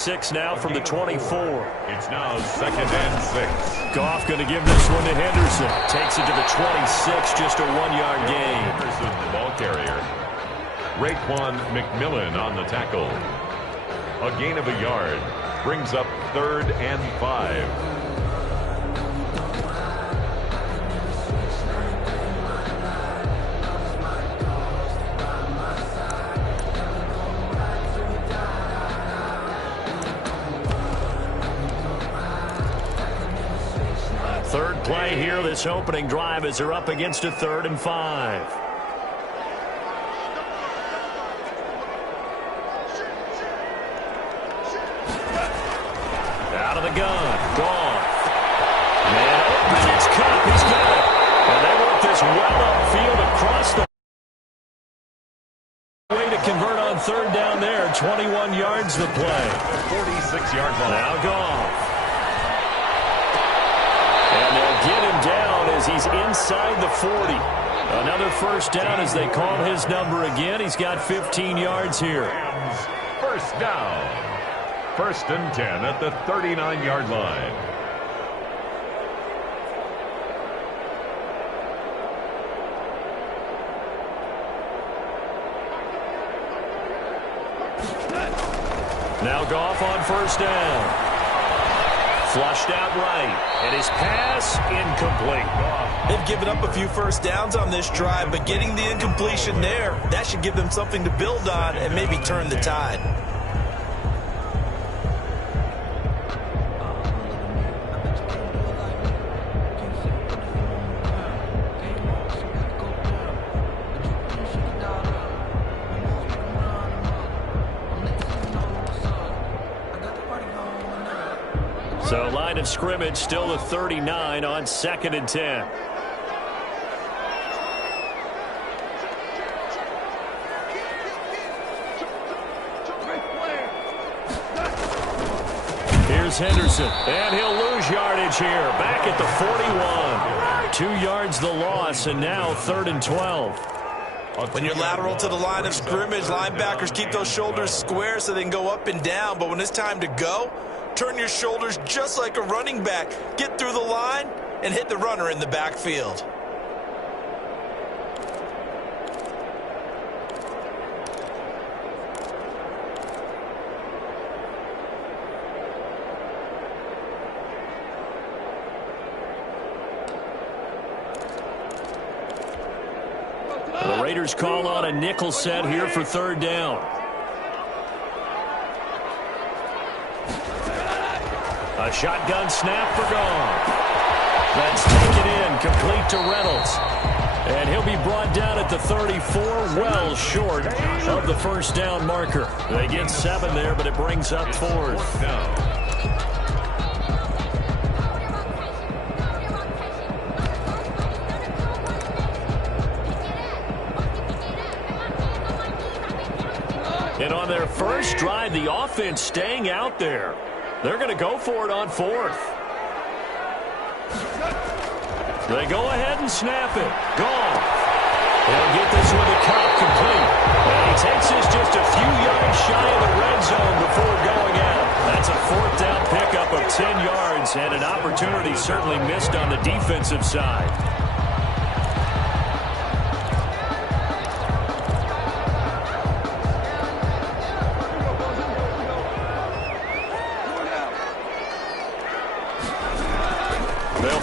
6 now from the 24. It's now 2nd and 6. Goff going to give this one to Henderson. Takes it to the 26, just a 1-yard gain. Henderson, the ball carrier. Raekwon McMillan on the tackle. A gain of a yard. Brings up 3rd and 5. Third play here, this opening drive as they're up against a 3rd and 5. Out of the gun, Goff. Man open, it's Cup, he's got it. And they work this well upfield across the way to convert on 3rd down there. 21 yards the play. 46-yard line. Now Goff. And they'll get him down as he's inside the 40. Another first down as they call his number again. He's got 15 yards here. First down. 1st and 10 at the 39-yard line. Now Goff on first down. Flushed out right, and his pass incomplete. They've given up a few first downs on this drive, but getting the incompletion there, that should give them something to build on and maybe turn the tide. So line of scrimmage still the 39 on 2nd and 10. Here's Henderson, and he'll lose yardage here. Back at the 41. 2 yards the loss, and now 3rd and 12. When you're lateral to the line of scrimmage, linebackers keep those shoulders square so they can go up and down. But when it's time to go, turn your shoulders just like a running back. Get through the line and hit the runner in the backfield. The Raiders call on a nickel set here for 3rd down. A shotgun snap for Goff. That's taken in, complete to Reynolds. And he'll be brought down at the 34, well short of the first down marker. They get 7 there, but it brings up 4th down. And on their first drive, the offense staying out there. They're going to go for it on 4th. They go ahead and snap it. Goff. He'll get this with a Cup complete. And he takes this just a few yards shy of the red zone before going out. That's a 4th down pickup of 10 yards and an opportunity certainly missed on the defensive side.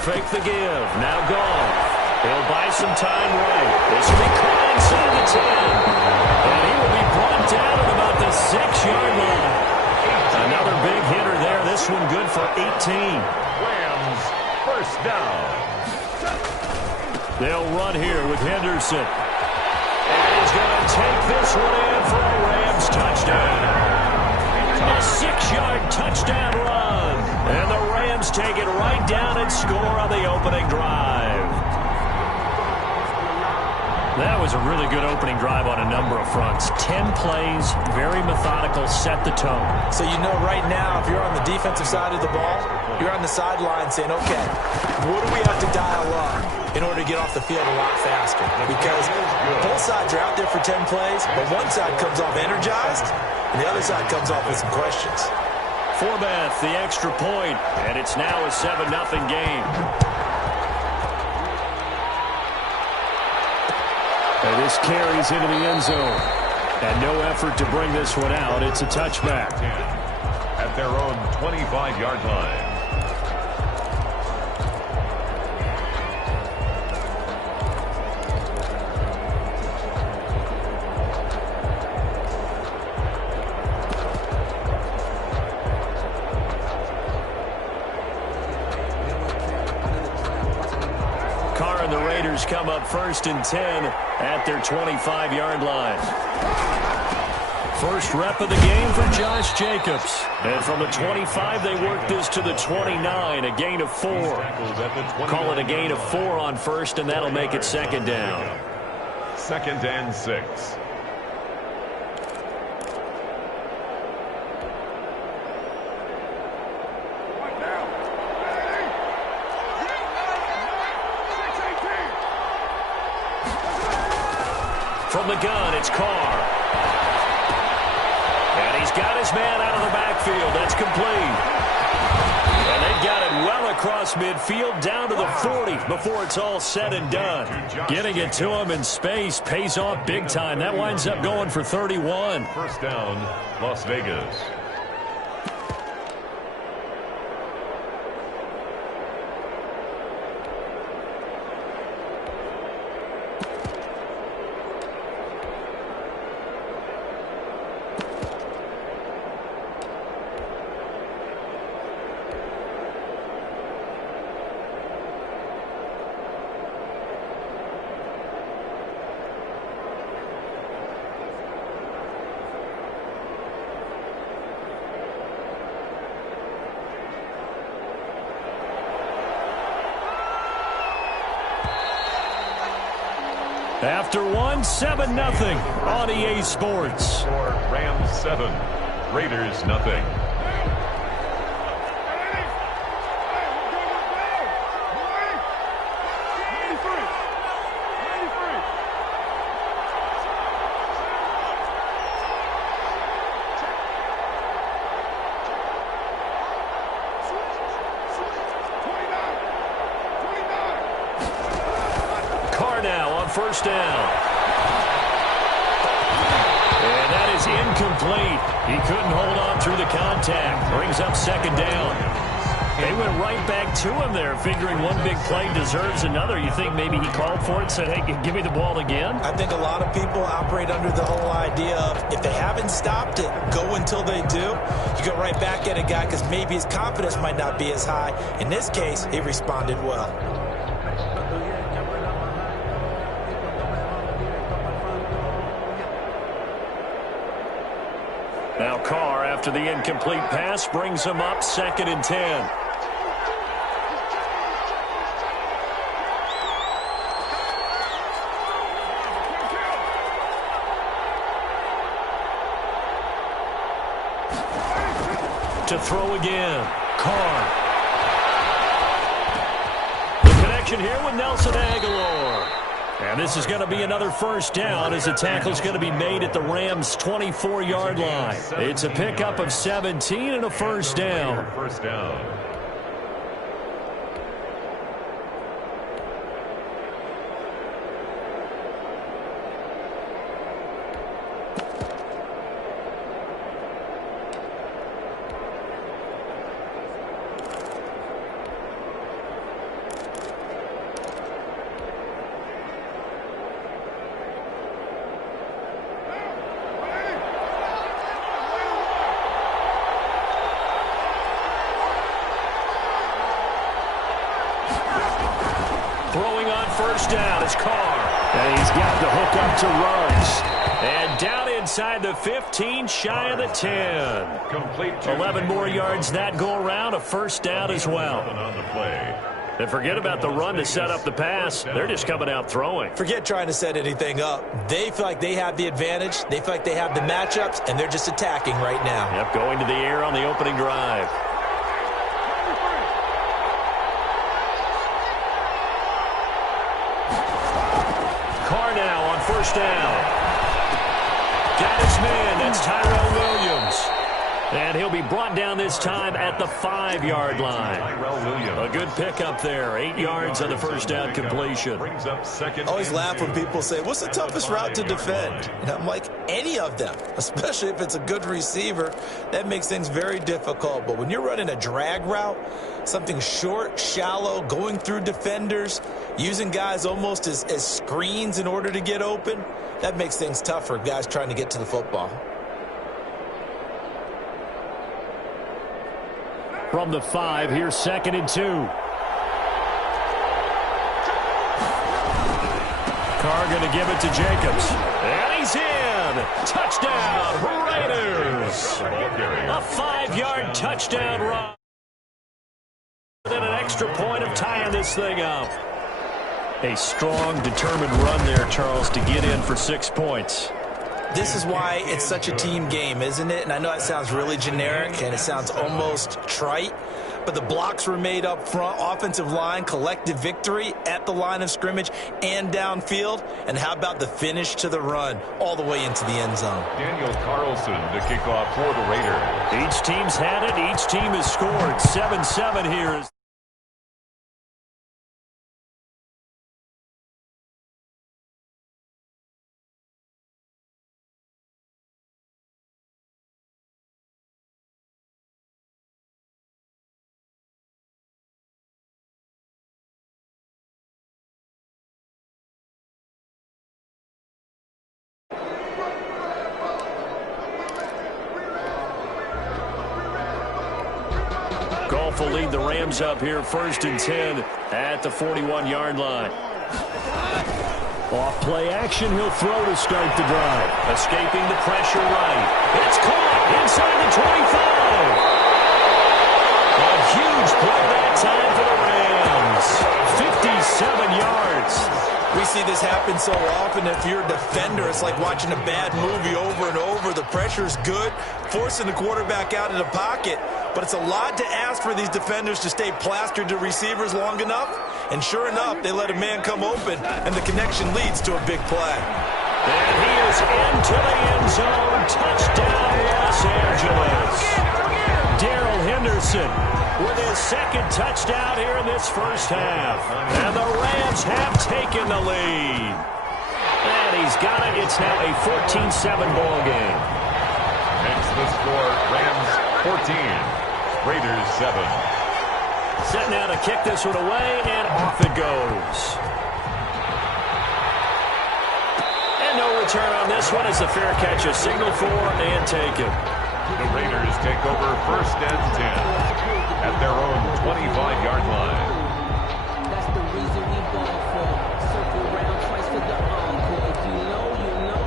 Fake the give. Now Goff. He'll buy some time right. This will be caught inside the 10. And he will be brought down at about the 6-yard line. Another big hitter there. This one good for 18. Rams, first down. They'll run here with Henderson. And he's going to take this one in for a Rams touchdown. A 6-yard touchdown run. And the Rams take it right down and score on the opening drive. That was a really good opening drive on a number of fronts. 10 plays, very methodical, set the tone. So you know right now, if you're on the defensive side of the ball, you're on the sideline saying, okay, what do we have to dial up in order to get off the field a lot faster? Because both sides are out there for 10 plays, but one side comes off energized, and the other side comes off with some questions. Forbath, the extra point, and it's now a 7-0 game. And this carries into the end zone. And no effort to bring this one out. It's a touchback. At their own 25-yard line. Come up 1st and 10 at their 25-yard line. First rep of the game for Josh Jacobs. And from the 25, they work this to the 29, a gain of 4. Call it a gain of 4 on first, and that'll make it 2nd down. 2nd and 6. From the gun, it's Carr. And he's got his man out of the backfield. That's complete. And they've got it well across midfield down to the 40 before it's all said and done. Getting it to him in space pays off big time. That winds up going for 31. First down, Las Vegas. After 7-0 on EA Sports. Rams 7, Raiders nothing. First down. And that is incomplete. He couldn't hold on through the contact. Brings up 2nd down. They went right back to him there, figuring one big play deserves another. You think maybe he called for it, said, hey, give me the ball again? I think a lot of people operate under the whole idea of if they haven't stopped it, go until they do. You go right back at a guy because maybe his confidence might not be as high. In this case, he responded well. Now Carr, after the incomplete pass, brings him up 2nd and 10. To throw again. Carr. The connection here with Nelson Aguilar. And this is going to be another first down as the tackle's going to be made at the Rams' 24-yard line. It's a pickup of 17 and a first down. First down. First down is Carr. And he's got the hook up to Ruggs. And down inside the 15, shy of the 10. Complete 11 more yards that go around, a first down as well. On the play. And forget about the run to set up the pass. They're just coming out throwing. Forget trying to set anything up. They feel like they have the advantage. They feel like they have the matchups, and they're just attacking right now. Yep, going to the air on the opening drive. Carr now on first down. Got his man. That's Tyrell Williams. And he'll be brought down this time at the 5-yard line. A good pickup there. 8 yards on the first down completion. I always laugh when people say, what's the toughest route to defend? And I'm like, any of them, especially if it's a good receiver. That makes things very difficult. But when you're running a drag route, something short, shallow, going through defenders, using guys almost as screens in order to get open, that makes things tough for guys trying to get to the football. From the 5, here's 2nd and 2. Carr going to give it to Jacobs. And he's in. Touchdown, Raiders. A 5-yard touchdown run. Then an extra point of tying this thing up. A strong, determined run there, Charles, to get in for 6 points. This is why it's such a team game, isn't it? And I know it sounds really generic and it sounds almost trite, but the blocks were made up front, offensive line, collective victory at the line of scrimmage and downfield. And how about the finish to the run all the way into the end zone? Daniel Carlson to kick off for the Raiders. Each team's had it. Each team has scored. 7-7 here. Goff will lead the Rams up here 1st and 10 at the 41-yard line. Off play action, he'll throw to start the drive. Escaping the pressure right. It's caught inside the 25. A huge play that time for the Rams. 57 yards. We see this happen so often. If you're a defender, it's like watching a bad movie over and over. The pressure's good, forcing the quarterback out of the pocket. But it's a lot to ask for these defenders to stay plastered to receivers long enough. And sure enough, they let a man come open, and the connection leads to a big play. And he is into the end zone. Touchdown, Los Angeles. Darrell Henderson with his 2nd touchdown here in this first half. And the Rams have taken the lead. And he's got it. It's now a 14-7 ball game. Makes the score Rams 14. Raiders 7. Set now to kick this one away, and off it goes. And no return on this one as the fair catch is signaled for and taken. The Raiders take over 1st and 10 at their own 25-yard line. That's the reason we ball for. Circle round twice for the encore. If you know, you know.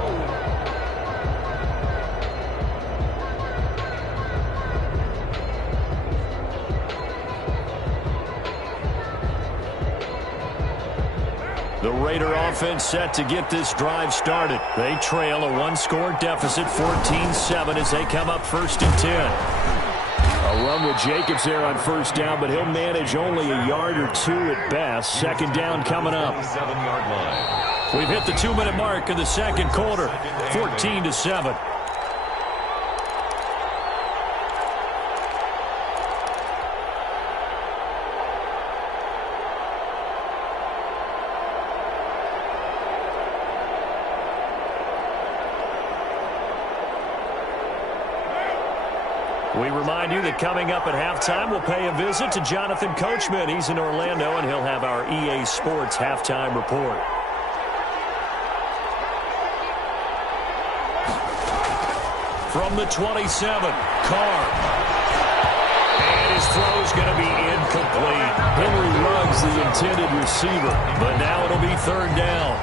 The Raider offense set to get this drive started. They trail a 1-score deficit, 14-7, as they come up 1st and 10. A run with Jacobs there on 1st down, but he'll manage only a yard or 2 at best. 2nd down coming up. 7-yard line. We've hit the 2-minute mark in the 2nd quarter, 14-7. We remind you that coming up at halftime, we'll pay a visit to Jonathan Coachman. He's in Orlando, and he'll have our EA Sports halftime report. From the 27, Carr. And his throw's going to be incomplete. Henry Ruggs, the intended receiver, but now it'll be 3rd down.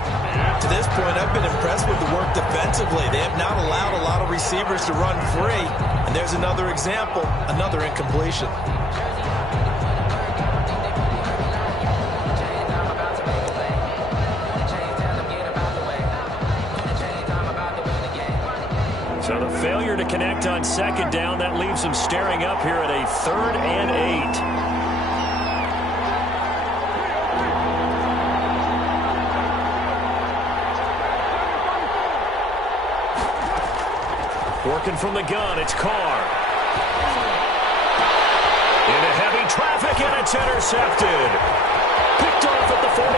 To this point, I've been impressed with the work defensively. They have not allowed a lot of receivers to run free. And there's another example, another incompletion. So the failure to connect on 2nd down, that leaves them staring up here at a 3rd and 8. Working from the gun, it's Carr. and it's intercepted. Picked off at the 45.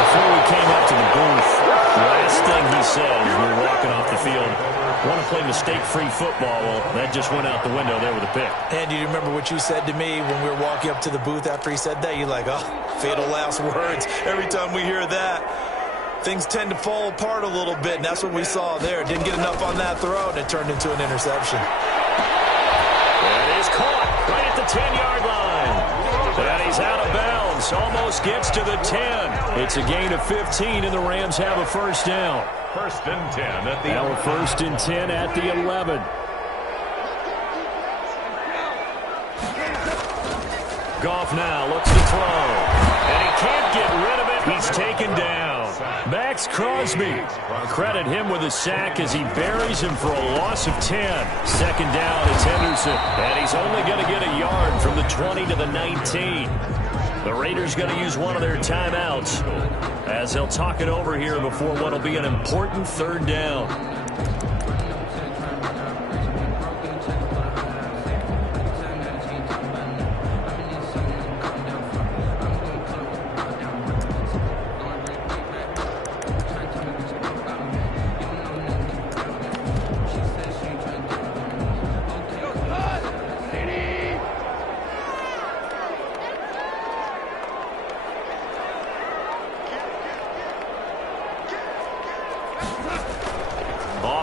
Before we came up to the booth, last thing he said as we were walking off the field, want to play mistake-free football. Well, that just went out the window there with a pick. And you remember what you said to me when we were walking up to the booth after he said that? You're like, oh, fatal last words. Every time we hear that, things tend to fall apart a little bit, and that's what we saw there. Didn't get enough on that throw, and it turned into an interception. And it is caught right at the 10-yard line. And he's out of bounds. Almost gets to the 10. It's a gain of 15, and the Rams have a first down. First and 10 at the Now a first and 10 at the 11. Goff now looks to throw. And he can't get rid of it. He's taken down. Max Crosby. Credit him with a sack as he buries him for a loss of 10. Second down is Henderson. And he's only going to get a yard from the 20 to the 19. The Raiders going to use one of their timeouts as they'll talk it over here before what will be an important third down.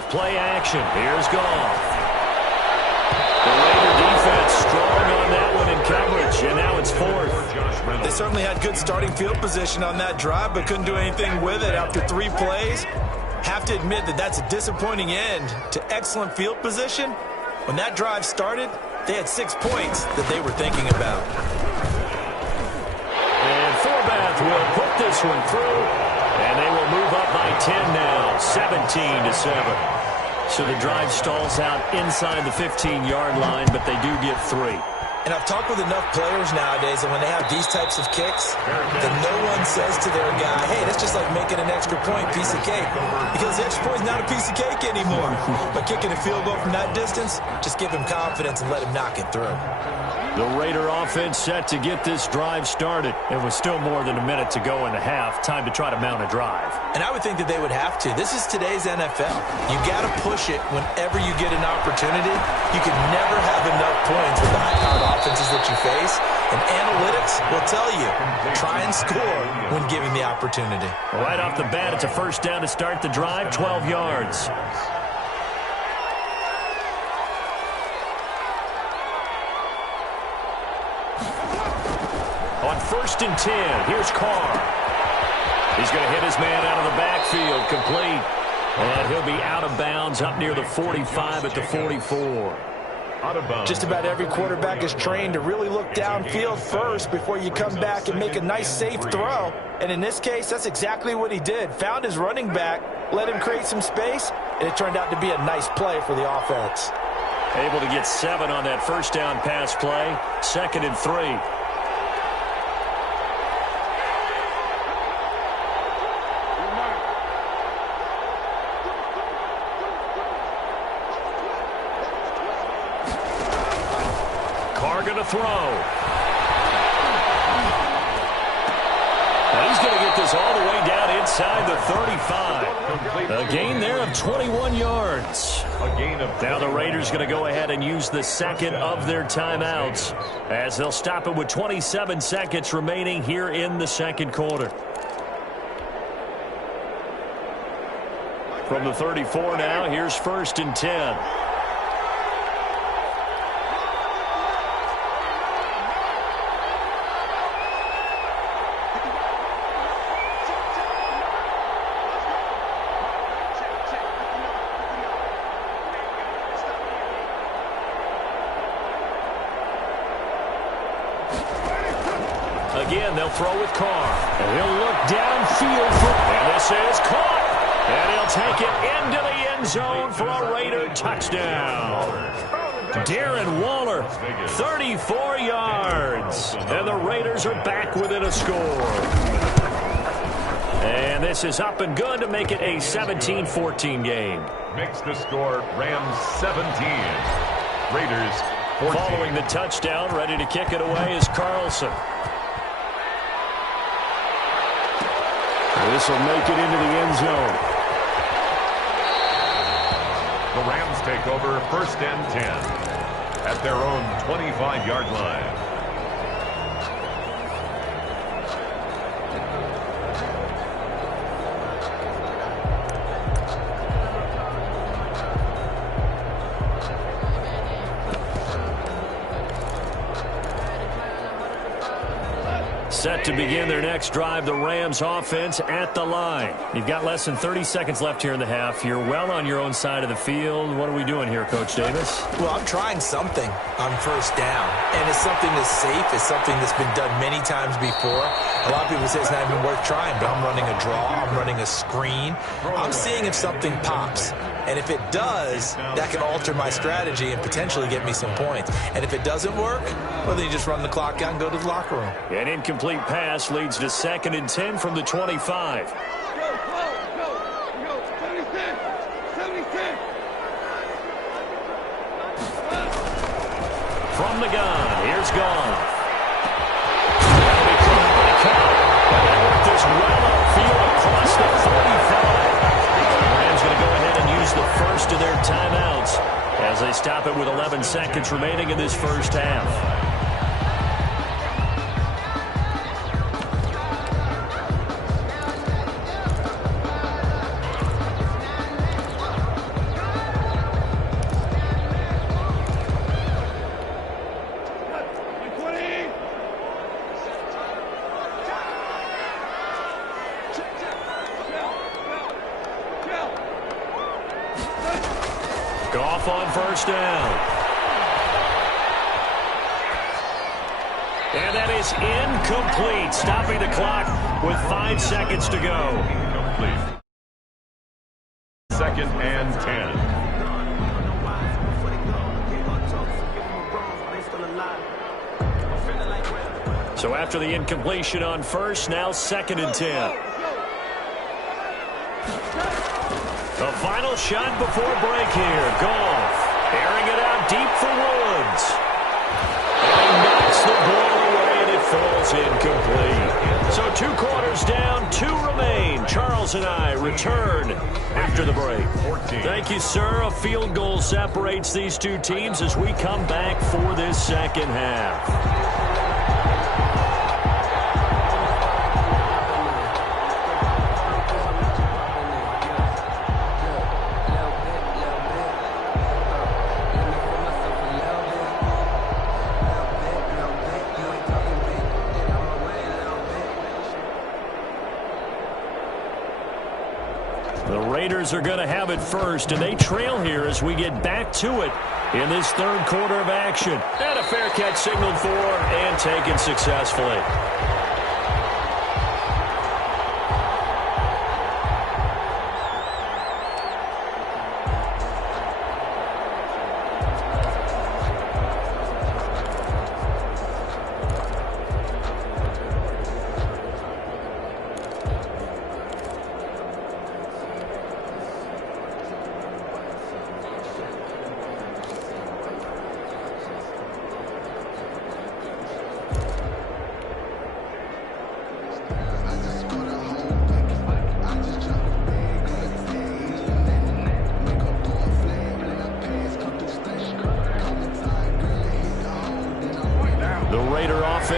Play action. Here's Goff. The Raider defense strong on that one in coverage, and now it's fourth. They certainly had good starting field position on that drive, but couldn't do anything with it after 3 plays. Have to admit that that's a disappointing end to excellent field position. When that drive started, they had 6 points that they were thinking about. And Forbath will put this one through, and they will move up by 10 now, 17-7. So the drive stalls out inside the 15-yard line, but they do get 3. And I've talked with enough players nowadays that when they have these types of kicks, that no one says to their guy, hey, that's just like making an extra point, piece of cake. Because the extra point is not a piece of cake anymore. But kicking a field goal from that distance, just give him confidence and let him knock it through. The Raider offense set to get this drive started. It was still more than a minute to go in the half. Time to try to mount a drive. And I would think that they would have to. This is today's NFL. You got to push it whenever you get an opportunity. You can never have enough points with the high-powered offenses that you face. And analytics will tell you, try and score when given the opportunity. Right off the bat, it's a first down to start the drive, 12 yards. On first and 10, here's Carr. He's going to hit his man out of the backfield, complete. And he'll be out of bounds up near the 45 at the 44. Just about every quarterback is trained to really look downfield first before you come back and make a nice, safe throw. And in this case, that's exactly what he did. Found his running back, let him create some space, and it turned out to be a nice play for the offense. Able to get 7 on that first down pass play. Second and 3. To throw. And he's going to get this all the way down inside the 35. A gain there of 21 yards. Now the Raiders going to go ahead and use the second of their timeouts as they'll stop it with 27 seconds remaining here in the second quarter. From the 34 now, here's first and 10. Again, they'll throw with Carr. And he'll look downfield. And this is caught. And he'll take it into the end zone for a Raider touchdown. Darren Waller, 34 yards. And the Raiders are back within a score. And this is up and good to make it a 17-14 game. Makes the score Rams 17, Raiders Following the touchdown, ready to kick it away is Carlson. This will make it into the end zone. The Rams take over 1st and 10 at their own 25-yard line. Set to begin their next drive, the Rams offense at the line. You've got less than 30 seconds left here in the half. You're well on your own side of the field. What are we doing here, Coach Davis? Well, I'm trying something on 1st down, and it's something that's safe. It's something that's been done many times before. A lot of people say it's not even worth trying, but I'm running a draw. I'm running a screen. I'm seeing if something pops. And if it does, that can alter my strategy and potentially get me some points. And if it doesn't work, well, then you just run the clock out and go to the locker room. An incomplete pass leads to 2nd and 10 from the 25. From the gun, here's Gone. That'll be caught by Cobb. That worked this well upfield across the 45. The Rams going to go ahead and use the first of their timeouts as they stop it with 11 seconds remaining in this first half. Goff on 1st down. And that is incomplete, stopping the clock with 5 seconds to go. Complete. 2nd and 10. So after the incompletion on 1st, now 2nd and 10. The final shot before break here. Goff airing it out deep for Woods. And he knocks the ball away, and it falls incomplete. So 2 quarters down, 2 remain. Charles and I return after the break. Thank you, sir. A field goal separates these 2 teams as we come back for this second half. The Raiders are going to have it first, and they trail here as we get back to it in this 3rd quarter of action. And a fair catch signaled for and taken successfully.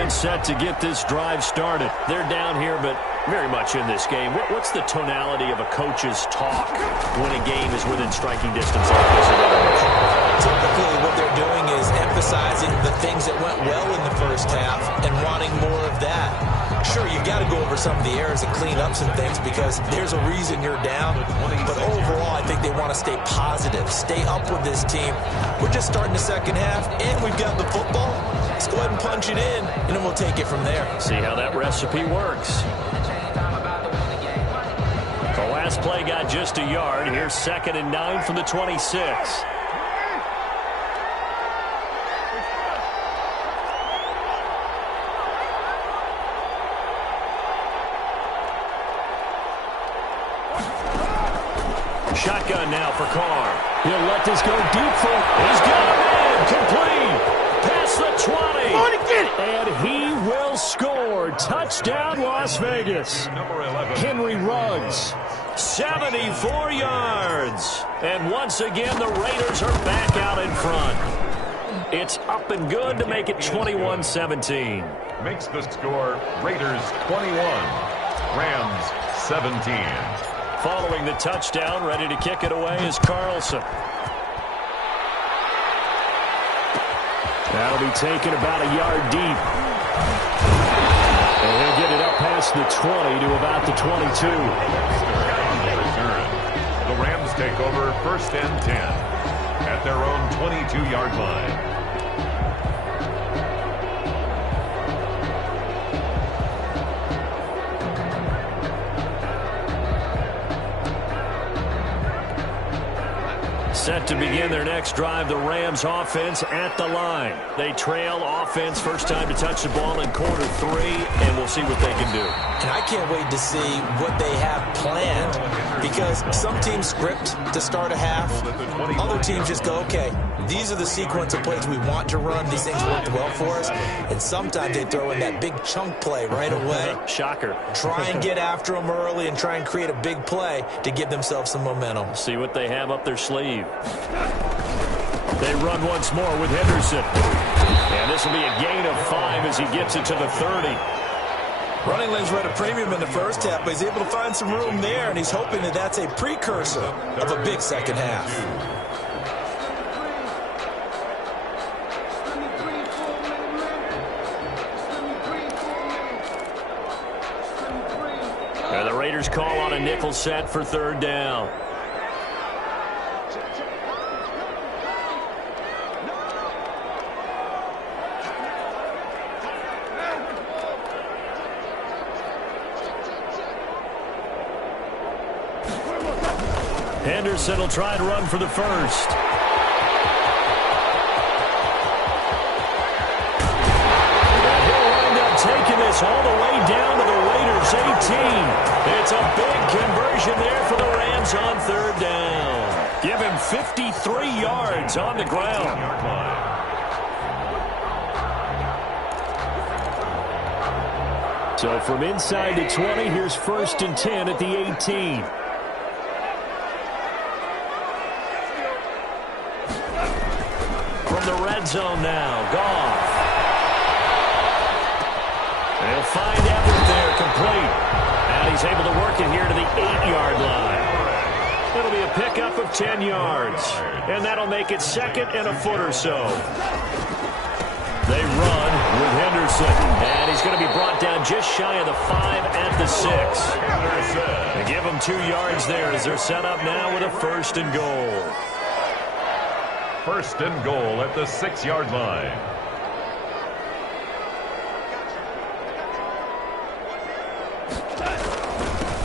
Set to get this drive started. They're down here, but very much in this game. What's the tonality of a coach's talk when a game is within striking distance like this? Typically, what they're doing is emphasizing the things that went well in the first half and wanting more of that. Sure, you've got to go over some of the errors and clean up some things because there's a reason you're down. But overall, I think they want to stay positive, stay up with this team. We're just starting the second half, and we've got the football. Let's go ahead and punch it in, and then we'll take it from there. See how that recipe works. The last play got just a yard. Here's 2nd and 9 from the 26. Shotgun now for Carr. He'll let this go deep for. He's got a man complete. Touchdown, Las Vegas. Number 11. Henry Ruggs. 74 yards. And once again, the Raiders are back out in front. It's up and good to make it 21-17. Makes the score Raiders 21, Rams 17. Following the touchdown, ready to kick it away is Carlson. That'll be taken about a yard deep. And he'll get it up past the 20 to about the 22. The Rams take over 1st and 10 at their own 22-yard line. Set to begin their next drive, the Rams offense at the line. They trail offense, first time to touch the ball in quarter 3, and we'll see what they can do. And I can't wait to see what they have planned, because some teams script to start a half. Other teams just go, okay, these are the sequence of plays we want to run. These things worked well for us. And sometimes they throw in that big chunk play right away. Shocker. Try and get after them early and try and create a big play to give themselves some momentum. See what they have up their sleeve. They run once more with Henderson. And this will be a gain of 5 as he gets it to the 30. Running lanes were at a premium in the first half, but he's able to find some room there, and he's hoping that that's a precursor of a big second half. And the Raiders call on a nickel set for 3rd down. Henderson will try and run for the first. And he'll wind up taking this all the way down to the Raiders' 18. It's a big conversion there for the Rams on 3rd down. Give him 53 yards on the ground. So from inside the 20, here's 1st and 10 at the 18. From the red zone now, Goff. They'll find Everett there, complete. And he's able to work it here to the 8-yard line. It'll be a pickup of 10 yards. And that'll make it 2nd and a foot or so. They run with Henderson. And he's going to be brought down just shy of the 5 at the 6. They give him 2 yards there as they're set up now with a 1st and goal. 1st and goal at the 6-yard line.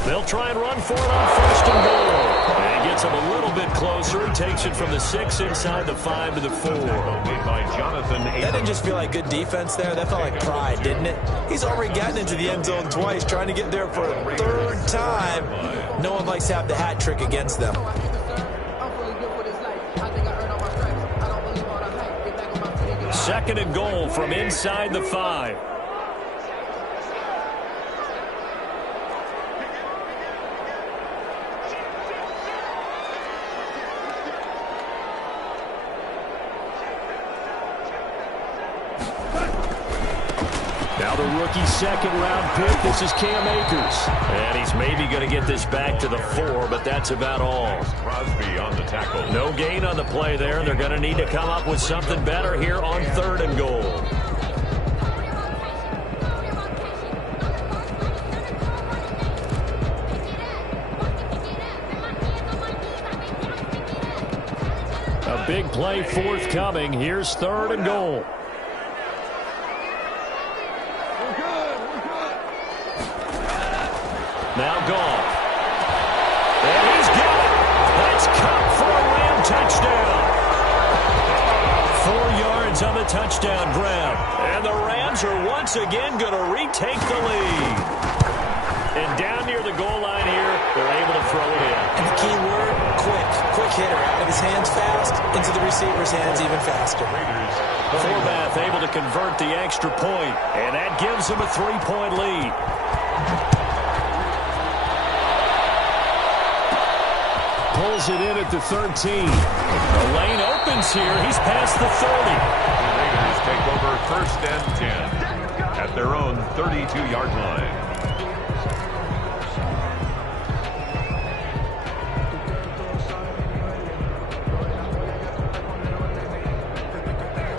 They'll try and run for it on 1st and goal. And he gets him a little bit closer. He takes it from the 6 inside the 5 to the 4. By Jonathan Abram. That didn't just feel like good defense there. That felt like pride, didn't it? He's already gotten into the end zone twice, trying to get there for a 3rd time. No one likes to have the hat trick against them. 2nd and goal from inside the 5. Now the rookie 2nd-round pick. This is Cam Akers. And he's maybe going to get this back to the 4, but that's about all. Crosby on the tackle. No gain on the play there, and they're going to need to come up with something better here on 3rd and goal. A big play forthcoming. Here's 3rd and goal. Now Goff. And he's got it. That's Cup for a Ram touchdown. 4 yards on the touchdown grab. And the Rams are once again going to retake the lead. And down near the goal line here, they're able to throw it in. And the key word, quick. Quick hitter. Out of his hands fast, into the receiver's hands even faster. Raiders Forbath able to convert the extra point, and that gives them a 3-point lead. Pulls it in at the 13. The lane opens here. He's past the 30. The Raiders take over 1st and 10 at their own 32-yard line.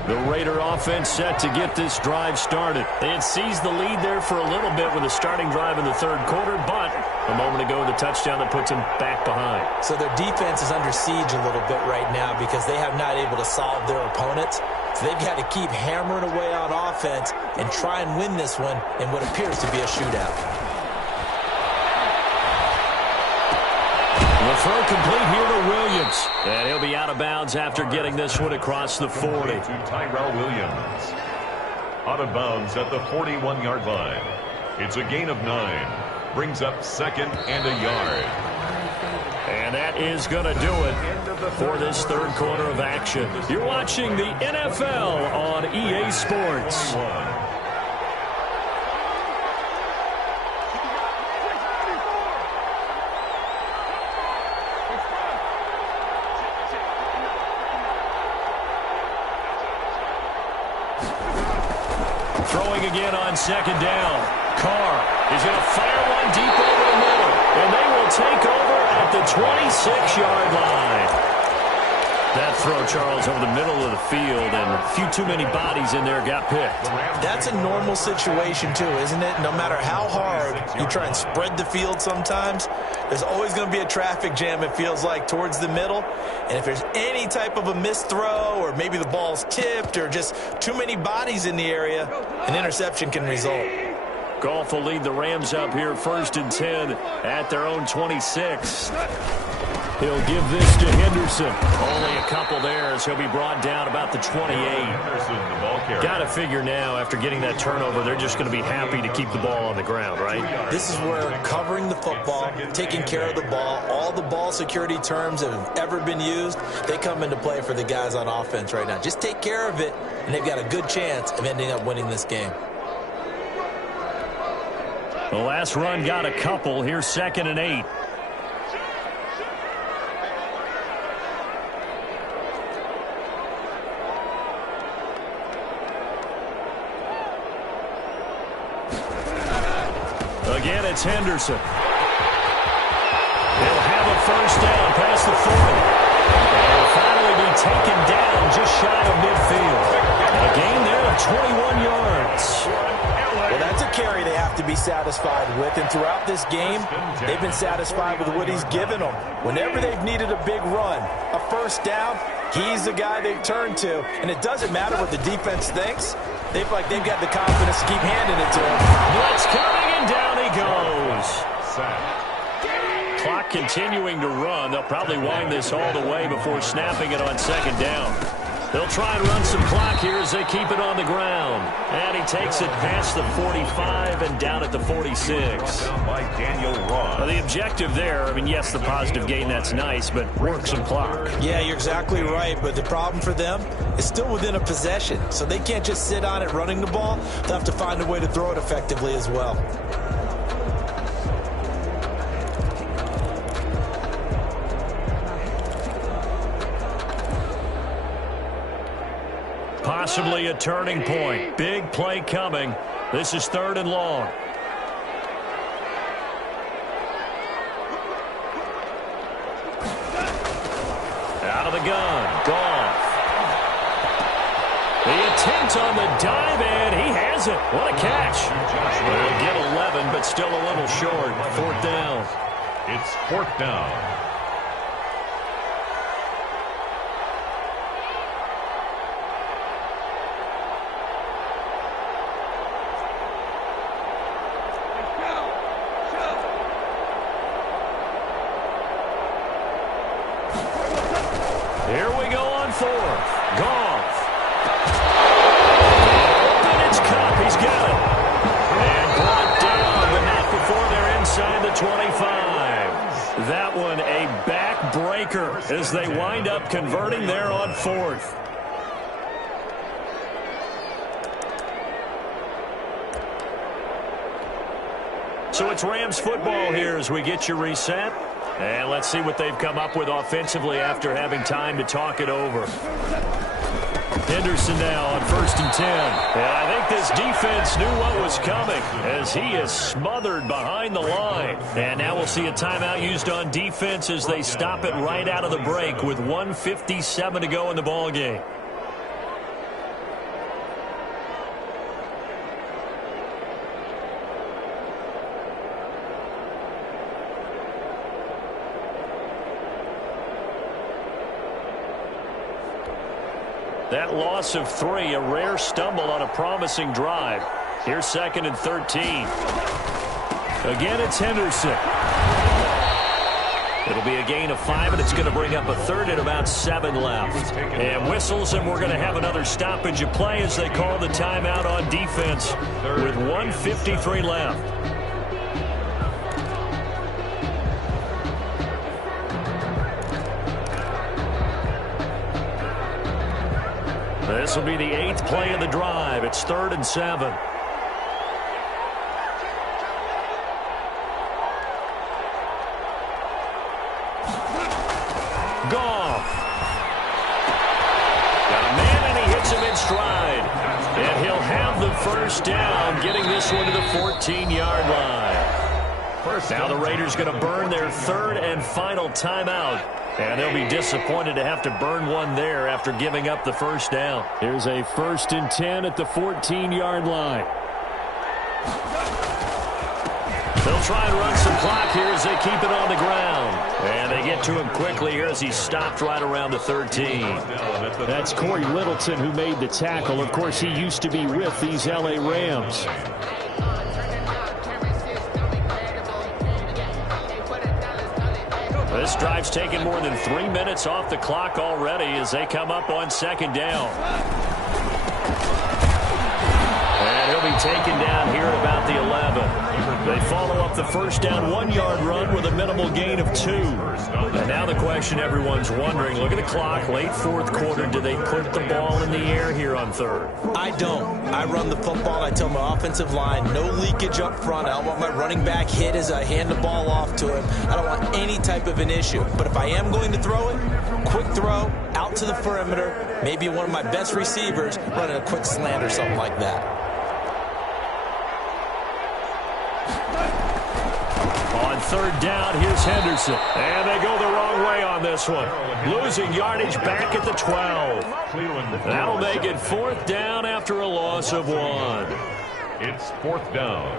The Raider offense set to get this drive started. They had seized the lead there for a little bit with a starting drive in the 3rd quarter, but a moment ago the touchdown that puts them back behind. So their defense is under siege a little bit right now because they have not able to solve their opponents. So they've got to keep hammering away on offense and try and win this one in what appears to be a shootout. The throw complete here to Williams. And he'll be out of bounds after getting this one across the 40. To Tyrell Williams. Out of bounds at the 41-yard line. It's a gain of 9. Brings up 2nd and a yard. And that is going to do it for this 3rd quarter of action. You're watching the NFL on EA Sports. Throwing again on 2nd down. Carr is going to fire one deep over the middle. And they will take over at the 26-yard line. That throw, Charles, over the middle of the field, and a few too many bodies in there got picked. That's a normal situation, too, isn't it? No matter how hard you try and spread the field sometimes, there's always going to be a traffic jam, it feels like, towards the middle. And if there's any type of a missed throw or maybe the ball's tipped or just too many bodies in the area, an interception can result. Goff will lead the Rams up here 1st and 10 at their own 26. He'll give this to Henderson. Only a couple there as he'll be brought down about the 28. Got to figure now after getting that turnover, they're just going to be happy to keep the ball on the ground, right? This is where covering the football, taking care of the ball, all the ball security terms that have ever been used, they come into play for the guys on offense right now. Just take care of it, and they've got a good chance of ending up winning this game. The last run got a couple. Here's 2nd and 8. Again, it's Henderson. He'll have a 1st down past the 40. And he'll finally be taken down just shy of midfield. A gain there of 21 yards. Well, that's a carry they have to be satisfied with. And throughout this game, they've been satisfied with what he's given them. Whenever they've needed a big run, a 1st down, he's the guy they've turned to. And it doesn't matter what the defense thinks. They feel like they've got the confidence to keep handing it to him. Blitz coming, and down he goes. Clock continuing to run. They'll probably wind this all the way before snapping it on 2nd down. They'll try and run some clock here as they keep it on the ground. And he takes it past the 45 and down at the 46. By Daniel Ross. The objective there, I mean, yes, the positive gain, that's nice, but work some clock. Yeah, you're exactly right, but the problem for them is still within a possession. So they can't just sit on it running the ball. They'll have to find a way to throw it effectively as well. Possibly a turning point. Big play coming. This is 3rd and long. Out of the gun. Goff. The attempt on the dive, and he has it. What a catch. They'll get 11, but still a little short. 4th down. It's 4th down. Here we go on 4th. Goff. And it's Cup. He's got it. And brought down, but not before they're inside the 25. That one a backbreaker as they wind up converting there on 4th. So it's Rams football here as we get you reset. And let's see what they've come up with offensively after having time to talk it over. Henderson now on 1st and 10. And I think this defense knew what was coming as he is smothered behind the line. And now we'll see a timeout used on defense as they stop it right out of the break with 1:57 to go in the ballgame. That loss of 3, a rare stumble on a promising drive. Here's 2nd and 13. Again, it's Henderson. It'll be a gain of 5, and it's going to bring up a 3rd and about 7 left. And whistles, and we're going to have another stoppage of play as they call the timeout on defense with 1:53 left. This will be the 8th play of the drive. It's 3rd and 7. Goff. Got a man, and he hits him in stride. And he'll have the first down, getting this one to the 14-yard line. Now the Raiders going to burn their 3rd and final timeout. And they'll be disappointed to have to burn one there after giving up the first down. Here's a 1st and 10 at the 14-yard line. They'll try and run some clock here as they keep it on the ground. And they get to him quickly here as he stopped right around the 13. That's Corey Littleton who made the tackle. Of course, he used to be with these L.A. Rams. This drive's taken more than 3 minutes off the clock already as they come up on 2nd down. And he'll be taken down here at about the 11. They follow up the first down 1-yard run with a minimal gain of 2. And now the question everyone's wondering, look at the clock, late 4th quarter, do they put the ball in the air here on 3rd? I don't. I run the football. I tell my offensive line, no leakage up front. I don't want my running back hit as I hand the ball off to him. I don't want any type of an issue. But if I am going to throw it, quick throw, out to the perimeter, maybe one of my best receivers running a quick slant or something like that. On 3rd down, here's Henderson. And they go the wrong way on this one. Losing yardage back at the 12. That'll make it 4th down after a loss of 1. It's 4th down.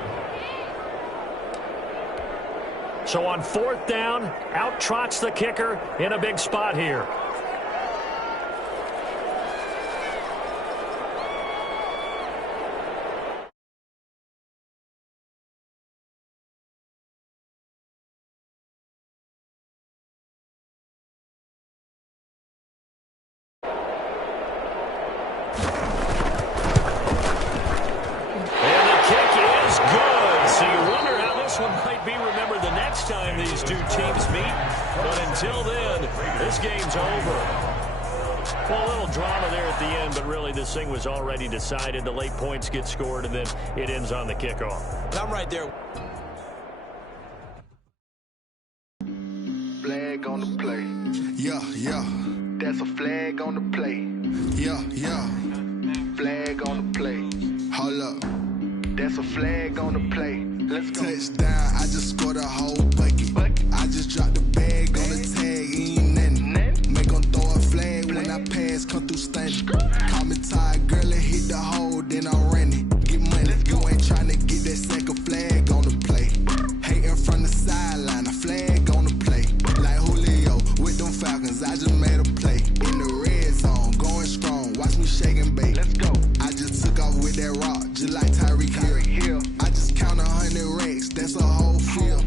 So on 4th down, out trots the kicker in a big spot here. Time these two teams meet, but until then, this game's over. Well, a little drama there at the end, but really this thing was already decided. The late points get scored, and then it ends on the kickoff. I'm right there. Flag on the play. Yeah, yeah. That's a flag on the play. Yeah, yeah. Flag on the play. Hold up. That's a flag on the play. Let's go. Touchdown, I just scored a whole bucket. I just dropped the bag on the tag, ain't nothing. Make them throw a flag when I pass, come through stunning. Call me tired, girl, and hit the hole, then I'm running. Get money, you ain't trying to get that second flag on the play. Hating from the sideline, a flag on the play. Like Julio with them Falcons, I just made a play. In the red zone, going strong, watch me shake and bake. Let's go. I just took off with that rock, just like Tyreek Hill. I just count 100 racks, that's a whole field.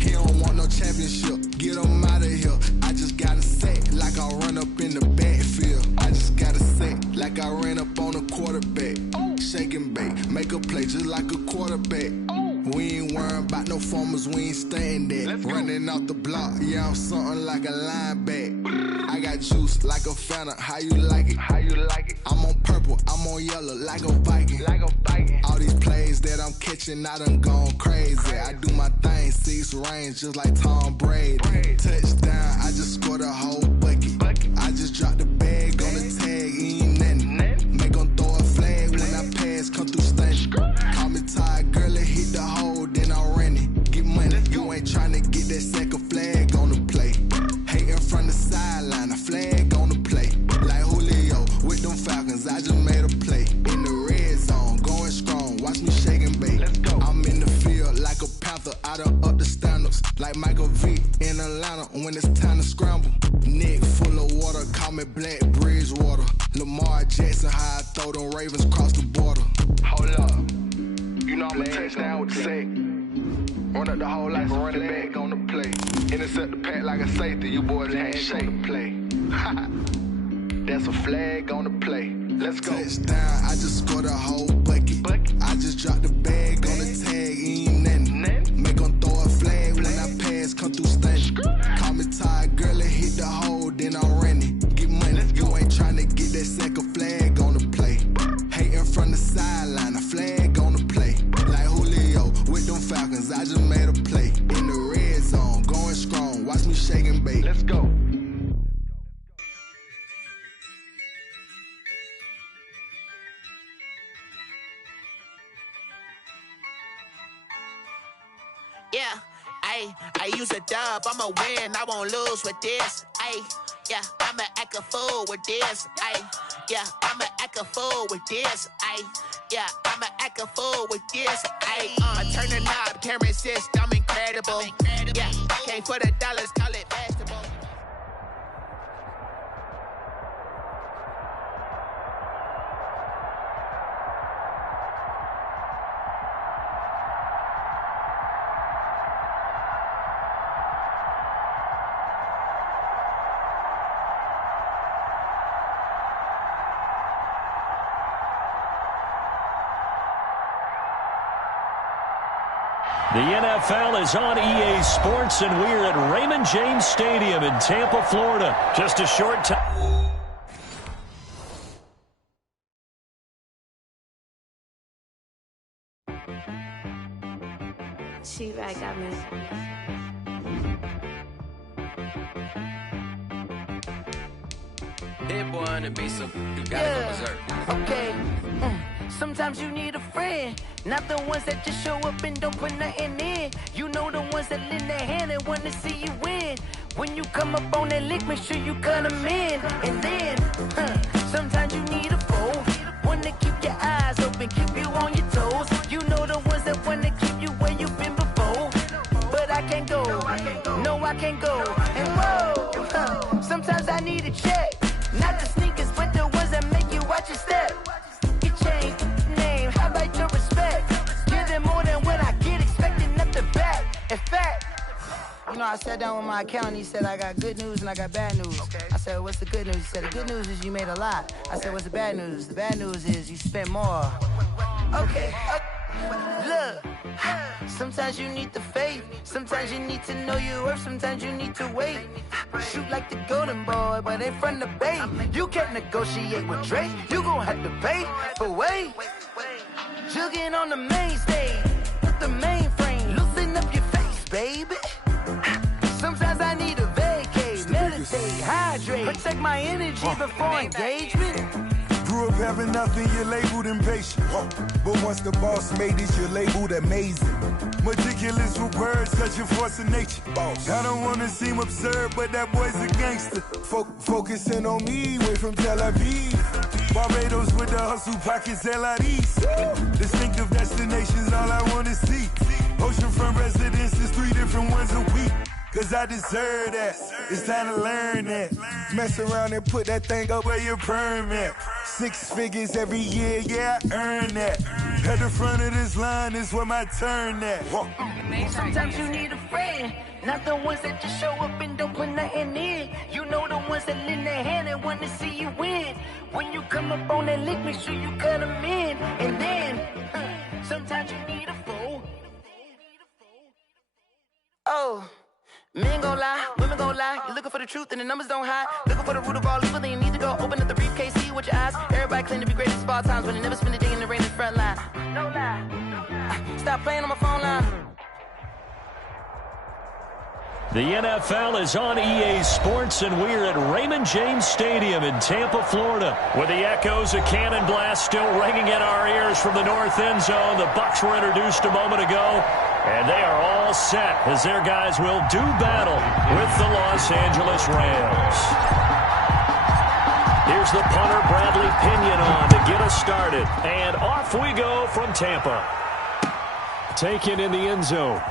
He don't want no championship, get him out of here. I just got a set like I run up in the backfield. I just got a set like I ran up on a quarterback. Shake and bake, make a play just like a quarterback. We ain't worrying about no formers, we ain't staying there. Running off the block, yeah, I'm something like a linebacker. I got juice like a Fanta, how you like it? How you like it? I'm on purple, I'm on yellow like a Viking. All these plays that I'm catching, I done gone crazy. I do my thing, 6 range, just like Tom Brady. Touchdown, I just scored a whole bucket. I just dropped the bag on the tag, ain't nothing. Make 'em throw a flag when I pass, come through stunning. Call me tired, girl, it hit the hole, then I ran it. Get money, you ain't tryna get that second flag on the play. Hating from the sideline, a flag on the play. Like Julio with them Falcons, I just made a play. In the red zone, going strong, watch me shake and bake. I'm in the field like a panther, I done up the standards. Like Michael Vick in Atlanta when it's time to scramble. Neck full of water, call me Black Bridgewater. Lamar Jackson, how I throw them Ravens across the border. Hold up, you know I'm a touchdown with the sack. Run up the whole life a running back on the play. Intercept the pack like a safety, you boys can't shake the play. That's a flag on the play. Let's go. Touchdown, I just scored a whole bucket. I just dropped the bag on the tag, ain't nothing. Make 'em throw a flag when I pass, come through stunning. Call me tired, girl, it hit the hole, then I ran it. Get money, you ain't tryna get that second flag on the play. Hating from the sideline, a flag on the play. Like Julio with them Falcons, I just made a play. In the red zone, going strong, watch me shake and bake. Let's go. Yeah, I use a dub, I'ma win, I won't lose with this. Yeah, I'ma act a fool with this. Yeah, I'ma act a fool with this. Yeah, I'ma act a fool with this. I turn the knob, can't resist, I'm incredible. Yeah, came for the dollars, call it vegetable. The NFL is on EA Sports, and we're at Raymond James Stadium in Tampa, Florida. Just a short time. She right got me. Hit boy on the beat, so you gotta go berserk. Okay. Sometimes you need a friend, not the ones that just show up and don't put nothing in. You know the ones that lend their hand and want to see you win. When you come up on that lick, make sure you cut them in. And then, sometimes you need a foe, one to keep your eyes open, keep you on your toes. You know the ones that want to keep you where you've been before. But I can't go, no I can't go. And whoa, sometimes I need a check, not the sneakers, but the ones that make you watch your step. Change name, highlight your respect. Give them more than what I get, expecting nothing back. In fact, you know, I sat down with my accountant, he said I got good news and I got bad news. I said, what's the good news? He said, the good news is you made a lot. I said, what's the bad news? The bad news is you spent more. Okay, look, sometimes you need the faith, sometimes you need to know your worth, sometimes you need to wait. Shoot like the golden boy, but ain't from the bay. You can't negotiate with Drake, you gon' have to pay for wait. Jugging on the main stage, with the mainframe, loosen up your face, baby. Sometimes I need a vacate, meditate, hydrate, protect my energy before engagement. Grew up having nothing, you're labeled impatient. But once the boss made it, you're labeled amazing. Meticulous with words, such a force of nature. I don't wanna seem absurd, but that boy's a gangster. Focusing on me, way from Tel Aviv. Barbados with the hustle pockets, LIDs. Distinctive destinations, all I wanna see. Oceanfront residences, 3 different ones a week. Cause I deserve that, it's time to learn that. Mess around and put that thing up where your perm at. 6 figures every year, yeah, I earn that. At the front of this line is where my turn at. Sometimes you need a friend, not the ones that just show up and don't put nothing in. You know the ones that lend their hand and want to see you win. When you come up on that lick, make sure you cut them in. And then, sometimes you need a fool. Oh. Men gon' lie, women gon' lie. You're looking for the truth and the numbers don't hide. Looking for the root of all evil, then you need to go open up the briefcase, see with your eyes. Everybody claim to be greatest of all times when they never spend a day in the rain in the front line. No lie. Stop playing on my phone line. The NFL is on EA Sports, and we're at Raymond James Stadium in Tampa, Florida, with the echoes of Cannon Blast still ringing in our ears from the north end zone. The Bucs were introduced a moment ago, and they are all set as their guys will do battle with the Los Angeles Rams. Here's the punter, Bradley Pinion, on to get us started, and off we go from Tampa. Taken in the end zone.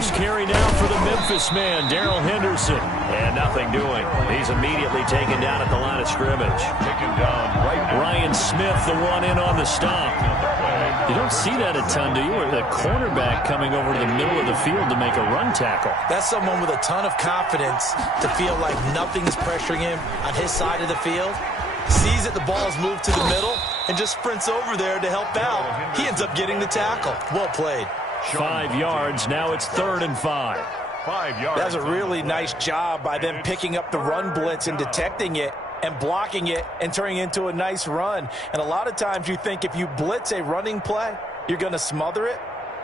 First carry now for the Memphis man, Darrell Henderson. And nothing doing. He's immediately taken down at the line of scrimmage. Taken down right now. Ryan Smith, the one in on the stop. You don't see that a ton, do you? Or the cornerback coming over to the middle of the field to make a run tackle. That's someone with a ton of confidence to feel like nothing is pressuring him on his side of the field. Sees that the ball's moved to the middle and just sprints over there to help out. He ends up getting the tackle. Well played. 5 yards. Now it's 3rd and 5. 5 yards. That was a really nice job by them picking up the run blitz and detecting it and blocking it and turning it into a nice run. And a lot of times you think if you blitz a running play, you're going to smother it.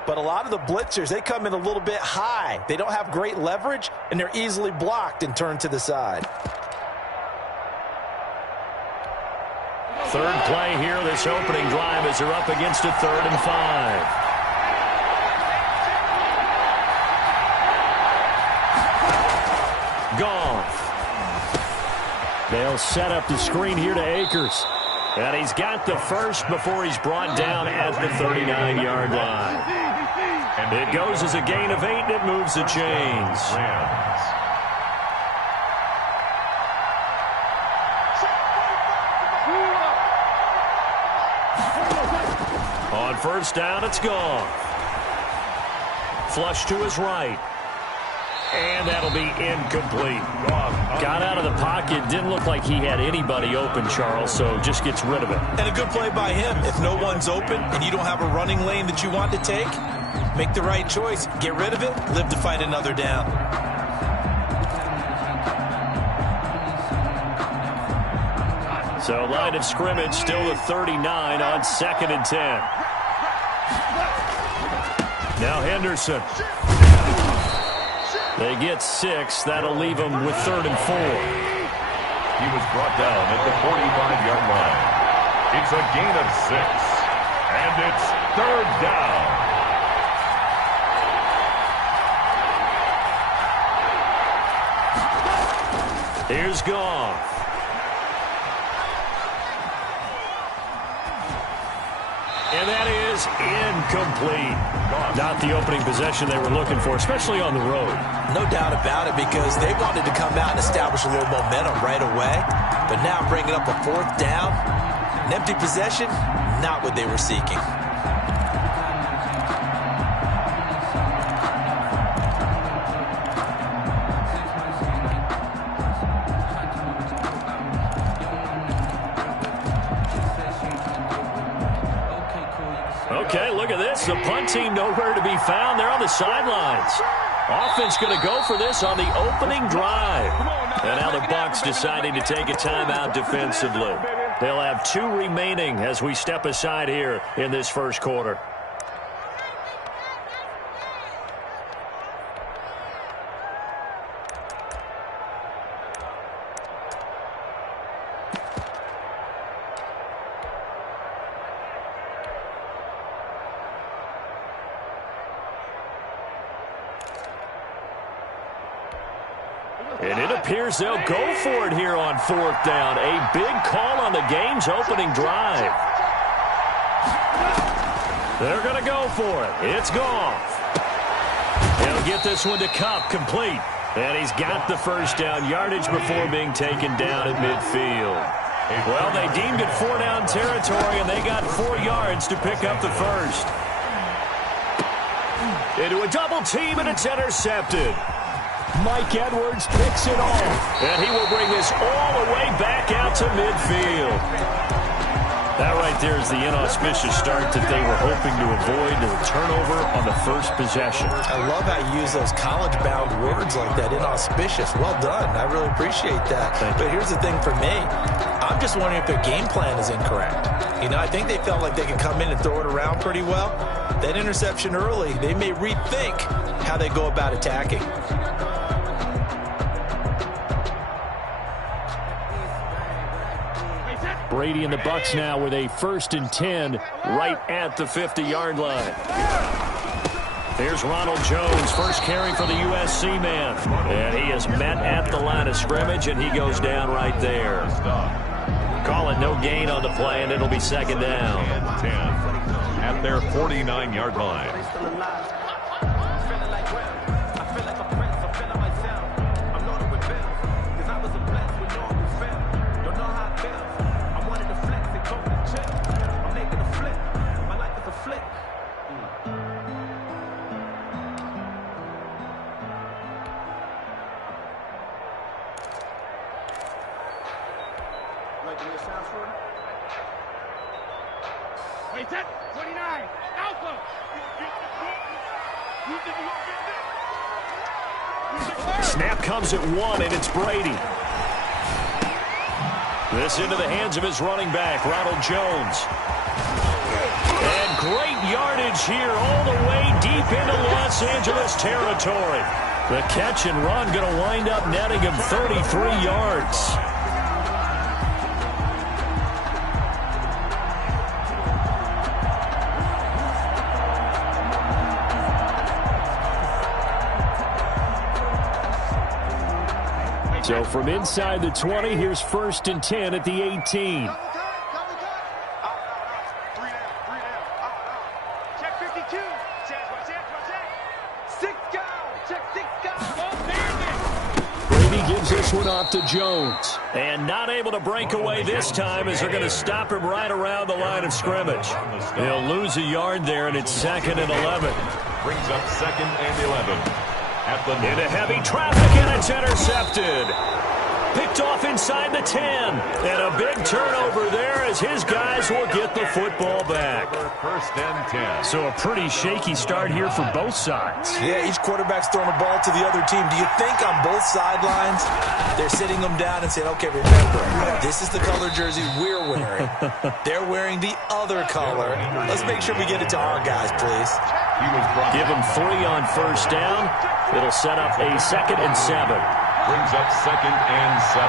But a lot of the blitzers, they come in a little bit high. They don't have great leverage, and they're easily blocked and turned to the side. Third play here, this opening drive as they're up against a 3rd and 5. Goff. They'll set up the screen here to Akers. And he's got the first before he's brought down at the 39-yard line. And it goes as a gain of 8, and it moves the chains. first down. It's gone. Flush to his right. And that'll be incomplete. Got out of the pocket. Didn't look like he had anybody open, Charles, so just gets rid of it. And a good play by him. If no one's open and you don't have a running lane that you want to take, make the right choice. Get rid of it. Live to fight another down. So line of scrimmage still the 39 on 2nd and 10. Now Henderson. They get 6. That'll leave them with 3rd and 4. He was brought down at the 45-yard line. It's a gain of 6. And it's 3rd down. Here's Goff. And that is incomplete. Not the opening possession they were looking for, especially on the road. No doubt about it, because they wanted to come out and establish a little momentum right away. But now bringing up a 4th down, an empty possession, not what they were seeking. Okay, look at this. The punt team nowhere to be found. They're on the sidelines. Offense going to go for this on the opening drive. And now the Bucs deciding to take a timeout defensively. They'll have 2 remaining as we step aside here in this first quarter. And it appears they'll go for it here on 4th down. A big call on the game's opening drive. They're going to go for it. It's Goff. He'll get this one to Kupp, complete. And he's got the first down yardage before being taken down at midfield. Well, they deemed it 4-down territory, and they got 4 yards to pick up the first. Into a double team, and it's intercepted. Mike Edwards picks it off. And he will bring this all the way back out to midfield. That right there is the inauspicious start that they were hoping to avoid, the turnover on the first possession. I love how you use those college-bound words like that, inauspicious. Well done. I really appreciate that. But here's the thing for me. I'm just wondering if their game plan is incorrect. You know, I think they felt like they could come in and throw it around pretty well. That interception early, they may rethink how they go about attacking. Brady and the Bucs now with a 1st and 10 right at the 50-yard line. Here's Ronald Jones, first carry for the USC man. And he is met at the line of scrimmage, and he goes down right there. Call it no gain on the play, and it'll be 2nd down. And 10 at their 49-yard line. Snap comes at 1, and it's Brady. This into the hands of his running back, Ronald Jones. And great yardage here all the way deep into Los Angeles territory. The catch and run going to wind up netting him 33 yards. So from inside the 20, here's 1st and 10 at the 18. Check 52. Check. 6 go. Check 6 go. Brady gives us this one off to Jones. And not able to break away this time as they're going to stop him right around the line of scrimmage. He'll lose a yard there, and it's 2nd and 11. Brings up 2nd and 11. Into heavy traffic, and it's intercepted. Picked off inside the 10. And a big turnover there as his guys will get the football back. 1st and 10. So a pretty shaky start here for both sides. Yeah, each quarterback's throwing the ball to the other team. Do you think on both sidelines they're sitting them down and saying, okay, remember, this is the color jersey we're wearing. They're wearing the other color. Let's make sure we get it to our guys, please. Give them 3 on 1st down. It'll set up a 2nd and 7. Brings up 2nd and 7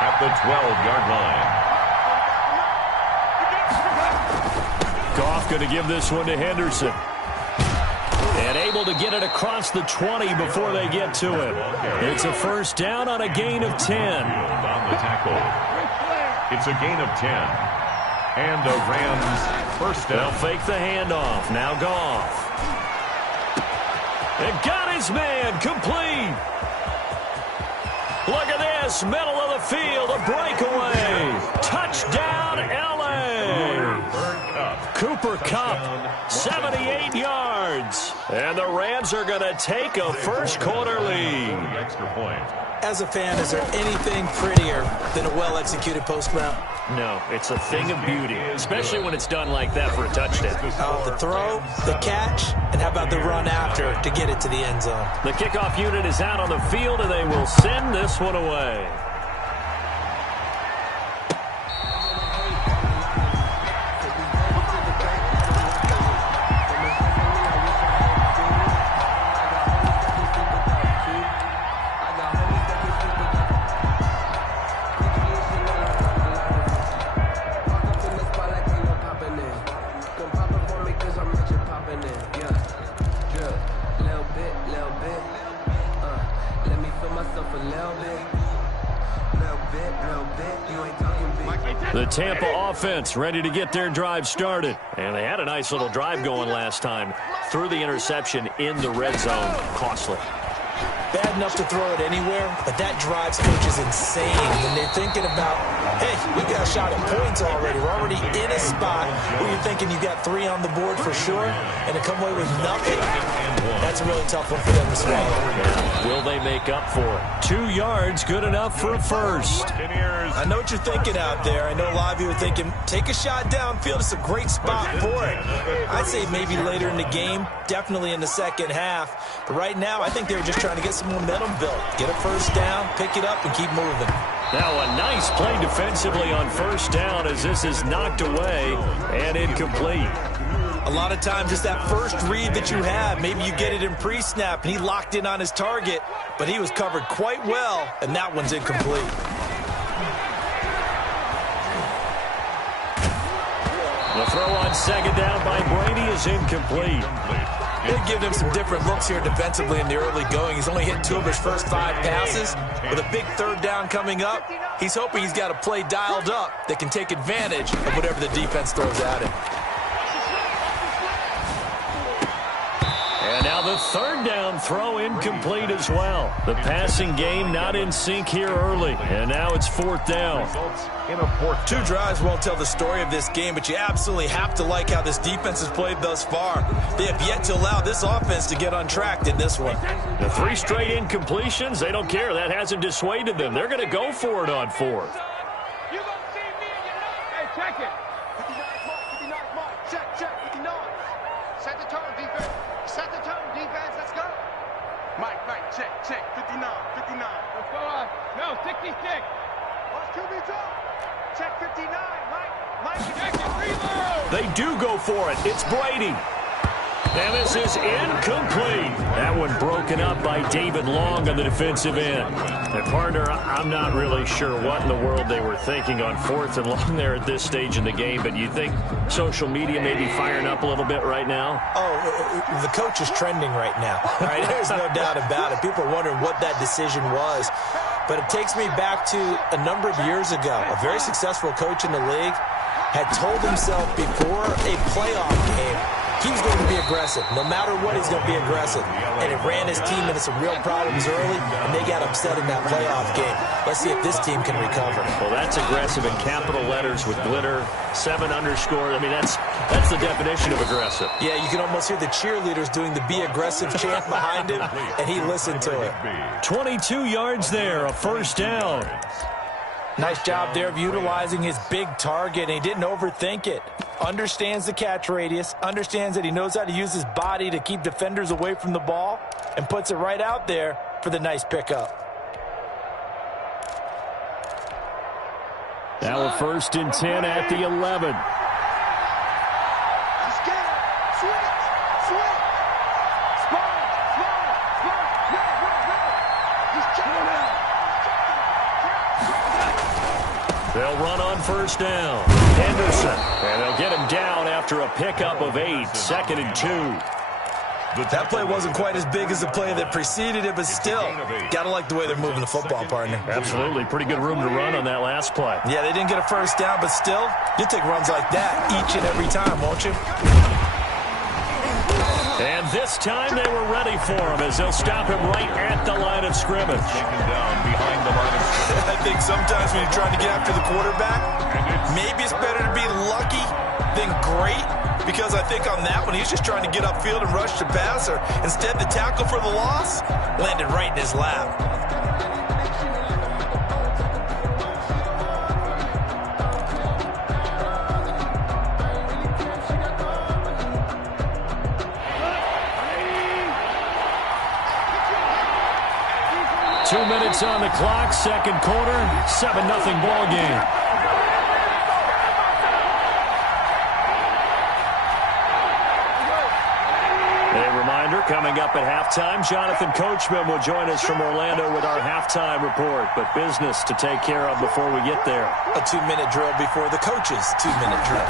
at the 12-yard line. Goff going to give this one to Henderson. And able to get it across the 20 before they get to him. It's a 1st down on a gain of 10. On the tackle. It's a gain of 10. And a Rams 1st down. They'll fake the handoff. Now Goff. And got his man complete. Look at this, middle of the field, a breakaway. Touchdown, L.A. Cooper Kupp, 78 yards. And the Rams are going to take a first-quarter lead. Extra point. As a fan, is there anything prettier than a well-executed post route? No, it's a thing of beauty, especially when it's done like that for a touchdown. The throw, the catch, and how about the run after to get it to the end zone? The kickoff unit is out on the field, and they will send this one away. The Tampa offense ready to get their drive started. And they had a nice little drive going last time. Threw the interception in the red zone. Costly. Bad enough to throw it anywhere, but that drives coaches insane when they're thinking about, hey, we got a shot at points already. We're already in a spot where you're thinking you got 3 on the board for sure, and to come away with nothing, that's a really tough one for them to swallow. Will they make up for it? 2 yards, good enough for a first. I know what you're thinking out there. I know a lot of you are thinking, take a shot downfield. It's a great spot for it. I'd say maybe later in the game, definitely in the second half. But right now, I think they were just trying to get some momentum built. Get a first down, pick it up, and keep moving. Now a nice play defensively on 1st down as this is knocked away and incomplete. A lot of times it's that first read that you have. Maybe you get it in pre-snap, and he locked in on his target, but he was covered quite well, and that one's incomplete. The throw on 2nd down by Brady is incomplete. They're giving him some different looks here defensively in the early going. He's only hit 2 of his first 5 passes. With a big 3rd down coming up, he's hoping he's got a play dialed up that can take advantage of whatever the defense throws at him. And now the 3rd down throw incomplete as well. The passing game not in sync here early. And now it's 4th down. 2 drives won't tell the story of this game, but you absolutely have to like how this defense has played thus far. They have yet to allow this offense to get untracked in this one. The 3 straight incompletions, they don't care. That hasn't dissuaded them. They're going to go for it on 4th. You gonna see me and you're not. Hey, check it. 59 mark. Check, 59. Set the tone, defense. Set the tone, defense. Let's go. Mike, check. 59. Let's go on. No, 66. Watch QB talk. Check 59, Mike, check it, reload. They do go for it. It's Brady. And this is incomplete. That one broken up by David Long on the defensive end. And partner, I'm not really sure what in the world they were thinking on 4th and long there at this stage in the game, but you think social media may be firing up a little bit right now? Oh, the coach is trending right now. Right? There's no doubt about it. People are wondering what that decision was. But it takes me back to a number of years ago. A very successful coach in the league had told himself before a playoff game, He's going to be aggressive. No matter what, he's going to be aggressive. And it ran his team into some real problems early, and they got upset in that playoff game. Let's see if this team can recover. Well, that's aggressive in capital letters with glitter, 7 underscore. I mean, that's the definition of aggressive. Yeah, you can almost hear the cheerleaders doing the be aggressive chant behind him, and he listened to it. 22 yards there, a first down. Nice job there of utilizing his big target, and he didn't overthink it. Understands the catch radius, understands that he knows how to use his body to keep defenders away from the ball, and puts it right out there for the nice pickup. Now a 1st and 10 at the 11. They'll run on 1st down. Henderson. And they'll get him down after a pickup of 8. 2nd and 2. That play wasn't quite as big as the play that preceded it, but still, got to like the way they're moving the football, partner. Absolutely. Pretty good room to run on that last play. Yeah, they didn't get a 1st down, but still, you take runs like that each and every time, won't you? And this time they were ready for him as they'll stop him right at the line of scrimmage. Taken down behind the line of scrimmage. I think sometimes when you're trying to get after the quarterback, maybe it's better to be lucky than great, because I think on that one, he's just trying to get upfield and rush the passer. Instead, the tackle for the loss landed right in his lap. 2 minutes on the clock, 2nd quarter, 7-0 ball game. A reminder, coming up at halftime, Jonathan Coachman will join us from Orlando with our halftime report, but business to take care of before we get there. A 2-minute drill before the coach's 2-minute drill.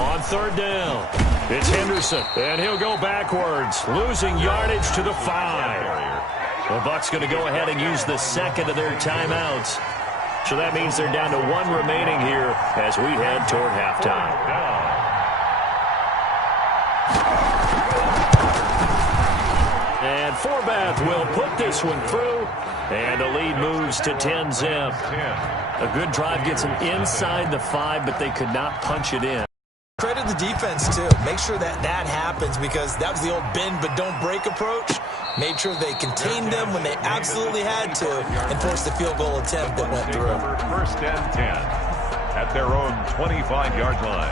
On 3rd down, it's Henderson, and he'll go backwards, losing yardage to the 5. The Bucs going to go ahead and use the 2nd of their timeouts. So that means they're down to 1 remaining here as we head toward halftime. And Forbath will put this one through, and the lead moves to 10-zip. A good drive gets them inside the 5, but they could not punch it in. Credit the defense, too. Make sure that happens, because that was the old bend but don't break approach. Made sure they contained them when they absolutely had to and forced the field goal attempt that went through. 1st and 10 at their own 25-yard line.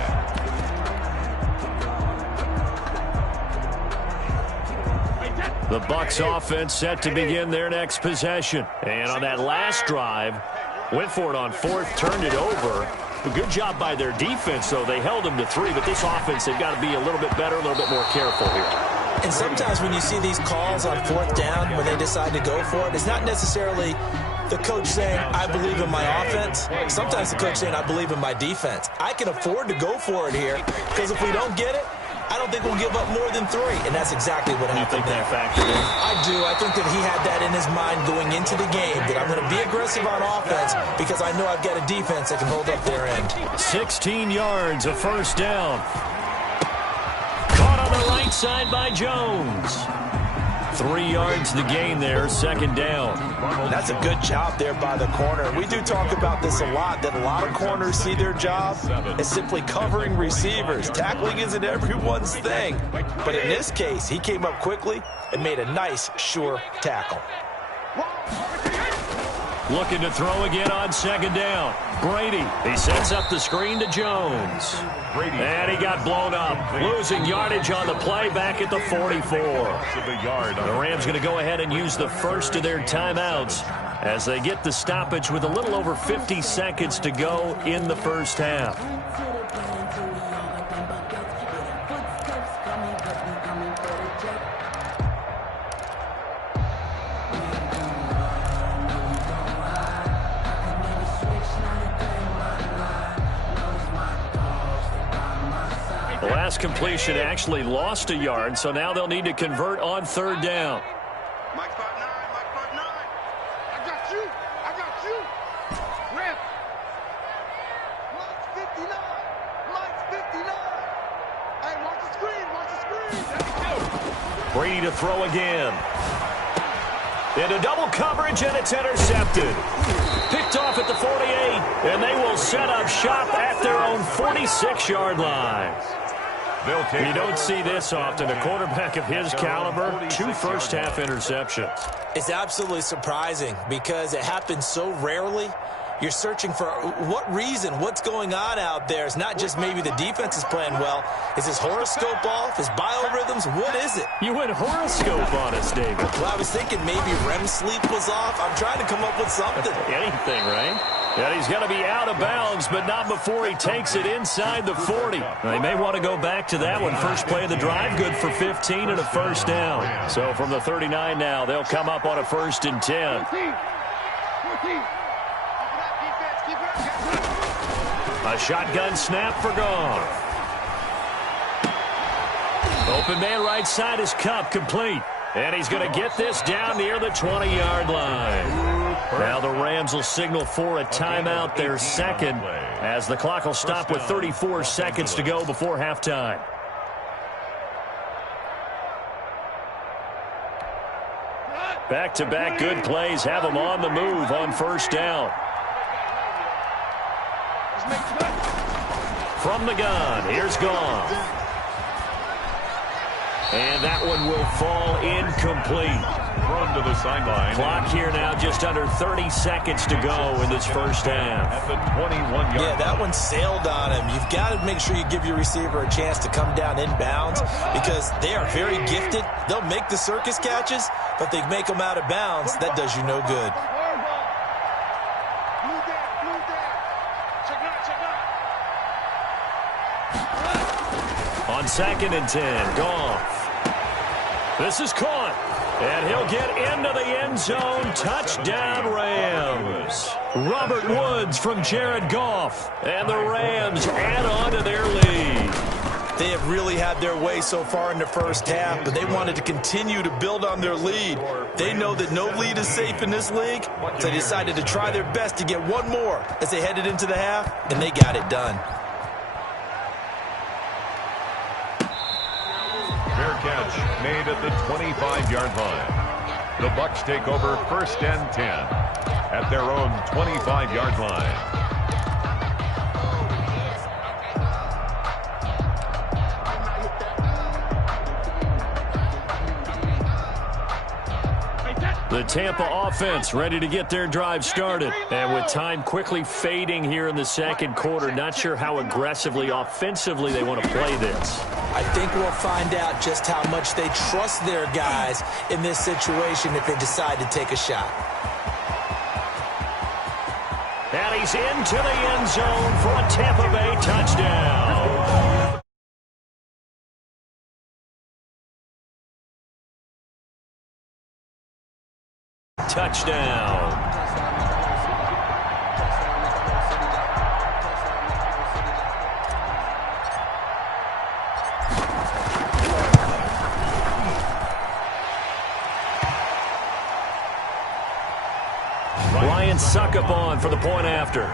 The Bucs offense set to begin their next possession. And on that last drive, went for it on 4th, turned it over. A good job by their defense, though. They held them to 3, but this offense, they've got to be a little bit better, a little bit more careful here. And sometimes when you see these calls on 4th down, when they decide to go for it, it's not necessarily the coach saying, I believe in my offense. Sometimes the coach saying, I believe in my defense. I can afford to go for it here, because if we don't get it, I don't think we'll give up more than 3, and that's exactly what happened there. Factored in? I do. I think that he had that in his mind going into the game, that I'm going to be aggressive on offense because I know I've got a defense that can hold up their end. 16 yards, a 1st down. Caught on the right side by Jones. 3 yards to gain there, 2nd down. That's a good job there by the corner. We do talk about this a lot, that a lot of corners see their job as simply covering receivers. Tackling isn't everyone's thing. But in this case, he came up quickly and made a nice, sure tackle. Looking to throw again on 2nd down. Brady, he sets up the screen to Jones. And he got blown up, losing yardage on the play back at the 44. The Rams going to go ahead and use the 1st of their timeouts as they get the stoppage with a little over 50 seconds to go in the 1st half. The last completion actually lost a yard, so now they'll need to convert on 3rd down. Mike 5-9, Mike 5-9. I got you. I got you. Rip. Mike's 59. Mike's 59. Hey, watch the screen. Brady to throw again. Into double coverage, and it's intercepted. Picked off at the 48, and they will set up shop at their own 46-yard line. You don't see this often. A quarterback of his caliber, 2 first-half interceptions. It's absolutely surprising because it happens so rarely. You're searching for what reason, what's going on out there. It's not just maybe the defense is playing well. Is his horoscope off? His biorhythms? What is it? You went horoscope on us, David. Well, I was thinking maybe REM sleep was off. I'm trying to come up with something. Anything, right? And he's going to be out of bounds, but not before he takes it inside the 40. They may want to go back to that one. First play of the drive, good for 15 and a first down. So from the 39 now, they'll come up on a 1st and 10. 14. A shotgun snap for Goff. Open man right side is Cup, complete. And he's going to get this down near the 20-yard line. Now the Rams will signal for a timeout, their second, as the clock will stop with 34 seconds to go before halftime. Back-to-back good plays have them on the move on first down. From the gun, here's Goff. And that one will fall incomplete. Thrown to the sideline. Clock here now just under 30 seconds to go in this first half. At the 21-yard line. Yeah, that one sailed on him. You've got to make sure you give your receiver a chance to come down inbounds because they are very gifted. They'll make the circus catches, but they make them out of bounds. That does you no good. On 2nd and 10, Goff. This is caught, and he'll get into the end zone. Touchdown, Rams. Robert Woods from Jared Goff, and the Rams add on to their lead. They have really had their way so far in the first half, but they wanted to continue to build on their lead. They know that no lead is safe in this league, so they decided to try their best to get one more as they headed into the half, and they got it done. Fair catch made at the 25-yard line. The Bucs take over 1st and 10 at their own 25-yard line. The Tampa offense ready to get their drive started. And with time quickly fading here in the second quarter, not sure how aggressively, offensively they want to play this. I think we'll find out just how much they trust their guys in this situation if they decide to take a shot. And he's into the end zone for a Tampa Bay touchdown. Touchdown. Ryan Succop for the point after.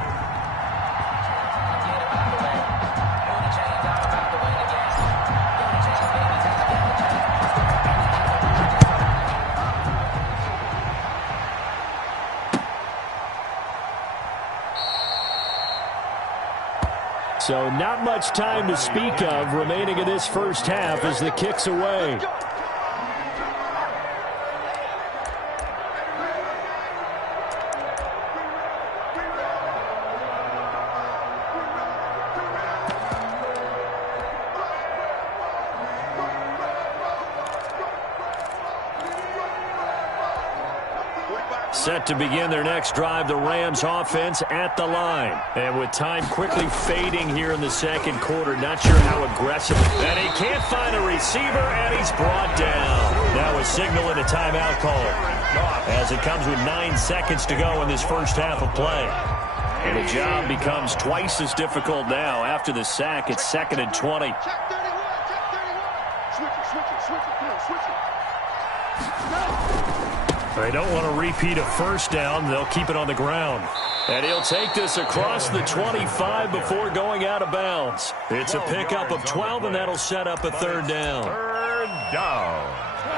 So not much time to speak of remaining in this first half as the kick's away. Set to begin their next drive, the Rams offense at the line. And with time quickly fading here in the second quarter, not sure how aggressive. And he can't find a receiver, and he's brought down. Now a signal and a timeout call as it comes with 9 seconds to go in this first half of play. And the job becomes twice as difficult now after the sack. It's 2nd and 20. Check 31, check 31. Switch it, come on, switch it. They don't want to repeat a first down. They'll keep it on the ground. And he'll take this across the 25 before going out of bounds. It's a pickup of 12, and that'll set up a 3rd down. 3rd down.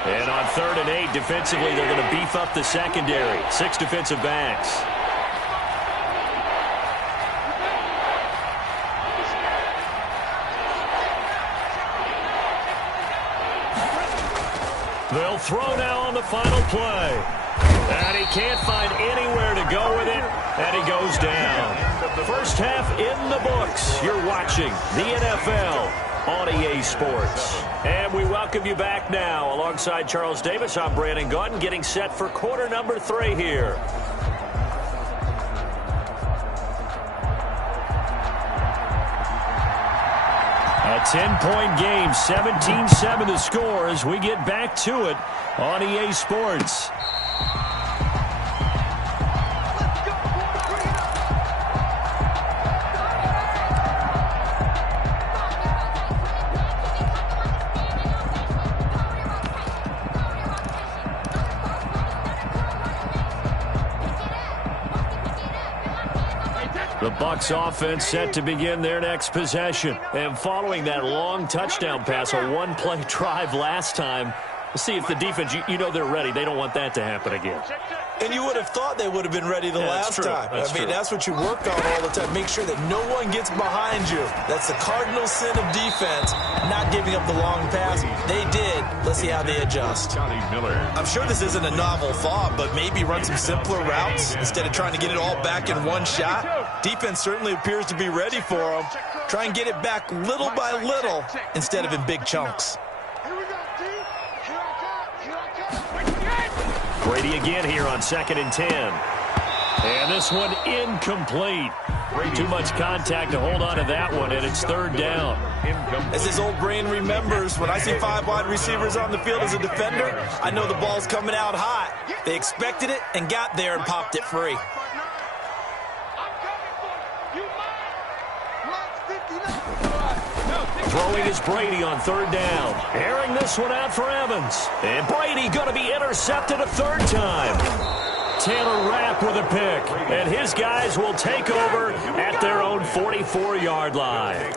And on 3rd and 8, defensively, they're going to beef up the secondary. 6 defensive backs. They'll throw now on the final play. And he can't find anywhere to go with it, and he goes down. First half in the books. You're watching the NFL on EA Sports. And we welcome you back now. Alongside Charles Davis, I'm Brandon Gaudin, getting set for quarter number 3 here. A 10-point game, 17-7 the score as we get back to it on EA Sports. The Bucs offense set to begin their next possession. And following that long touchdown pass, a one-play drive last time, we'll see if the defense, you know they're ready. They don't want that to happen again. And you would have thought they would have been ready the last time. That's what you work on all the time. Make sure that no one gets behind you. That's the cardinal sin of defense, not giving up the long pass. They did. Let's see how they adjust. I'm sure this isn't a novel thought, but maybe run some simpler routes instead of trying to get it all back in one shot. Defense certainly appears to be ready for them. Try and get it back little by little instead of in big chunks. Brady again here on 2nd and 10. And this one incomplete. Too much contact to hold on to that one, and it's 3rd down. As his old brain remembers, when I see 5 wide receivers on the field as a defender, I know the ball's coming out hot. They expected it and got there and popped it free. Throwing is Brady on 3rd down. Airing this one out for Evans. And Brady going to be intercepted a 3rd time. Taylor Rapp with a pick. And his guys will take over at their own 44-yard line.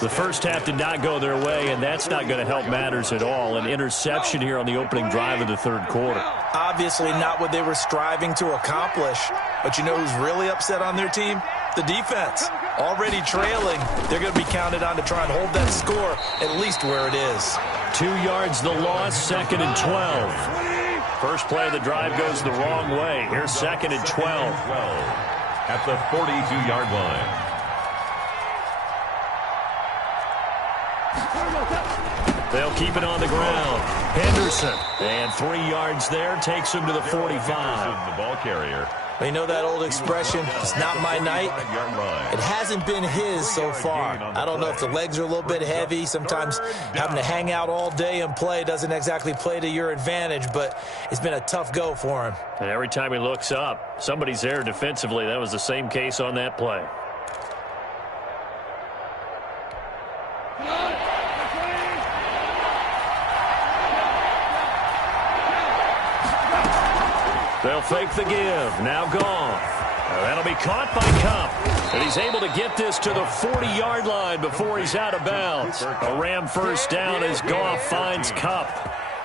The first half did not go their way, and that's not going to help matters at all. An interception here on the opening drive of the 3rd quarter. Obviously not what they were striving to accomplish. But you know who's really upset on their team? The defense. Already trailing. They're going to be counted on to try and hold that score at least where it is. 2 yards the loss, 2nd and 12. First play of the drive goes the wrong way. Here's 2nd and 12. At the 42-yard line. They'll keep it on the ground. Henderson. And 3 yards there takes him to the 45. The ball carrier. You know that old expression, it's not my night? It hasn't been his so far. I don't know if the legs are a little bit heavy. Sometimes having to hang out all day and play doesn't exactly play to your advantage, but it's been a tough go for him. And every time he looks up, somebody's there defensively. That was the same case on that play. They'll fake the give. Now Goff. That'll be caught by Kupp. And he's able to get this to the 40-yard line before he's out of bounds. A Ram first down as Goff finds Kupp.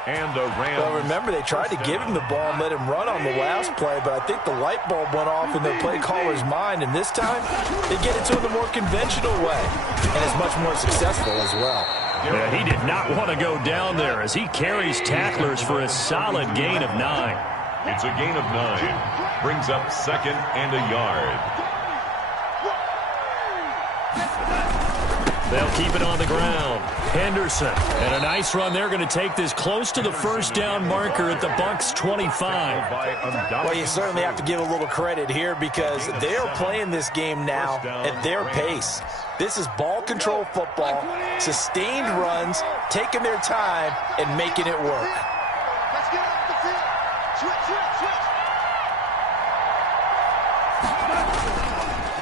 And a Ram. Well, remember, they tried to give him the ball and let him run on the last play, but I think the light bulb went off in the play caller's mind, and this time they get it to him the more conventional way, and it's much more successful as well. Yeah, he did not want to go down there as he carries tacklers for a solid gain of 9. It's a gain of 9. Brings up 2nd and a yard. They'll keep it on the ground. Henderson. And a nice run. They're going to take this close to the first down marker at the Bucs 25. Well, you certainly have to give a little credit here because they are playing this game now at their pace. This is ball control football, sustained runs, taking their time, and making it work. Let's get off the field. Switch.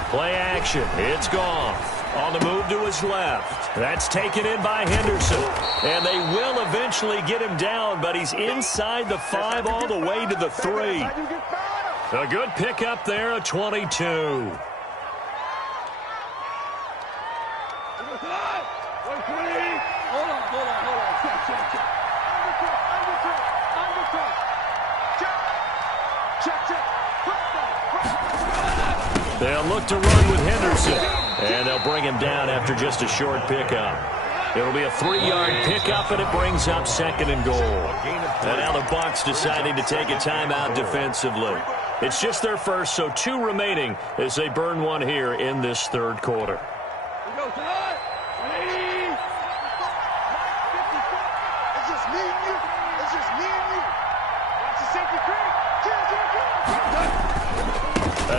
Play action. It's Goff. On the move to his left. That's taken in by Henderson. And they will eventually get him down, but he's inside the 5 all the way to the 3. A good pickup there, a 22. Hold on. Check. They'll look to run with Henderson, and they'll bring him down after just a short pickup. It'll be a 3-yard pickup, and it brings up 2nd and goal. And now the Bucs deciding to take a timeout defensively. It's just their first, so 2 remaining as they burn one here in this 3rd quarter.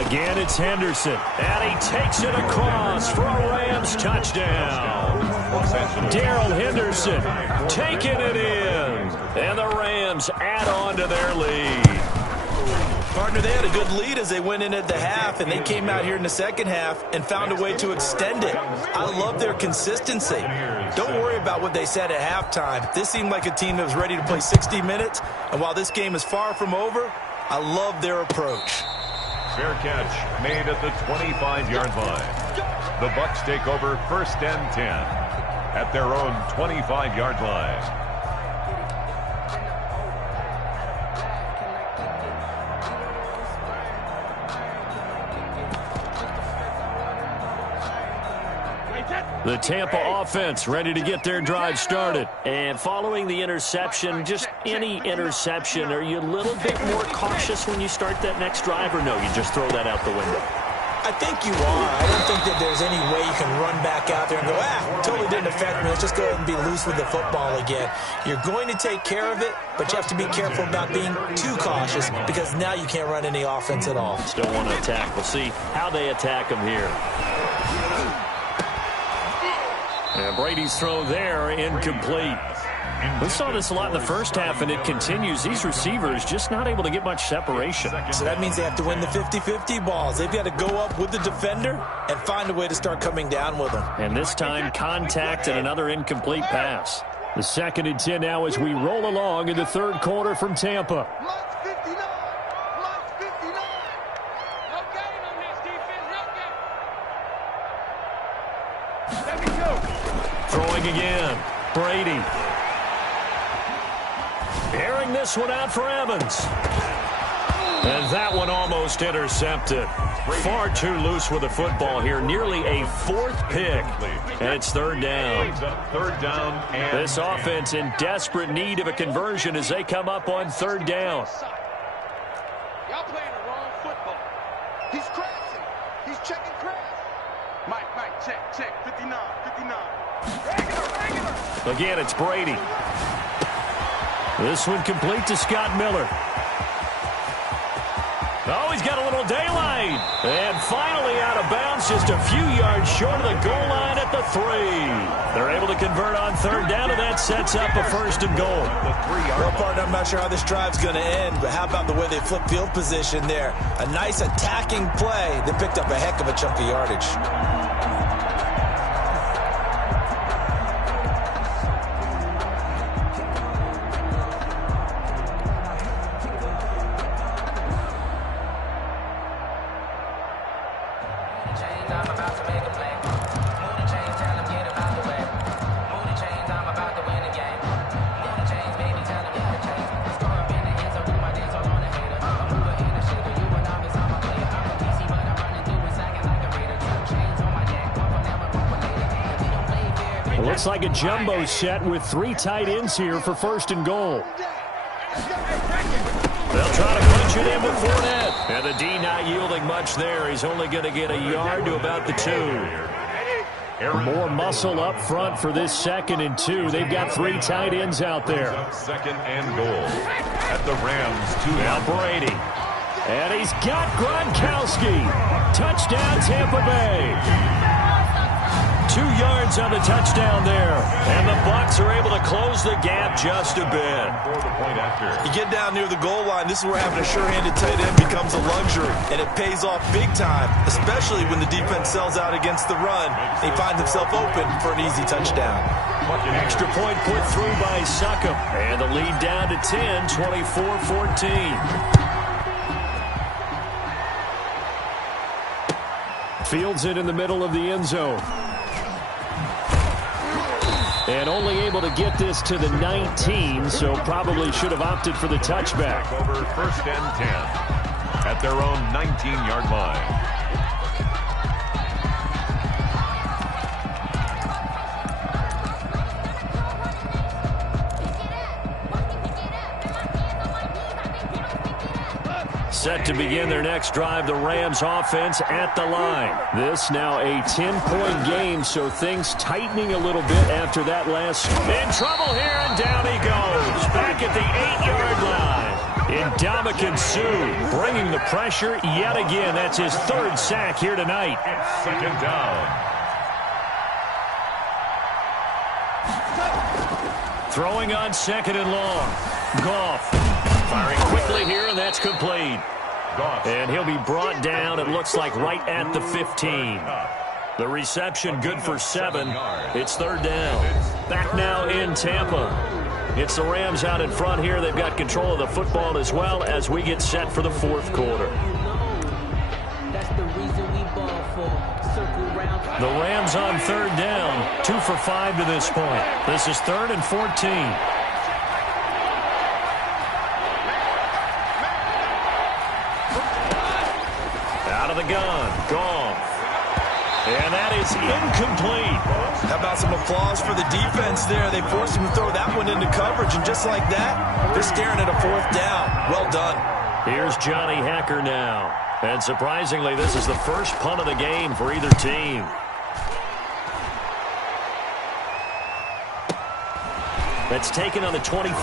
Again, it's Henderson, and he takes it across for a Rams touchdown. Darrell Henderson taking it in, and the Rams add on to their lead. Partner, they had a good lead as they went in at the half, and they came out here in the second half and found a way to extend it. I love their consistency. Don't worry about what they said at halftime. This seemed like a team that was ready to play 60 minutes, and while this game is far from over, I love their approach. Fair catch made at the 25-yard line. The Bucs take over 1st and 10 at their own 25-yard line. The Tampa offense ready to get their drive started. And following the interception, just any interception, are you a little bit more cautious when you start that next drive, or no, you just throw that out the window? I think you are. I don't think that there's any way you can run back out there and go, totally didn't affect me. Let's just go ahead and be loose with the football again. You're going to take care of it, but you have to be careful about being too cautious because now you can't run any offense at all. Still want to attack. We'll see how they attack them here. And Brady's throw there, incomplete. We saw this a lot in the first half, and it continues. These receivers just not able to get much separation. So that means they have to win the 50-50 balls. They've got to go up with the defender and find a way to start coming down with them. And this time, contact and another incomplete pass. The 2nd and 10 now as we roll along in the 3rd quarter from Tampa. Throwing again, Brady. Airing this one out for Evans. And that one almost intercepted. Far too loose with the football here. Nearly a 4th pick. And it's 3rd down. 3rd down. And this offense in desperate need of a conversion as they come up on 3rd down. Y'all playing the wrong football. He's crashing. He's checking crash. Mike, check. 59. Regular. Again, it's Brady. This one complete to Scott Miller. Oh, he's got a little daylight. And finally out of bounds, just a few yards short of the goal line at the 3. They're able to convert on 3rd down, and that sets up a 1st and goal. Well, partner, I'm not sure how this drive's going to end, but how about the way they flip field position there? A nice attacking play that picked up a heck of a chunk of yardage. Looks like a jumbo set with 3 tight ends here for 1st and goal. They'll try to punch it in with Fournette. And the D not yielding much there. He's only going to get a yard to about the 2. More muscle up front for this 2nd and 2. They've got 3 tight ends out there. 2nd and goal at the Rams 2. Now Brady. And he's got Gronkowski. Touchdown, Tampa Bay. 2 yards on the touchdown there. And the Bucs are able to close the gap just a bit. You get down near the goal line, this is where having a sure-handed tight end becomes a luxury. And it pays off big time, especially when the defense sells out against the run. He finds himself open for an easy touchdown. Extra point put through by Succop. And the lead down to 10, 24-14. Fields it in the middle of the end zone. And only able to get this to the 19, so probably should have opted for the touchback. Over 1st and 10. at their own 19-yard line. Set to begin their next drive, the Rams offense at the line. This now a 10-point game, so things tightening a little bit after that last. In trouble here, and down he goes. Back at the 8-yard line. Ndamukong Suh bringing the pressure yet again. That's his third sack here tonight. It's second down. Throwing on second and long. Goff firing quickly here, and that's complete. And he'll be brought down, it looks like, right at the 15. The reception good for 7. It's third down. Back now in Tampa. It's the Rams out in front here. They've got control of the football as well as we get set for the fourth quarter. The Rams on third down. 2 for 5 to this point. This is 3rd and 14. The gun, Goff. And that is incomplete. How about some applause for the defense there? They forced him to throw that one into coverage, and just like that, they're staring at a 4th down. Well done. Here's Johnny Hacker now. And surprisingly, this is the first punt of the game for either team. That's taken on the 25.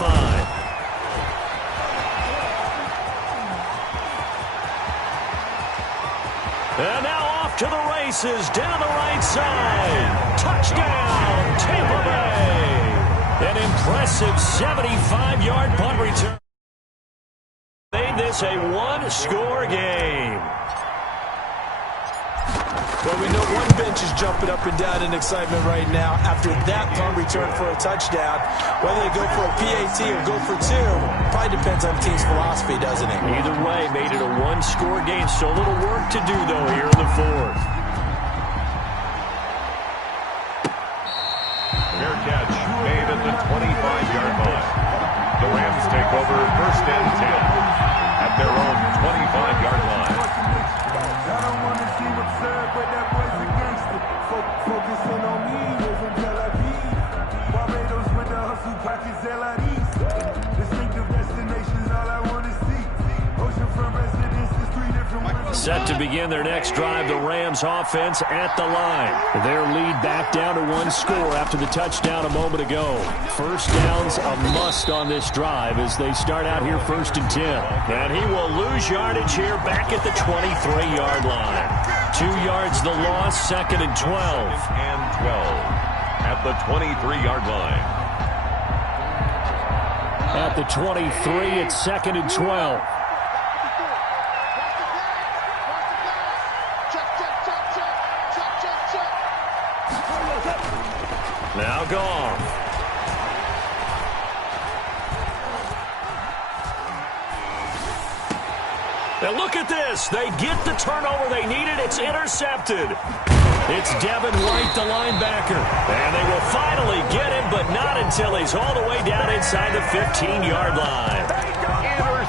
And now off to the races, down the right side. Touchdown, Tampa Bay. An impressive 75-yard punt return. Made this a one-score game. Well, we know one bench is jumping up and down in excitement right now after that punt return for a touchdown. Whether they go for a PAT or go for 2, probably depends on the team's philosophy, doesn't it? Either way, made it a one-score game. Still a little work to do, though, here in the fourth. Fair catch made at the 25-yard line. The Rams take over 1st and 10 at their own 25-yard line. I don't want to seem absurd, but that boy's a gangster. Focusing on me, living Tel Aviv. Barbados with the hustle, pockets LIDs. Distinctive destinations, all I want to see. Oceanfront residences, 3 different ones. Set to begin their next drive, the Rams offense at the line. Their lead back down to 1 score after the touchdown a moment ago. First down's a must on this drive as they start out here 1st and 10. And he will lose yardage here back at the 23-yard line. 2 yards the loss, 2nd and 12. And 12 at the 23-yard line. At the 23, it's 2nd and 12. Now Goff. Now look at this. They get the turnover they needed. It's intercepted. It's Devin White, the linebacker. And they will finally get him, but not until he's all the way down inside the 15-yard line.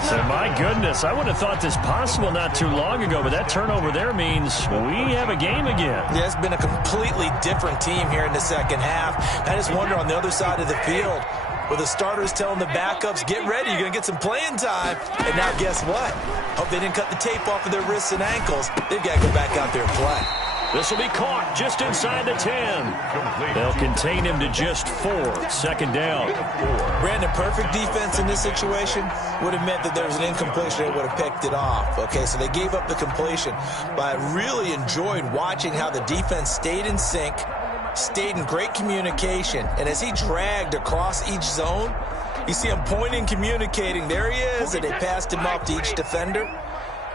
So my goodness, I would have thought this possible not too long ago, but that turnover there means we have a game again. Yeah, it's been a completely different team here in the second half. I just wonder on the other side of the field, with the starters telling the backups, get ready, you're going to get some playing time. And now guess what? Hope they didn't cut the tape off of their wrists and ankles. They've got to go back out there and play. This will be caught just inside the 10. They'll contain him to just 4. 2nd down. Brandon, perfect defense in this situation would have meant that there was an incompletion that would have picked it off. Okay, so they gave up the completion. But I really enjoyed watching how the defense stayed in sync, stayed in great communication. And as he dragged across each zone, you see him pointing, communicating. There he is, and they passed him off to each defender.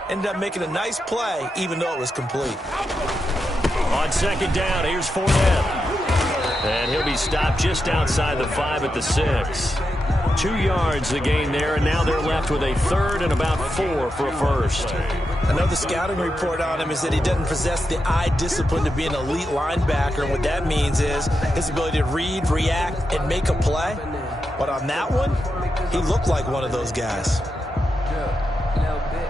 Ended up making a nice play, even though it was complete. On 2nd down, here's Fournette. And he'll be stopped just outside the 5 at the 6. 2 yards the gain there, and now they're left with a 3rd and about 4 for a first. Another scouting report on him is that he doesn't possess the eye discipline to be an elite linebacker, and what that means is his ability to read, react, and make a play. But on that one, he looked like one of those guys. Little bit.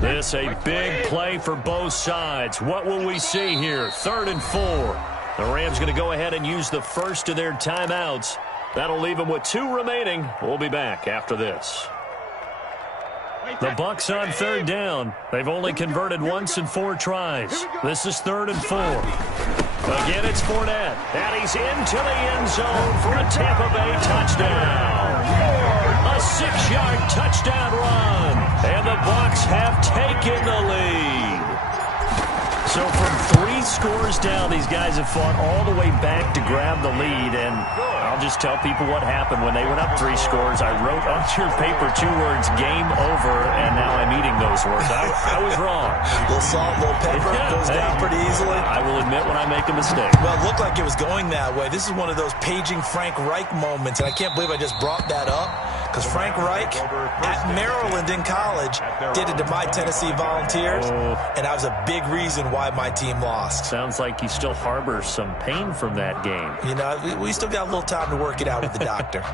This a big play for both sides. What will we see here? 3rd and 4. The Rams going to go ahead and use the first of their timeouts. That'll leave them with 2 remaining. We'll be back after this. The Bucs on 3rd down. They've only converted once in 4 tries. This is 3rd and 4. Again, it's Fournette. And he's into the end zone for a Tampa Bay touchdown. A 6-yard touchdown run. And the Bucs have taken the lead. So from 3 scores down, these guys have fought all the way back to grab the lead. And I'll just tell people what happened when they went up 3 scores. I wrote on your paper 2 words, game over, and now I'm eating those words. I was wrong. A little salt, a little pepper, goes down pretty easily. I will admit when I make a mistake. Well, it looked like it was going that way. This is one of those paging Frank Reich moments, and I can't believe I just brought that up. Because Frank Reich, at Maryland in college, did it to my Tennessee Volunteers, and that was a big reason why my team lost. Sounds like you still harbor some pain from that game. You know, we still got a little time to work it out with the doctor.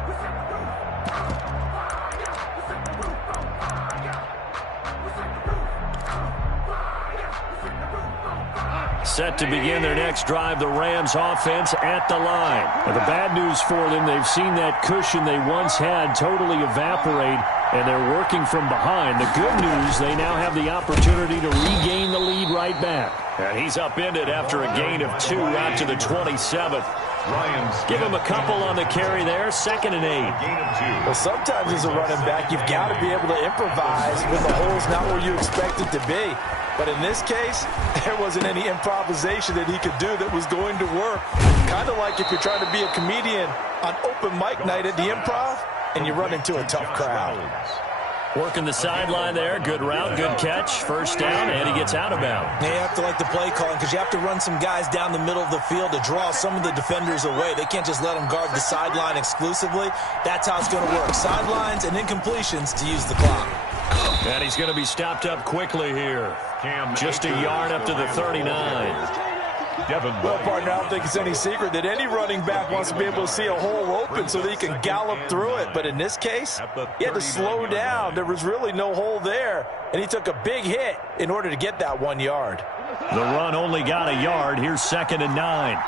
Set to begin their next drive, the Rams offense at the line. But the bad news for them, they've seen that cushion they once had totally evaporate, and they're working from behind. The good news, they now have the opportunity to regain the lead right back. And he's upended after a gain of 2 out to the 27th. Give him a couple on the carry there, 2nd and 8. Well, sometimes as a running back, you've got to be able to improvise when the hole's not where you expect it to be. But in this case, there wasn't any improvisation that he could do that was going to work. Kind of like if you're trying to be a comedian on open mic night at the Improv and you run into a tough crowd. Working the sideline there. Good route, good catch. 1st down, and he gets out of bounds. You have to like the play calling because you have to run some guys down the middle of the field to draw some of the defenders away. They can't just let them guard the sideline exclusively. That's how it's going to work. Sidelines and incompletions to use the clock. And he's going to be stopped up quickly here. Just a yard up to the 39. Well, partner, I don't think it's any secret that any running back wants to be able to see a hole open so that he can gallop through it. But in this case, he had to slow down. There was really no hole there, and he took a big hit in order to get that 1 yard. The run only got a yard. Here's 2nd and 9.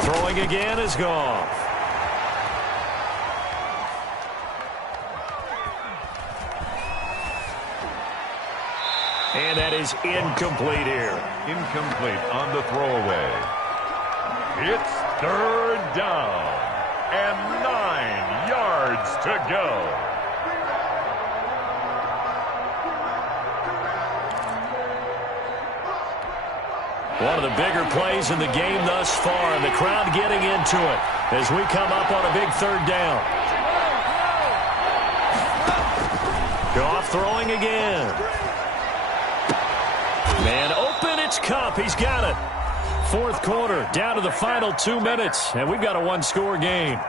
Throwing again is Goff. And that is incomplete here. Incomplete on the throwaway. It's 3rd down and 9 yards to go. One of the bigger plays in the game thus far, and the crowd getting into it as we come up on a big 3rd down. Goff throwing again. Man open, it's Kupp. He's got it. 4th quarter, down to the final 2 minutes, and we've got a 1-score game.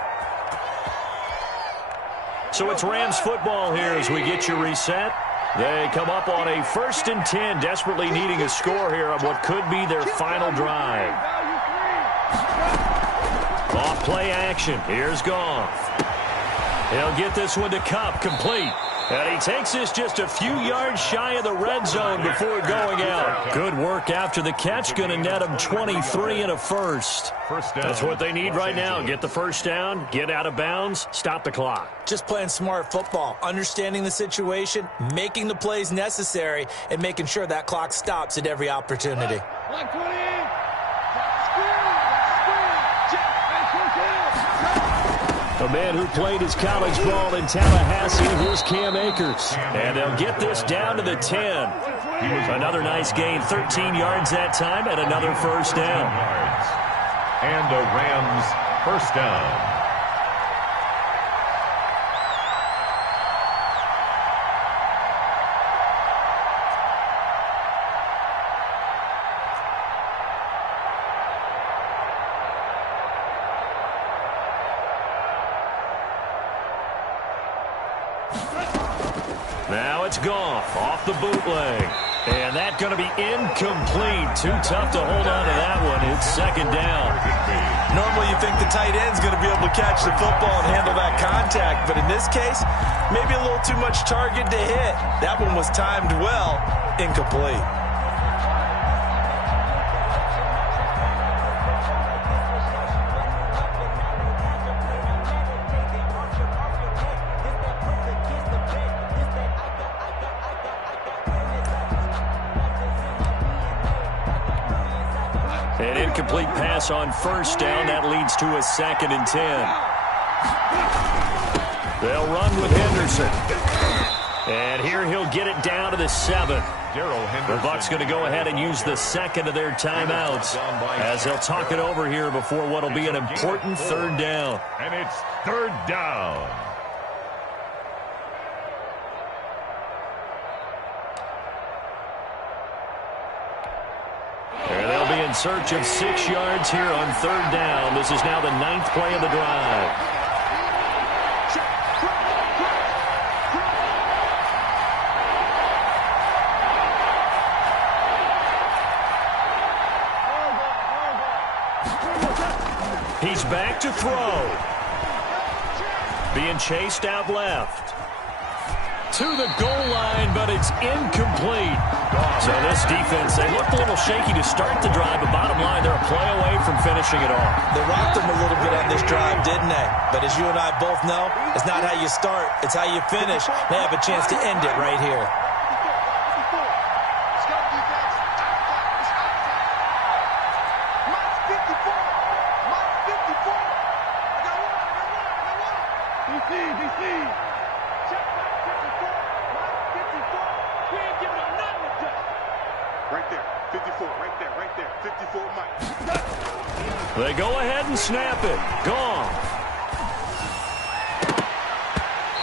So it's Rams football here as we get you reset. They come up on a 1st and 10, desperately needing a score here on what could be their final drive. Off play action. Here's Goff. He'll get this one to Kupp, complete. And he takes this just a few yards shy of the red zone before going out. Good work after the catch. Going to net him 23 and a first. That's what they need right now. Get the 1st down, get out of bounds, stop the clock. Just playing smart football, understanding the situation, making the plays necessary, and making sure that clock stops at every opportunity. A man who played his college ball in Tallahassee, here's Cam Akers. And they'll get this down to the 10. Another nice gain, 13 yards that time, and another 1st down. And a Rams 1st down. Now it's Goff off the bootleg. And that's going to be incomplete. Too tough to hold on to that one. It's second down. Normally you think the tight end's going to be able to catch the football and handle that contact, but in this case, maybe a little too much target to hit. That one was timed well, incomplete. An incomplete pass on first down. That leads to a 2nd and 10. They'll run with Henderson. And here he'll get it down to the 7. The Bucs going to go ahead and use the second of their timeouts as they'll talk it over here before what will be an important 3rd down. And it's 3rd down. They'll be in search of 6 yards here on 3rd down. This is now the 9th play of the drive. He's back to throw. Being chased out left. To the goal line, but it's incomplete. So this defense, they looked a little shaky to start the drive, but bottom line, they're a play away from finishing it off. They rocked them a little bit on this drive, didn't they? But as you and I both know, it's not how you start, it's how you finish. They have a chance to end it right here. They go ahead and snap it. Gone.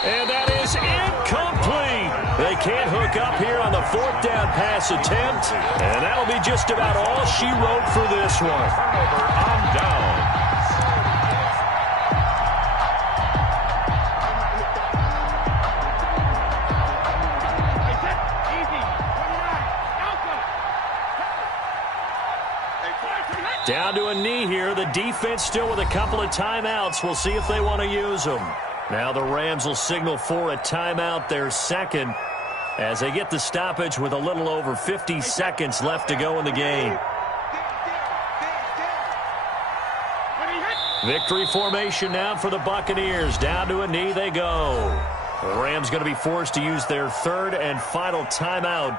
And that is incomplete. They can't hook up here on the 4th down pass attempt. And that'll be just about all she wrote for this one. Turnover on down. Down to a knee here. The defense still with a couple of timeouts. We'll see if they want to use them. Now the Rams will signal for a timeout, their 2nd, as they get the stoppage with a little over 50 seconds left to go in the game. Victory formation now for the Buccaneers. Down to a knee they go. The Rams going to be forced to use their 3rd and final timeout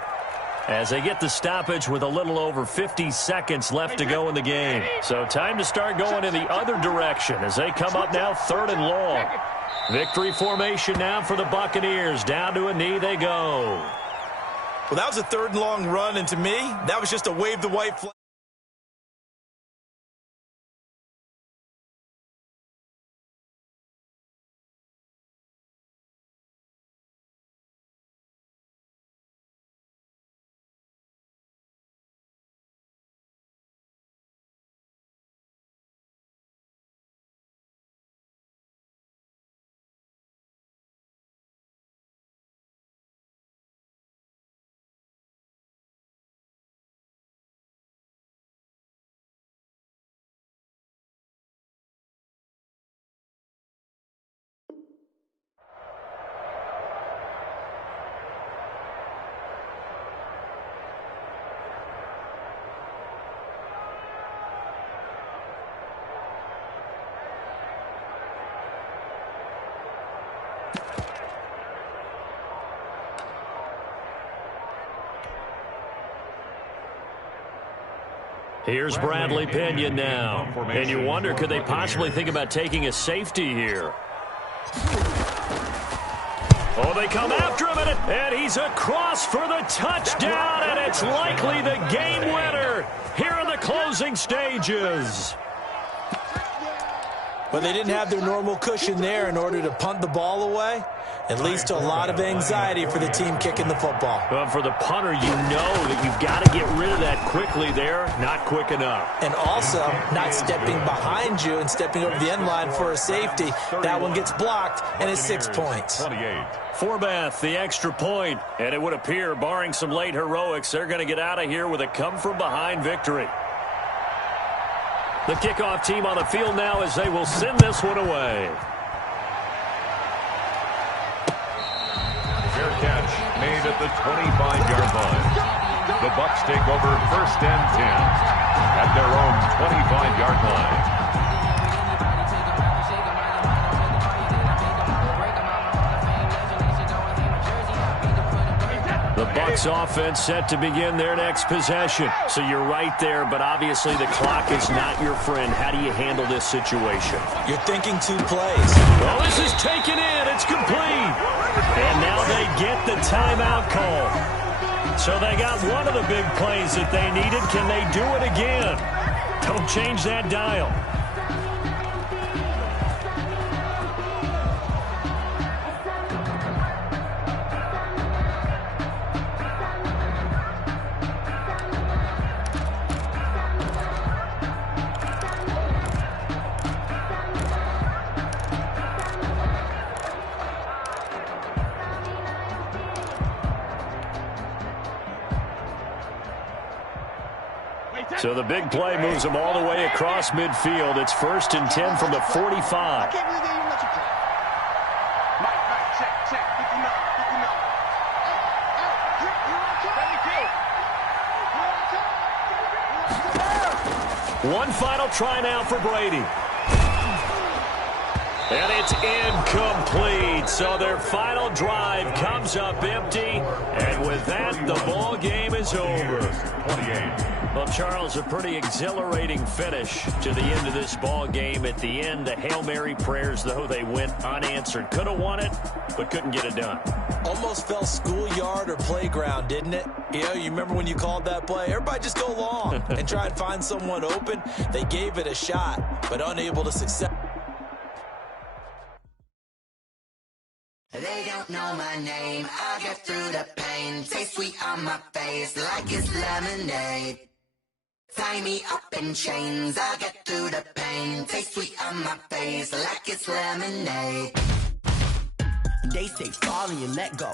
as they get the stoppage with a little over 50 seconds left to go in the game. So time to start going in the other direction as they come up now 3rd and long. Victory formation now for the Buccaneers. Down to a knee they go. Well, that was a 3rd and long run, and to me, that was just a wave the white flag. Here's Bradley Pinion now. And you wonder, could they possibly think about taking a safety here? Oh, they come after him, and he's across for the touchdown, and it's likely the game winner here in the closing stages. But they didn't have their normal cushion there in order to punt the ball away. It leads to a lot of anxiety for the team kicking the football. Well, for the punter, you know that you've got to get rid of that quickly there. Not quick enough. And also, not stepping behind you and stepping over the end line for a safety. That one gets blocked, and it's 6 points. 28. Forbath, the extra point. And it would appear, barring some late heroics, they're going to get out of here with a come-from-behind victory. The kickoff team on the field now as they will send this one away. Fair catch made at the 25-yard line. The Bucs take over 1st and 10 at their own 25-yard line. The Bucs offense set to begin their next possession. So you're right there, but obviously the clock is not your friend. How do you handle this situation? You're thinking 2 plays. Well, this is taken in. It's complete. And now they get the timeout call. So they got one of the big plays that they needed. Can they do it again? Don't change that dial. So the big play moves them all the way across midfield. It's 1st and 10 from the 45. One final try now for Brady. And it's incomplete. So their final drive comes up empty. And with that, the ball game is over. 28. Well, Charles, a pretty exhilarating finish to the end of this ball game. At the end, the Hail Mary prayers, though, they went unanswered. Could have won it, but couldn't get it done. Almost felt schoolyard or playground, didn't it? You know, you remember when you called that play? Everybody just go long and try and find someone open. They gave it a shot, but unable to succeed. They don't know my name. I get through the pain. Taste sweet on my face like it's lemonade. Tie me up in chains. I get through the pain. Taste sweet on my face like it's lemonade. They say fall and you let go,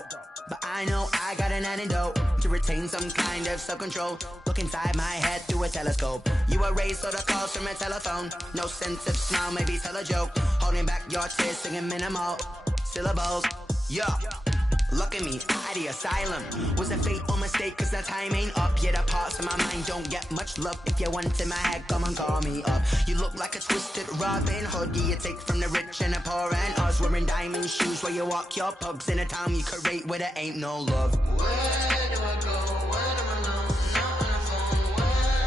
but I know I got an antidote to retain some kind of self-control. Look inside my head through a telescope. You erase all the calls from a telephone. No sense of smile, maybe tell a joke. Holding back your tears, singing minimal syllables. Yeah, look at me, out the asylum. Was a fate or mistake, cause the time ain't up. Yeah, the parts of my mind don't get much love. If you want in my head, come and call me up. You look like a twisted Robin Hood. Yeah, you take from the rich and the poor and us. Wearing diamond shoes where you walk your pugs in a town you create where there ain't no love. Where do I go? When am I alone? Not on the phone. When I'm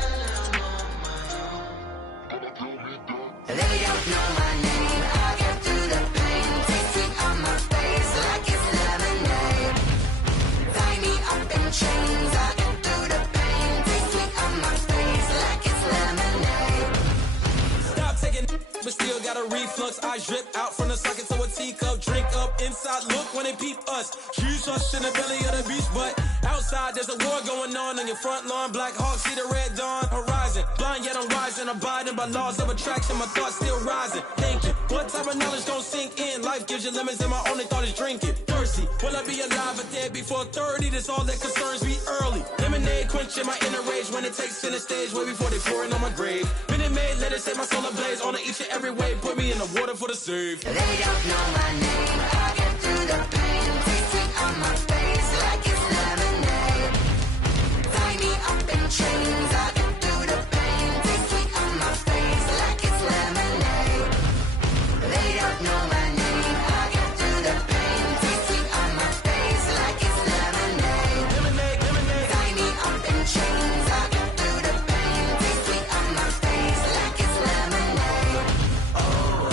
on my own. They don't know my name. I get through the pain. Taste sweet on my face like it's lemonade. Tie me up in chains. I get through the pain. Taste sweet on my face like it's lemonade. Stop taking, but still got a reflux. I drip out from the socket to a teacup. Drink up inside. Look when they peep us. Choose us in the belly of the beast, but outside there's a war going on your front lawn. Black Hawk see the red dawn horizon. Blind yet I'm rising, abiding by laws of attraction. My thoughts still rising. Thinking, what type of knowledge gon' sink in? Life gives you lemons and my only thought is drinking. Thirsty, will I be alive or dead before 30? That's all that concerns me early. Lemonade quenching my inner rage when it takes center stage way before they pouring on my grave. Minute Maid, let it set my soul ablaze on each and every way. Put me in the water for the save. They don't know my name. I get through the pain. Taste sweet on my face like it's lemonade. Tie me up in chains. I get through the pain. Taste sweet on my face like it's lemonade. They don't know my name. I get through the pain. Taste sweet on my face like it's lemonade. Lemonade, lemonade. Tie me up in chains. I get through the pain. Taste sweet on my face like it's lemonade. Oh.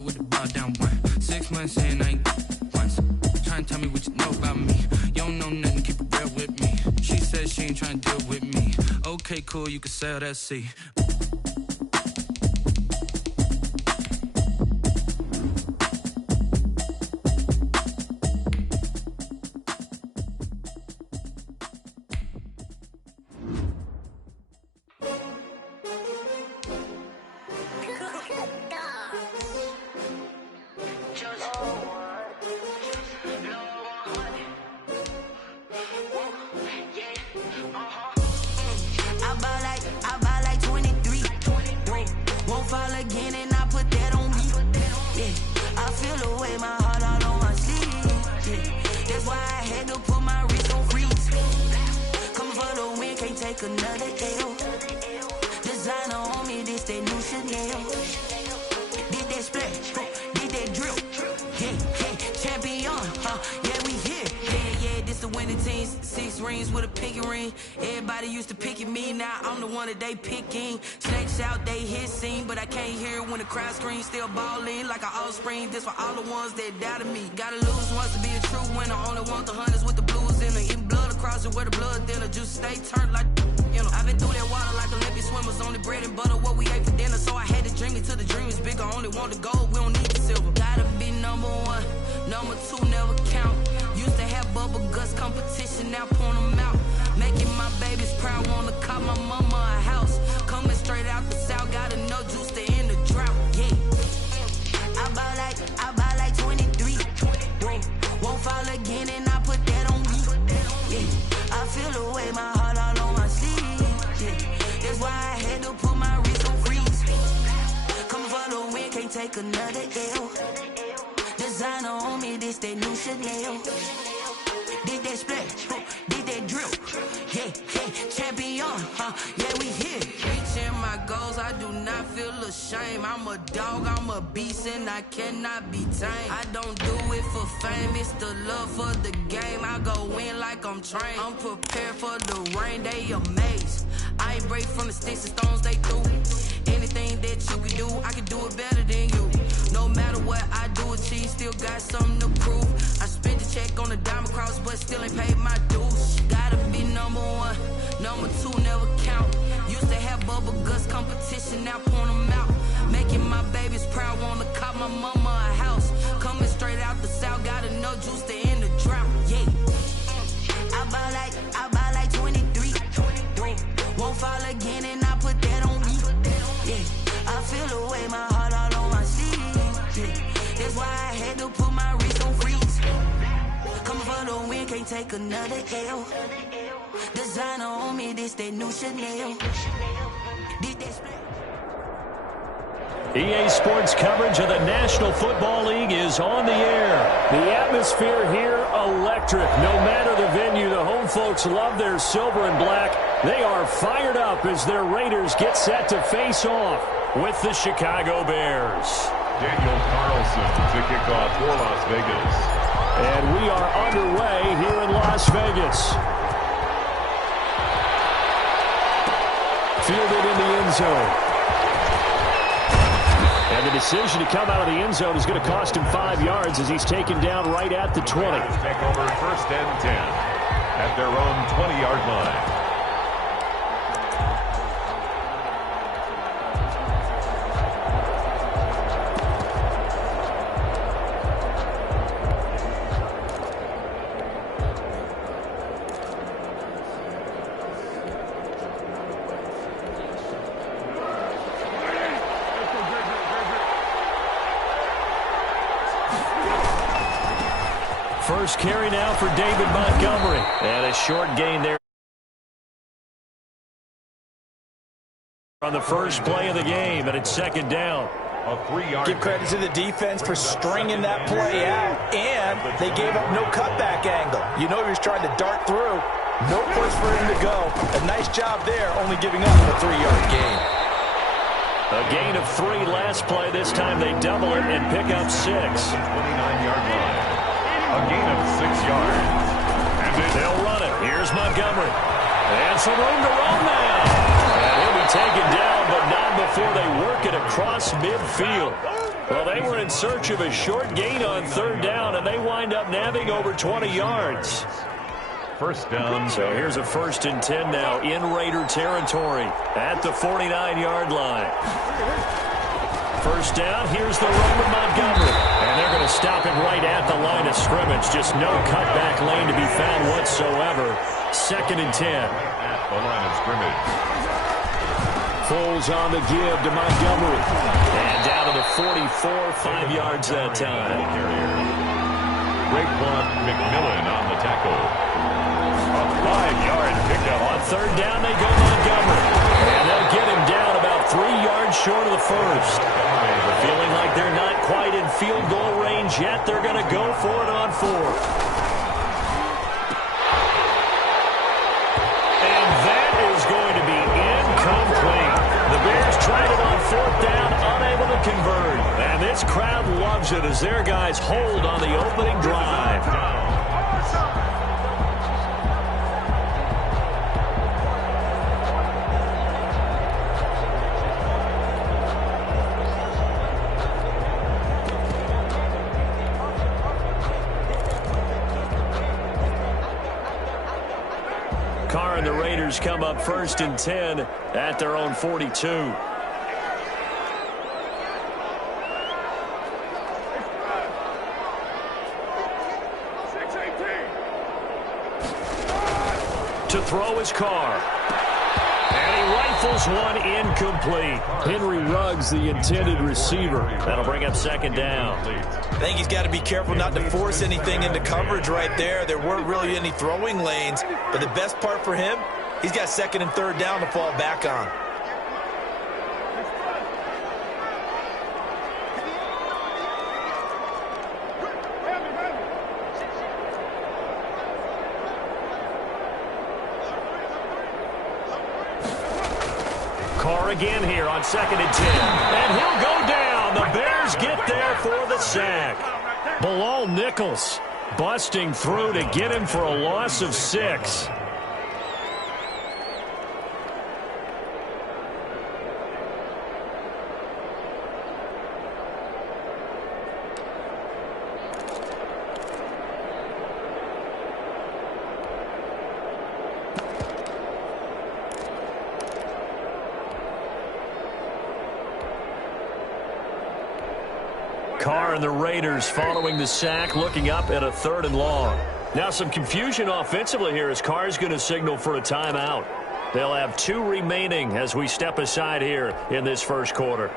With the ball down 6 months in, I ain't once. Trying to tell me what you know about me. You don't know nothing, keep it real with me. She said she ain't trying to deal with me. Okay, cool, you can sell that seat. They picking snakes out, they hissing, but I can't hear when the crowd screams. Still balling like an offspring. This for all the ones that doubted me. Gotta lose once to be a true winner. Only want the hunters with the blues in it. Eating blood across it where the blood thinner. Juice stay turned like you know. I've been through that water like Olympic swimmers. Only bread and butter what we ate for dinner. So I had to dream it till the dream is bigger. Only want the gold, we don't need the silver. Gotta be number one, number two never count. Used to have bubble guts competition, now point them out. Making my babies proud, wanna call my mama a house. Coming straight out the south, got enough juice to end the drought. Yeah, I buy like 23. Won't fall again, and I put that on me. Yeah, I feel the way, my heart all on my sleeve. Yeah, that's why I had to put my wrist on freeze. Coming for the win, can't take another L. Designer on me, this that new Chanel. Did that splash, did that drill. Yeah, champion, yeah, we here. Reaching my goals, I do not feel ashamed. I'm a dog, I'm a beast, and I cannot be tamed. I don't do it for fame, it's the love for the game. I go in like I'm trained. I'm prepared for the rain, they amazed. I ain't break from the sticks and stones they threw. Anything that you can do, I can do it better than you. No matter what I do, achieve, still got something to prove. I spent the check on the diamond cross, but still ain't paid my dues. Gotta be number one, number two never count. Used to have bubble guts competition, now point them out. Making my babies proud, wanna call my mama a house. Coming straight out the south, got enough juice to end the drought. Yeah, I buy like 23. Won't fall again, and I put that on me. Yeah, I feel the way, my heart all on my sleeve. Yeah, that's why I had to put my wrist on freeze. Coming for the win, can't take another L. Designer on me, this that new Chanel. Did that split? EA Sports coverage of the National Football League is on the air. The atmosphere here, electric. No matter the venue, the home folks love their silver and black. They are fired up as their Raiders get set to face off with the Chicago Bears. Daniel Carlson to kick off for Las Vegas. And we are underway here in Las Vegas. Fielded in the end zone. And the decision to come out of the end zone is going to cost him 5 yards as he's taken down right at the 20. Take over 1st and 10 at their own 20-yard line. First carry now for David Montgomery. And a short gain there on the first play of the game, and it's 2nd down. A 3-yard. Give credit to the defense for stringing that play out, and they gave up no cutback angle. You know he was trying to dart through. No place for him to go. A nice job there, only giving up a 3-yard gain. A gain of 3 last play. This time they double it and pick up 6. 29-yard line. A gain of 6 yards. And they'll run it. Here's Montgomery. And some room to run now. And he'll be taken down, but not before they work it across midfield. Well, they were in search of a short gain on third down, and they wind up nabbing over 20 yards. First down. So here's a 1st and 10 now in Raider territory at the 49-yard line. First down, here's the run with Montgomery. And they're going to stop him right at the line of scrimmage. Just no cutback lane to be found whatsoever. 2nd and 10. At the line of scrimmage. Foles on the give to Montgomery. And down to the 44, 5 yards that time. Raekwon McMillan on the tackle. A 5-yard pickup. On third down, they go Montgomery. And they'll get him down about 3 yards short of the first. Feeling like they're not quite in field goal range yet, they're going to go for it on 4th. And that is going to be incomplete. The Bears tried it on 4th down, unable to convert. And this crowd loves it as their guys hold on the opening drive. And the Raiders come up 1st and 10 at their own 42. To throw his car. And he rifles one incomplete. Henry Ruggs, the intended receiver. That'll bring up 2nd down. I think he's got to be careful not to force anything into coverage right there. There weren't really any throwing lanes, but the best part for him, he's got 2nd and 3rd down to fall back on. Carr again here on 2nd and 10. And he'll go down. The Bears get there for the sack. Bilal Nichols busting through to get him for a loss of 6. Carr and the Raiders following the sack, looking up at a 3rd and long. Now some confusion offensively here as Carr's going to signal for a timeout. They'll have 2 remaining as we step aside here in this first quarter.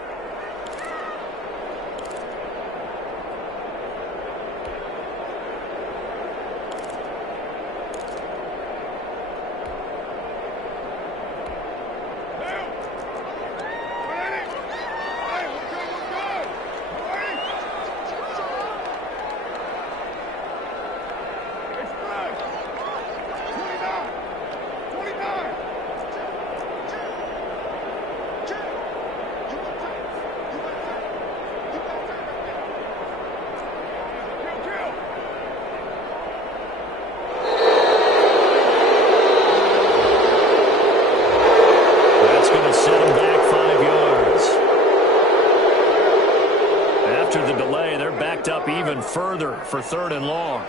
Up even further for 3rd and long.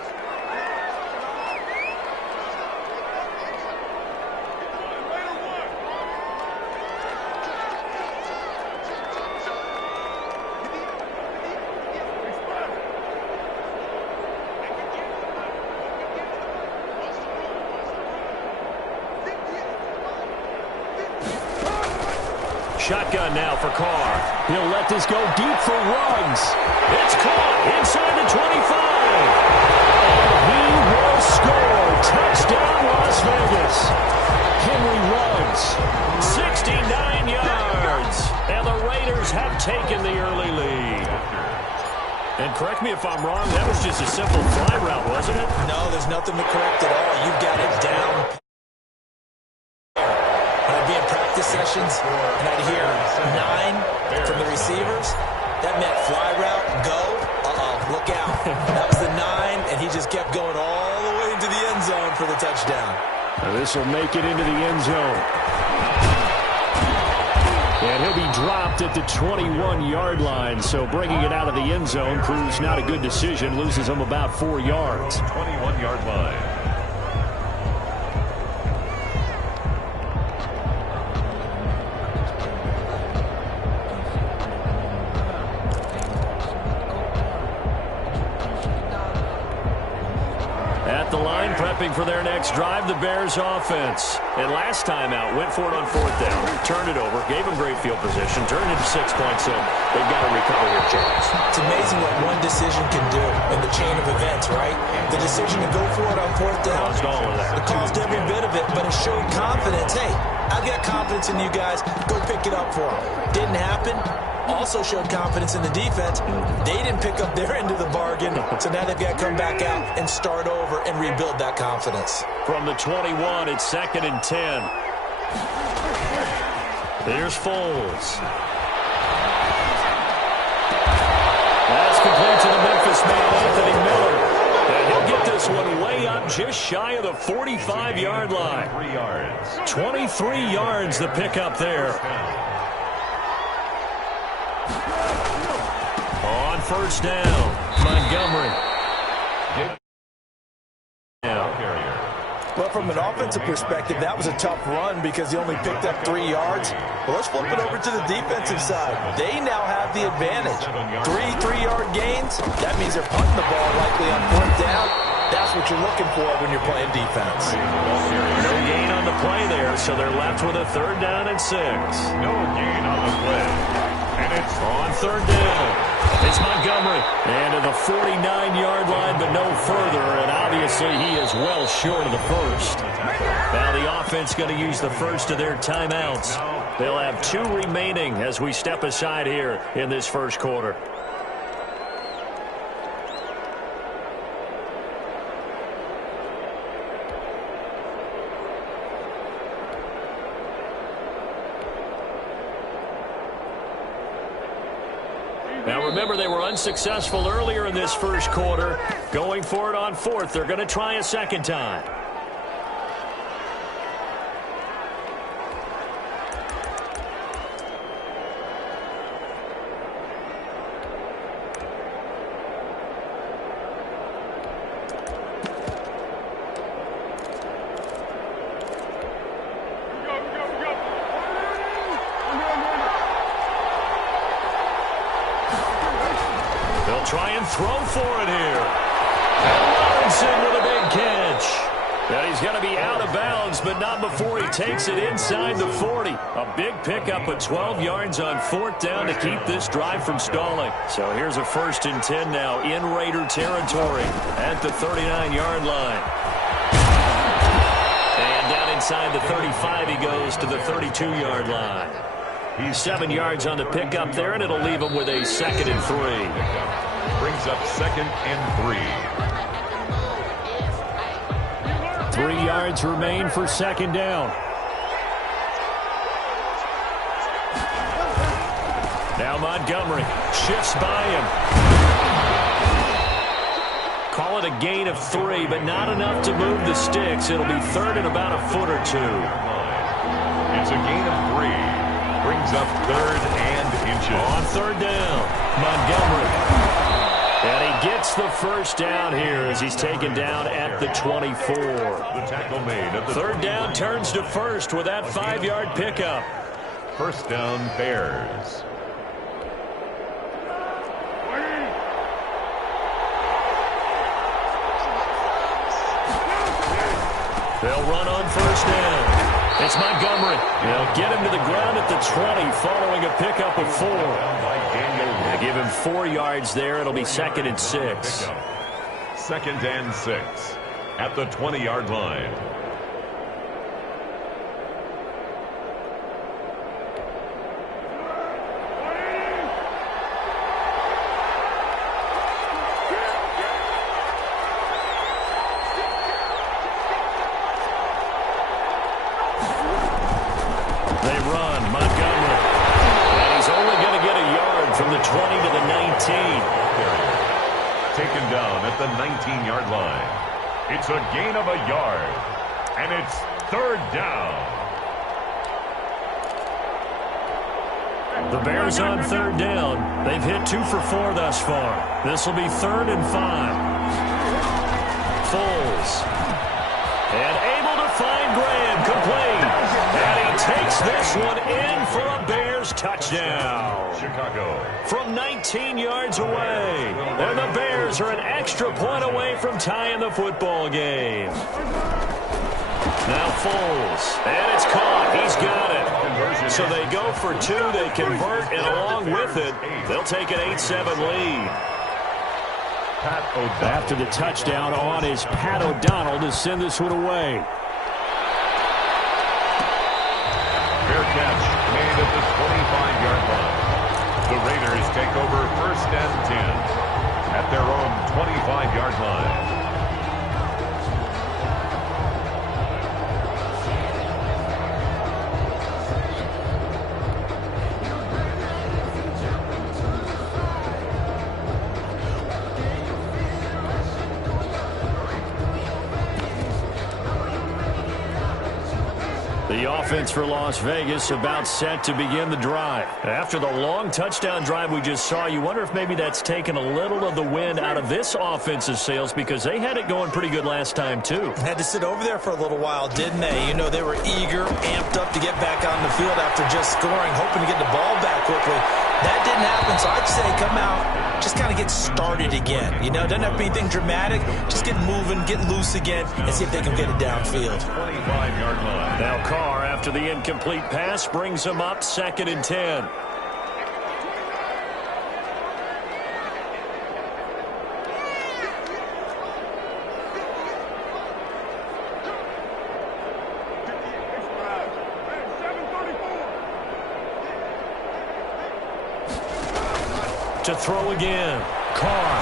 Shotgun now for Carr. He'll let this go deep for Ruggs. It's caught inside the 25. And he will score. Touchdown, Las Vegas. Henry Ruggs, 69 yards. And the Raiders have taken the early lead. And correct me if I'm wrong, that was just a simple fly route, wasn't it? No, there's nothing to correct at all. You've got it down. Sessions, and I'd hear 9 from the receivers. That meant fly route, go, look out. That was the 9, and he just kept going all the way into the end zone for the touchdown. This will make it into the end zone. And he'll be dropped at the 21-yard line. So bringing it out of the end zone proves not a good decision. Loses him about 4 yards. 21-yard line. At the line, prepping for their next drive, the Bears offense. And last time out, went for it on 4th down, turned it over, gave them great field position, turned it into 6 points, so they've got to recover here, Charles. It's amazing what one decision can do in the chain of events, right? The decision to go for it on 4th down. Caused all of that. It caused every bit of it, but it showed confidence. Hey, I've got confidence in you guys. Go pick it up for them. Didn't happen. Also showed confidence in the defense. They didn't pick up their end of the bargain, so now they've got to come back out and start over and rebuild that confidence. From the 21, it's 2nd and 10. Here's Foles. That's complete to the Memphis man, Anthony Miller. And he'll get this one way up just shy of the 45-yard line. 3 yards. 23 yards the pickup there. On 1st down, Montgomery. Well, from an offensive perspective, that was a tough run because he only picked up 3 yards. But let's flip it over to the defensive side. They now have the advantage. 3 3-yard gains. That means they're punting the ball likely on 4th down. That's what you're looking for when you're playing defense. No gain on the play there, so they're left with a 3rd down and 6. No gain on the play. And it's on 3rd down. It's Montgomery. And to the 49-yard line, but no further. And obviously he is well short of the first. Now the offense going to use the first of their timeouts. They'll have 2 remaining as we step aside here in this first quarter. Now remember, they were unsuccessful earlier in this first quarter. Going for it on 4th. They're going to try a second time. Try and throw for it here. And Robinson with a big catch. And he's going to be out of bounds, but not before he takes it inside the 40. A big pickup of 12 yards on 4th down to keep this drive from stalling. So here's a 1st and 10 now in Raider territory at the 39-yard line. And down inside the 35 he goes to the 32-yard line. He's 7 yards on the pickup there, and it'll leave him with a 2nd and 3. Brings up 2nd and 3. 3 yards remain for 2nd down. Now Montgomery shifts by him. Call it a gain of 3, but not enough to move the sticks. It'll be 3rd and about a foot or 2. It's a gain of 3. Brings up 3rd and inches. On 3rd down, Montgomery. And he gets the 1st down here as he's taken down at the 24. The tackle made at the 3rd down turns to 1st with that 5-yard pickup. 1st down, Bears. They'll run on 1st down. It's Montgomery. They'll get him to the ground at the 20 following a pickup of 4. They give him 4 yards there. It'll be 2nd and 6. 2nd and 6 at the 20-yard line. They run, Montgomery. And he's only going to get a yard from the 20 to the 19. Taken down at the 19-yard line. It's a gain of a yard. And it's 3rd down. The Bears on third down. They've hit 2 for 4 thus far. This will be 3rd and 5. Foles. And able to find Graham, complete. And he takes this one in for a Bears touchdown. Chicago. From 19 yards away. And the Bears are an extra point away from tying the football game. Now Foles. And it's caught. He's got it. So they go for 2. They convert, and along with it, they'll take an 8-7 lead. After the touchdown on is Pat O'Donnell to send this one away. Fair catch made at the 25-yard line. The Raiders take over 1st and 10 at their own 25-yard line. The offense for Las Vegas about set to begin the drive. After the long touchdown drive we just saw, you wonder if maybe that's taken a little of the wind out of this offensive sails because they had it going pretty good last time too. Had to sit over there for a little while, didn't they? You know, they were eager, amped up to get back on the field after just scoring, hoping to get the ball back quickly. That didn't happen, so I'd say come out, just kind of get started again. You know, doesn't have to be anything dramatic. Just get moving, get loose again, and see if they can get it downfield. 25-yard line. Now Carr, after the incomplete pass, brings them up 2nd and 10. To throw again. Carr.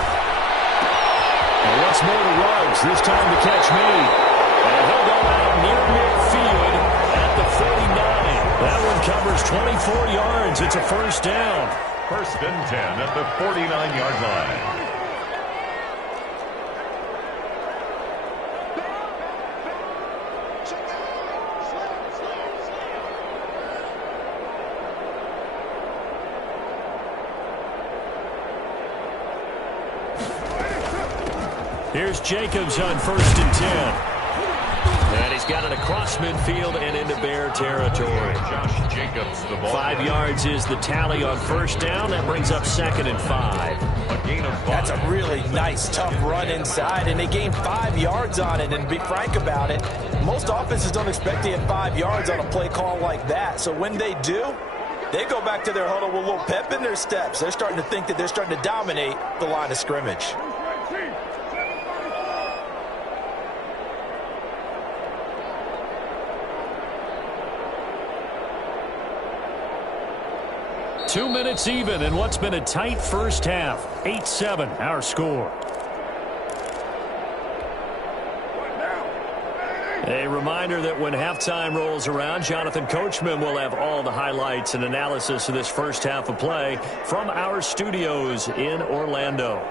And once more to Ruggs. This time to catch me. And he'll go out near midfield at the 49. That one covers 24 yards. It's a 1st down. 1st and 10 at the 49-yard line. Here's Jacobs on 1st and 10. And he's got it across midfield and into Bear territory. Josh Jacobs, the ball. 5 yards is the tally on 1st down. That brings up 2nd and 5. A gain of 5. That's a really nice, tough run inside, and they gained 5 yards on it. And to be frank about it, most offenses don't expect to get 5 yards on a play call like that. So when they do, they go back to their huddle with a little pep in their steps. They're starting to think that they're starting to dominate the line of scrimmage. Two minutes even in what's been a tight first half. 8-7, our score. A reminder that when halftime rolls around, Jonathan Coachman will have all the highlights and analysis of this first half of play from our studios in Orlando.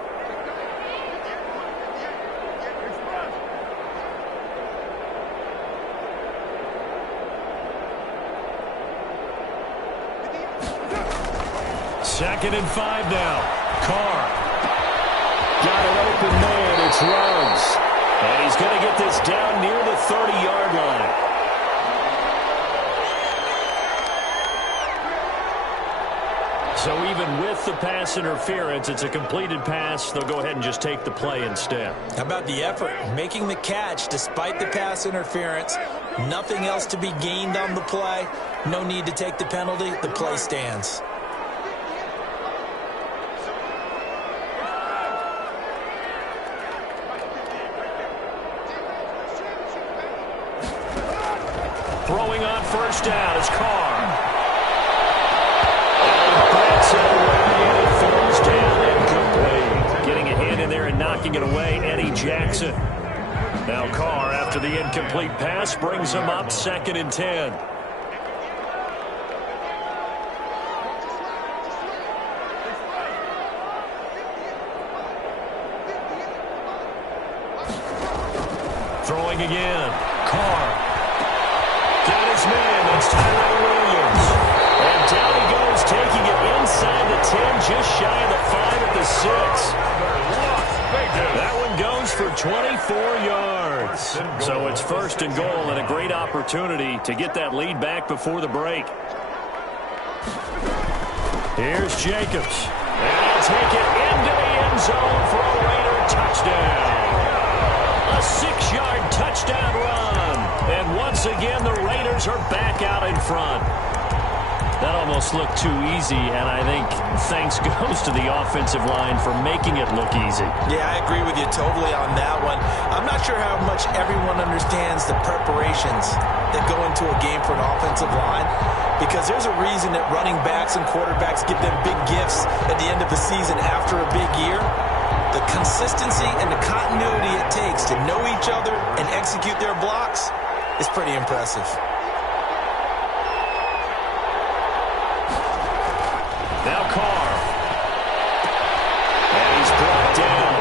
Second and 5 now. Carr. Got an open man. It's Ruggs. And he's going to get this down near the 30-yard line. So even with the pass interference, it's a completed pass. They'll go ahead and just take the play instead. How about the effort? Making the catch despite the pass interference. Nothing else to be gained on the play. No need to take the penalty. The play stands. Throwing on first down is Carr. And breaks it away, and it falls down incomplete. Getting a hand in there and knocking it away, Eddie Jackson. Now Carr, after the incomplete pass, brings him up 2nd and 10. Throwing again. Carr. Got his man. That's Tyrell Williams. And down he goes, taking it 24 yards. So it's first and goal and a great opportunity to get that lead back before the break. Here's Jacobs. And he'll take it into the end zone for a Raider touchdown. A 6-yard touchdown run. And once again, the Raiders are back out in front. That almost looked too easy, and I think thanks goes to the offensive line for making it look easy. Yeah, I agree with you totally on that one. I'm not sure how much everyone understands the preparations that go into a game for an offensive line, because there's a reason that running backs and quarterbacks give them big gifts at the end of the season after a big year. The consistency and the continuity it takes to know each other and execute their blocks is pretty impressive. Now Carr. And he's brought down.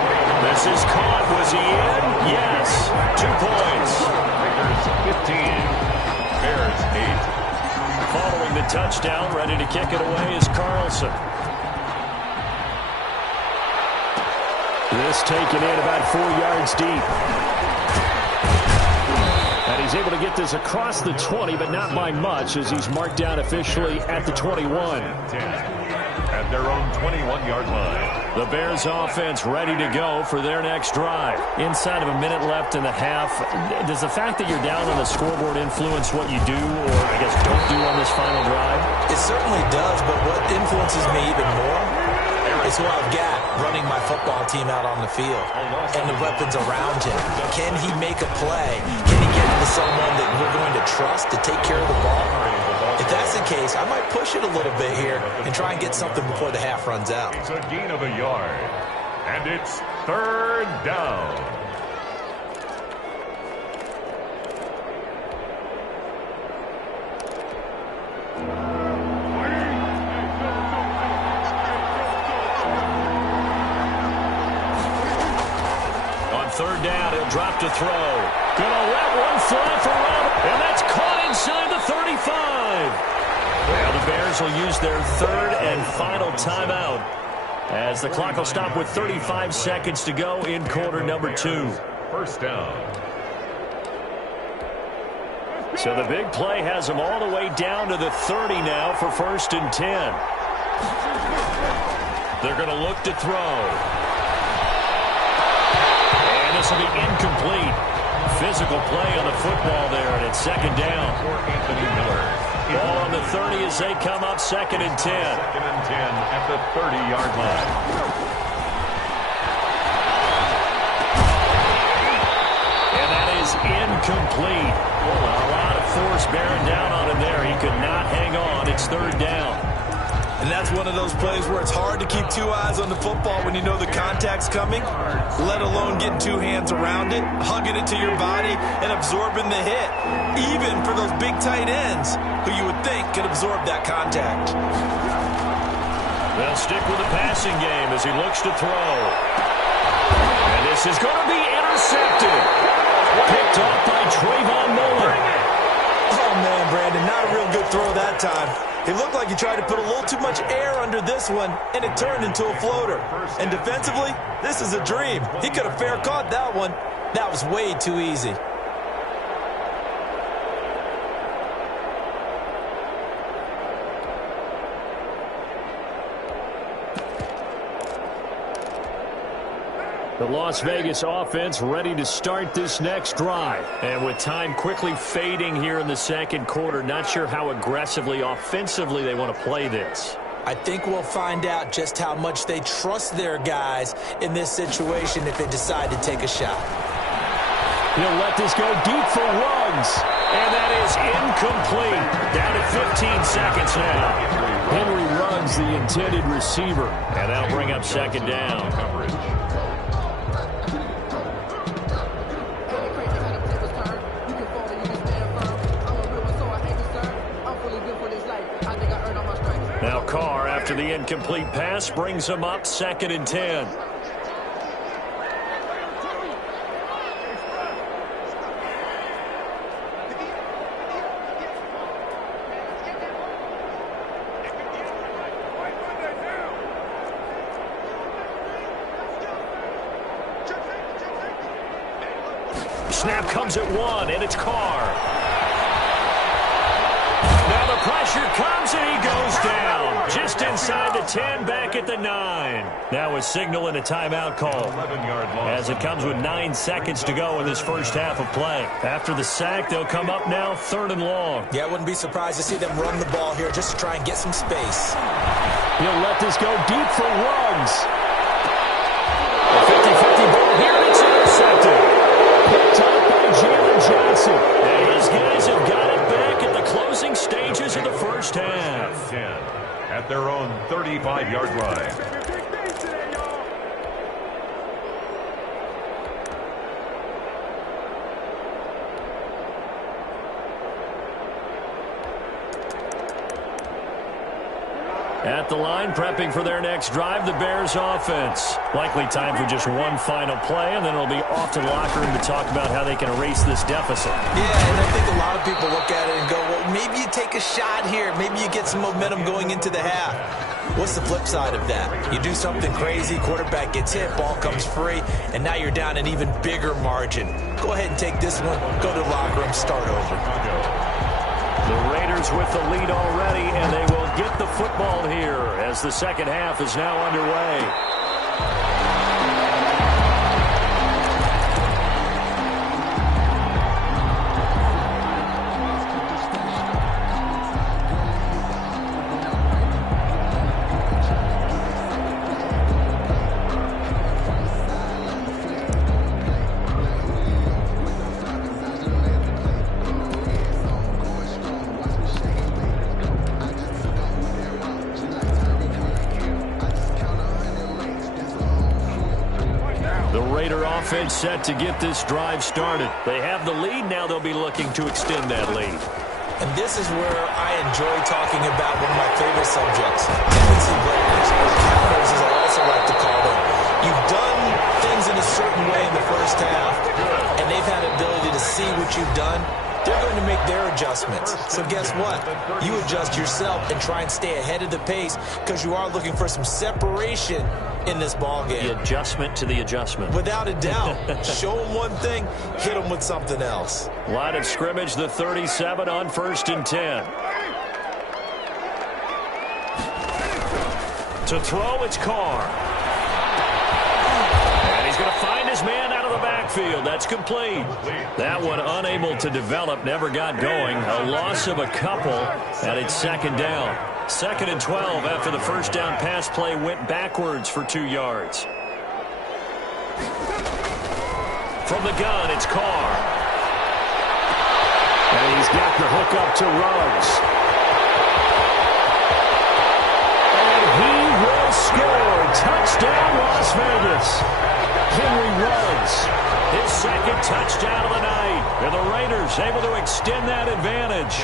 This is caught. Was he in? Yes. 2 points. Raiders 15. Bears 8. Following the touchdown, ready to kick it away is Carlson. This taken in about 4 yards deep. And he's able to get this across the 20, but not by much, as he's marked down officially at the 21. At their own 21-yard line. The Bears offense ready to go for their next drive. Inside of a minute left in the half, does the fact that you're down on the scoreboard influence what you do, or I guess don't do on this final drive? It certainly does, but what influences me even more is who I've got running my football team out on the field and the weapons around him. Can he make a play? Can he get into someone that we're going to trust to take care of the ball? If that's the case, I might push it a little bit here and try and get something before the half runs out. It's a gain of a yard, and it's 3rd down. On 3rd down, he'll drop to throw. Gonna let one fly for Robert, and that's caught inside the 35. Well, the Bears will use their 3rd and final timeout as the clock will stop with 35 seconds to go in quarter number 2. 1st down. So the big play has them all the way down to the 30 now for 1st and 10. They're going to look to throw. And this will be incomplete. Physical play on the football there, and it's 2nd down. For Anthony Miller. Ball on the 30 as they come up 2nd and 10. 2nd and 10 at the 30-yard line. And that is incomplete. A lot of force bearing down on him there. He could not hang on. It's 3rd down. And that's one of those plays where it's hard to keep 2 eyes on the football when you know the contact's coming, let alone getting 2 hands around it, hugging it to your body, and absorbing the hit, even for those big tight ends who you would think could absorb that contact. They'll stick with the passing game as he looks to throw. And this is going to be intercepted. Picked off by Trayvon Mullen. Oh, man, Brandon, not a real good throw that time. It looked like he tried to put a little too much air under this one, and it turned into a floater. And defensively, this is a dream. He could have fair caught that one. That was way too easy. The Las Vegas offense ready to start this next drive. And with time quickly fading here in the 2nd quarter, not sure how aggressively, offensively they want to play this. I think we'll find out just how much they trust their guys in this situation if they decide to take a shot. He'll let this go deep for Ruggs. And that is incomplete. Down to 15 seconds now. Henry Ruggs, the intended receiver. And that'll bring up 2nd down. Coverage. Now Carr, after the incomplete pass, brings him up 2nd and 10. Snap comes at 1, and it's Carr. Now the pressure comes, and he goes down. Just inside the 10, back at the 9. Now a signal and a timeout call, as it comes with 9 seconds to go in this first half of play. After the sack, they'll come up now 3rd and long. Yeah, I wouldn't be surprised to see them run the ball here just to try and get some space. He'll let this go deep for Ruggs. A 50-50 ball here, and it's intercepted. Picked up by Jalen Johnson. And his guys have got it back at the closing stages of the first half. 10 at their own 35-yard line. At the line, prepping for their next drive, the Bears offense. Likely time for just one final play, and then it'll be off to the locker room to talk about how they can erase this deficit. Yeah, and I think a lot of people look at it and go, well, maybe you take a shot here. Maybe you get some momentum going into the half. What's the flip side of that? You do something crazy, quarterback gets hit, ball comes free, and now you're down an even bigger margin. Go ahead and take this one, go to the locker room, start over. The Raiders with the lead already, and they will get the football here as the second half is now underway. Offense set to get this drive started. They have the lead. Now they'll be looking to extend that lead. And this is where I enjoy talking about one of my favorite subjects, tendency breakers, or counters as I also like to call them. You've done things in a certain way in the first half, and they've had the ability to see what you've done. They're going to make their adjustments. So guess what? You adjust yourself and try and stay ahead of the pace because you are looking for some separation in this ball game. The adjustment to the adjustment. Without a doubt. Show them one thing, hit them with something else. Line of scrimmage, the 37 on 1st and 10. To throw, it's Carr. And he's going to find his man out of the backfield. That's complete. That one unable to develop, never got going. A loss of a couple, and it's 2nd down. 2nd and 12 after the first down pass play went backwards for 2 yards. From the gun, it's Carr. And he's got the hook up to Ruggs. And he will score. Touchdown, Las Vegas. Henry Ruggs, his 2nd touchdown of the night. And the Raiders able to extend that advantage.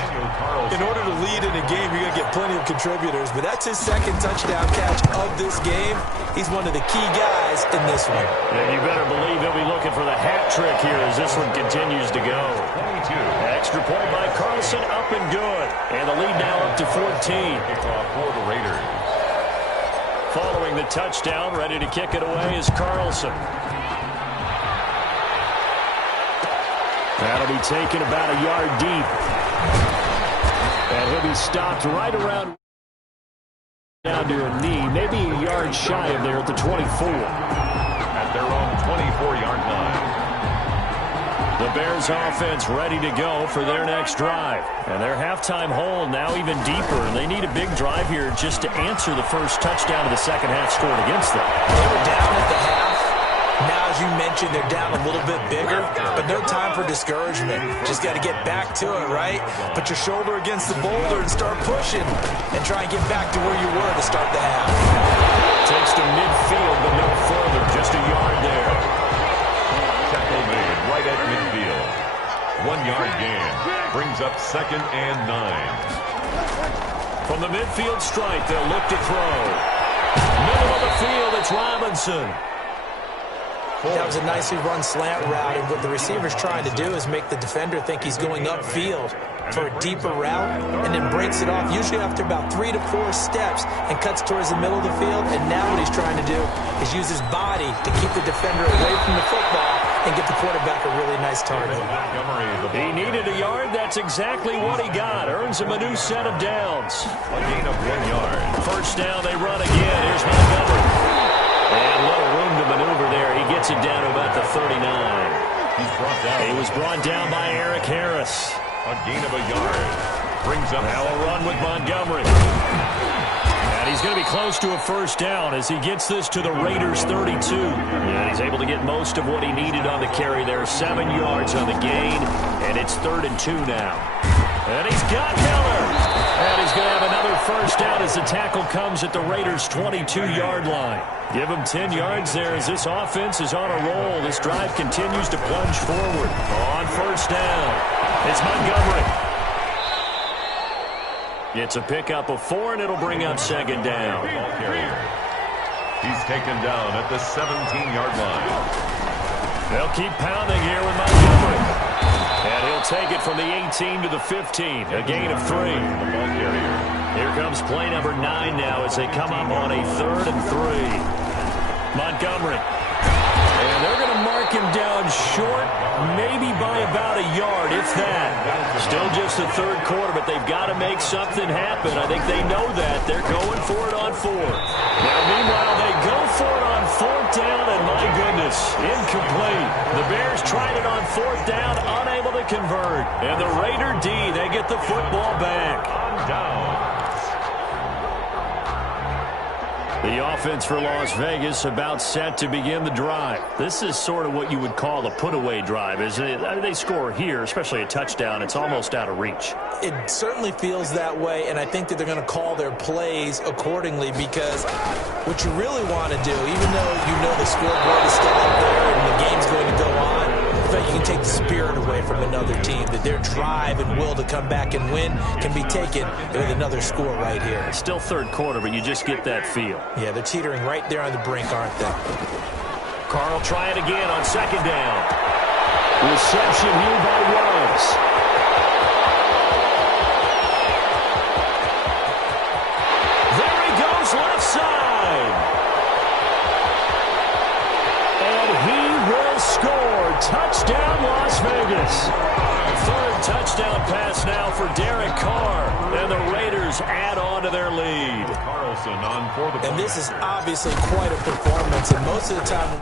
In order to lead in a game, you're going to get plenty of contributors, but that's his 2nd touchdown catch of this game. He's one of the key guys in this one. And you better believe he'll be looking for the hat trick here as this one continues to go. 22. Extra point by Carlson, up and good. And the lead now up to 14. Kickoff for the Raiders. Following the touchdown, ready to kick it away is Carlson. That'll be taken about a yard deep. And he'll be stopped right around down to a knee, maybe a yard shy of there at the 24. At their own 24-yard line. The Bears offense ready to go for their next drive. And their halftime hole now even deeper. And they need a big drive here just to answer the first touchdown of the second half scored against them. They were down at the half. Now, as you mentioned, they're down a little bit bigger, but no time for discouragement. Just got to get back to it, right? Put your shoulder against the boulder and start pushing and try and get back to where you were to start the half. Takes to midfield, but no further. Just a yard there. Tackle made right at midfield. 1-yard gain brings up 2nd and 9. From the midfield stripe, they'll look to throw. Middle of the field, it's Robinson. That was a nicely run slant route, and what the receiver's trying to do is make the defender think he's going upfield for a deeper route, and then breaks it off, usually after about 3 to 4 steps, and cuts towards the middle of the field. And now what he's trying to do is use his body to keep the defender away from the football and get the quarterback a really nice target. He needed a yard. That's exactly what he got. Earns him a new set of downs. A gain of 1 yard. First down, they run again. Here's Montgomery. And little room to maneuver there. He gets it down to about the 39. He's brought down. He was brought down by Eric Harris. A gain of a yard. Brings up now a run with Montgomery. And he's going to be close to a first down as he gets this to the Raiders' 32. And he's able to get most of what he needed on the carry there. 7 yards on the gain, and it's 3rd and 2 now. And he's got Miller. And he's going to have another first down as the tackle comes at the Raiders' 22-yard line. Give him 10 yards there as this offense is on a roll. This drive continues to plunge forward. On first down, it's Montgomery. It's a pickup of 4, and it'll bring up 2nd down. He's taken down at the 17-yard line. They'll keep pounding here with Montgomery. And he'll take it from the 18 to the 15, a gain of 3. Here comes play number 9 now as they come up on a 3rd and 3. Montgomery. And they're going to mark him down short, maybe by about a yard, if that. Still just the 3rd quarter, but they've got to make something happen. I think they know that. They're going for it on 4th. Now, meanwhile, they go for it on 4th down, and my goodness, incomplete. The Bears tried it on 4th down, unable to convert. And the Raider D, they get the football back. Down. The offense for Las Vegas about set to begin the drive. This is sort of what you would call a put-away drive, isn't it? I mean, they score here, especially a touchdown. It's almost out of reach. It certainly feels that way, and I think that they're going to call their plays accordingly because what you really want to do, even though you know the scoreboard is still up there and the game's going to go on, I bet you can take the spirit away from another team, that their drive and will to come back and win can be taken with another score right here. It's still 3rd quarter, but you just get that feel. Yeah, they're teetering right there on the brink, aren't they? Carl try it again on 2nd down. Reception here by Ruggs. There he goes, left side. And he will score. Touchdown, Las Vegas. 3rd touchdown pass now for Derek Carr. And the Raiders add on to their lead. And this is obviously quite a performance. And most of the time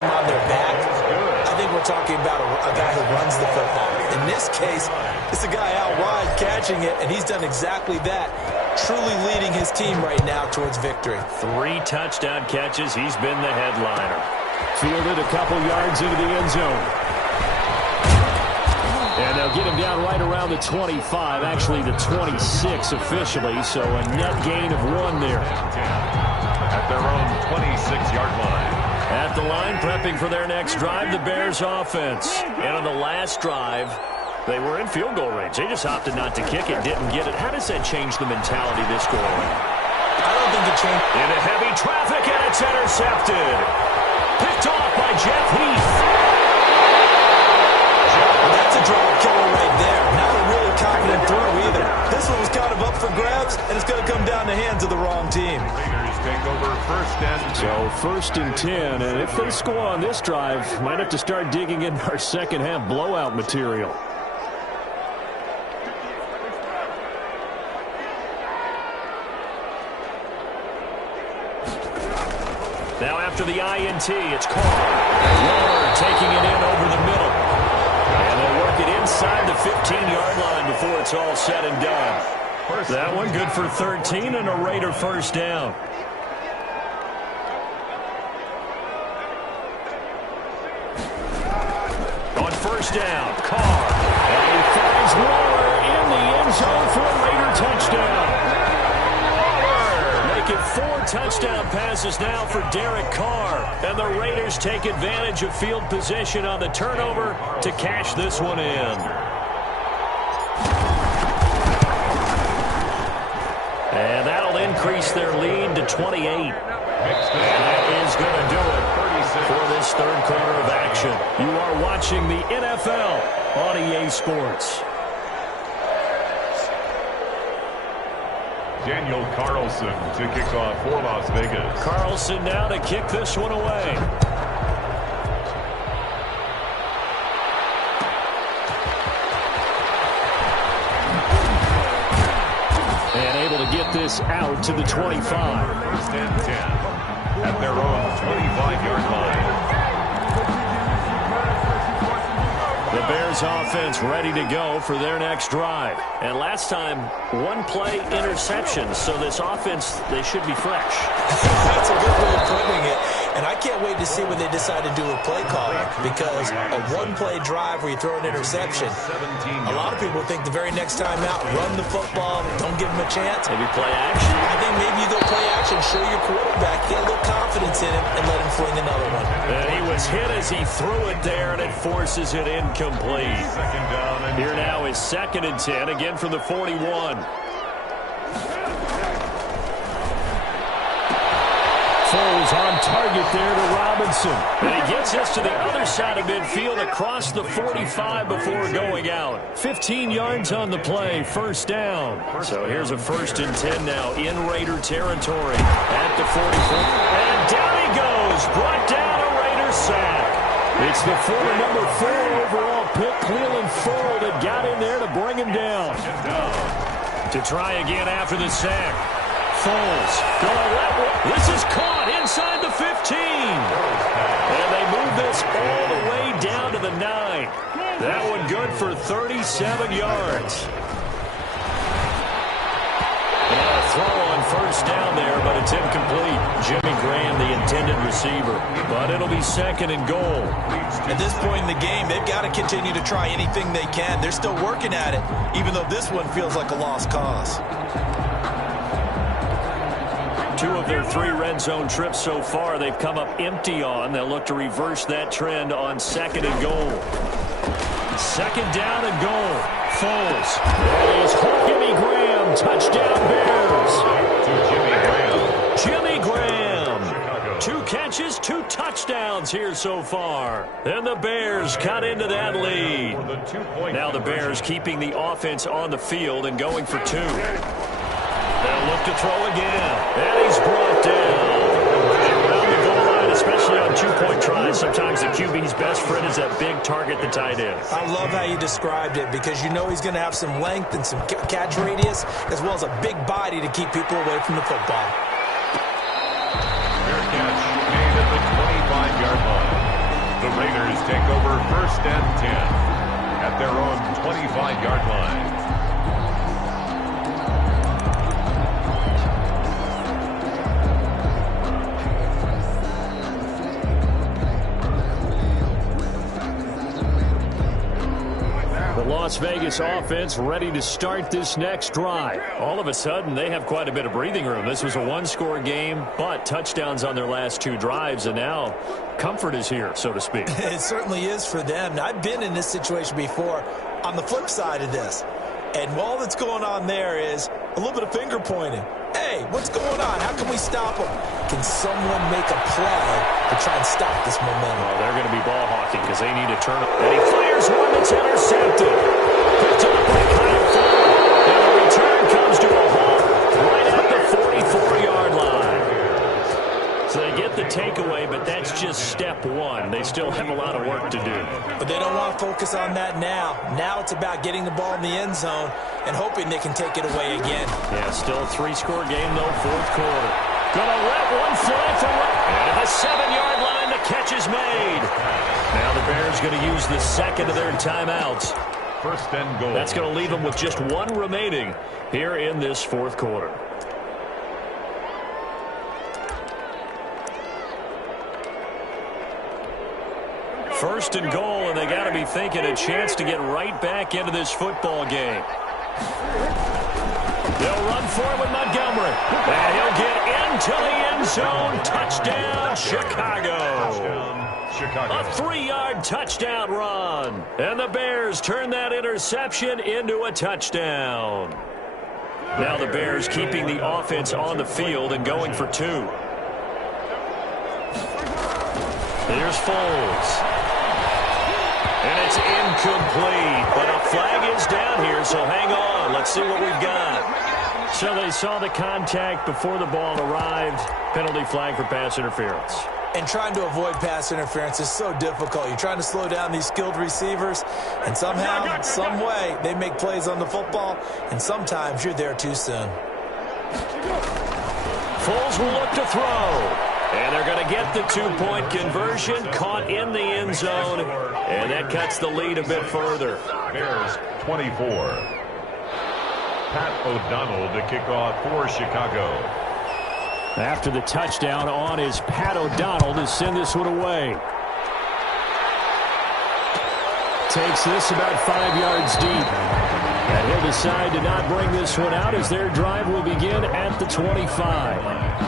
on their back, I think we're talking about a guy who runs the football. In this case, it's a guy out wide catching it, and he's done exactly that. Truly leading his team right now towards victory. 3 touchdown catches. He's been the headliner. Fielded a couple yards into the end zone. And they'll get him down right around the 25, actually the 26 officially, so a net gain of 1 there. At their own 26-yard line. At the line, prepping for their next drive, the Bears offense. And on the last drive, they were in field goal range. They just opted not to kick it, didn't get it. How does that change the mentality this go around? I don't think it changed. Into heavy traffic, and it's intercepted. Picked off by Jeff Heath. That's a drop killer right there. Not a really confident throw either. This one was kind of up for grabs, and it's going to come down the hands of the wrong team. Raiders take over 1st and 10. So 1st and 10, and if they score on this drive, might have to start digging in our second half blowout material. Now after the INT, it's Carr. Waller taking it in over the middle. And they'll work it inside the 15-yard line before it's all said and done. That one good for 13 and a Raider first down. On first down, Carr. And he finds Waller in the end zone for a Raider touchdown. Waller making 4 touchdown passes now for Derek Carr. And the Raiders take advantage of field position on the turnover to cash this one in. And that'll increase their lead to 28. And that is going to do it for this 3rd quarter of action. You are watching the NFL on EA Sports. Daniel Carlson to kick off for Las Vegas. Carlson now to kick this one away. this out to the 25. First and 10 at their own 25-yard line. The Bears offense ready to go for their next drive. And last time, one-play interception. So this offense, they should be fresh. That's a good way of putting it. And I can't wait to see what they decide to do with play calling, because a one-play drive where you throw an interception, a lot of people think the very next time out, run the football, don't give them a chance. Maybe play action? I think maybe you go play action, show your quarterback, get a little confidence in him, and let him fling another one. And he was hit as he threw it there, and it forces it incomplete. Second down and Here now is 2nd and 10, again from the 41. Foles on target there to Robinson. And he gets us to the other side of midfield across the 45 before going out. 15 yards on the play, first down. So here's a 1st and 10 now in Raider territory at the 44. And down he goes, brought down a Raider sack. It's the former number 4 overall pick, Cleveland Ford, that got in there to bring him down. To try again after the sack. Foles gonna let one. This is caught inside the 15. And they move this all the way down to the 9. That one good for 37 yards. And a throw on first down there, but it's incomplete. Jimmy Graham, the intended receiver. But it'll be 2nd and goal. At this point in the game, they've got to continue to try anything they can. They're still working at it, even though this one feels like a lost cause. 2 of their 3 red zone trips so far, they've come up empty on. They'll look to reverse that trend on 2nd and goal. 2nd down and goal. Foles. There is Jimmy Graham. Touchdown Bears. Jimmy Graham. 2 catches, 2 touchdowns here so far. And the Bears cut into that lead. Now the Bears keeping the offense on the field and going for 2. They'll look to throw again. And he's brought down. Around the goal line, especially on 2-point tries, sometimes the QB's best friend is that big target, the tight end. I love how you described it, because you know he's going to have some length and some catch radius, as well as a big body to keep people away from the football. fair catch made at the 25-yard line. The Raiders take over 1st and 10 at their own 25-yard line. Las Vegas offense ready to start this next drive. All of a sudden, they have quite a bit of breathing room. This was a 1-score game, but touchdowns on their last 2 drives, and now comfort is here, so to speak. It certainly is for them. Now, I've been in this situation before on the flip side of this, and all that's going on there is a little bit of finger pointing. Hey, what's going on? How can we stop them? Can someone make a play to try and stop this momentum? Well, they're going to be ball hawking because they need to turn up. And he fires one that's intercepted. Picked up by Kyle Fuller. And the return comes to a halt right at the 44-yard line. So they get the takeaway, but that's just step 1. They still have a lot of work to do. But they don't want to focus on that now. Now it's about getting the ball in the end zone and hoping they can take it away again. Yeah, still a 3-score game, though, 4th quarter. Gonna let one fly for and at the 7-yard line, the catch is made. Now the Bears going to use the 2nd of their timeouts. 1st and goal. That's going to leave them with just 1 remaining here in this 4th quarter. First and goal, and they got to be thinking a chance to get right back into this football game. They'll run for it with Montgomery. And he'll get into the end zone. Touchdown, Chicago. A 3-yard touchdown run. And the Bears turn that interception into a touchdown. Now the Bears keeping the offense on the field and going for 2. Here's Foles. And it's incomplete, but a flag is down here, so hang on. Let's see what we've got. So they saw the contact before the ball arrived. Penalty flag for pass interference. And trying to avoid pass interference is so difficult. You're trying to slow down these skilled receivers, and somehow, some way, they make plays on the football, and sometimes you're there too soon. Foles will look to throw. And they're going to get the two-point conversion, caught in the end zone, and that cuts the lead a bit further. Bears 24. Pat O'Donnell to kick off for Chicago. After the touchdown on is Pat O'Donnell to send this one away. Takes this about 5 yards deep. And he'll decide to not bring this one out as their drive will begin at the 25.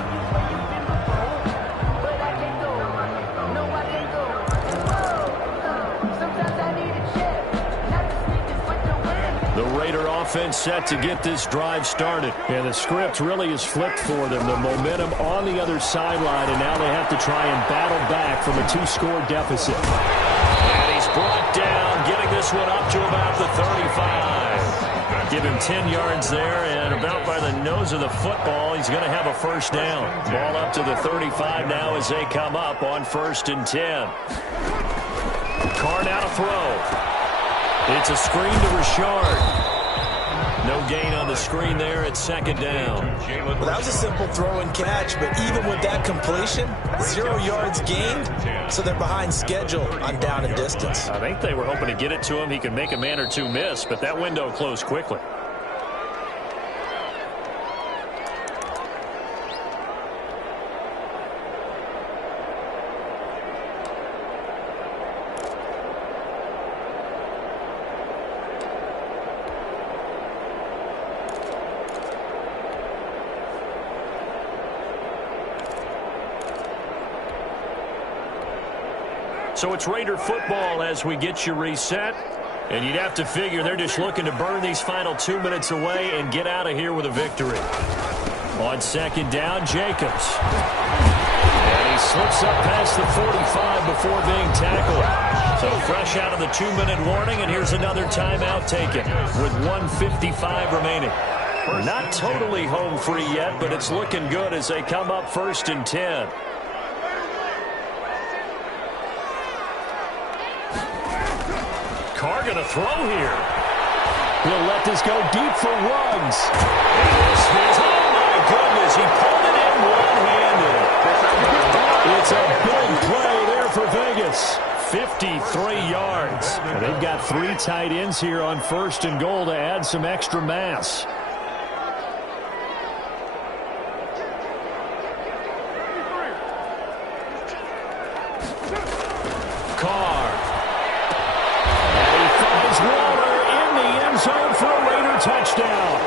The Raider offense set to get this drive started. And the script really is flipped for them. The momentum on the other sideline, and now they have to try and battle back from a 2-score deficit. And he's brought down, getting this one up to about the 35. Give him 10 yards there, and about by the nose of the football, he's going to have a first down. Ball up to the 35 now as they come up on 1st and 10. Carr now to throw. It's a screen to Richard. No gain on the screen there at 2nd down. Well, that was a simple throw and catch, but even with that completion, 0 yards gained, so they're behind schedule on down and distance. I think they were hoping to get it to him. He could make a man or two miss, but that window closed quickly. So it's Raider football as we get you reset. And you'd have to figure they're just looking to burn these final 2 minutes away and get out of here with a victory. On 2nd down, Jacobs. And he slips up past the 45 before being tackled. So fresh out of the 2-minute warning, and here's another timeout taken with 1:55 remaining. Not totally home free yet, but it's looking good as they come up 1st and 10. Carr gonna throw here. He'll let this go deep for Ruggs. Oh my goodness, he pulled it in one-handed. It's a big play there for Vegas. 53 yards. And they've got 3 tight ends here on 1st and goal to add some extra mass. Touchdown.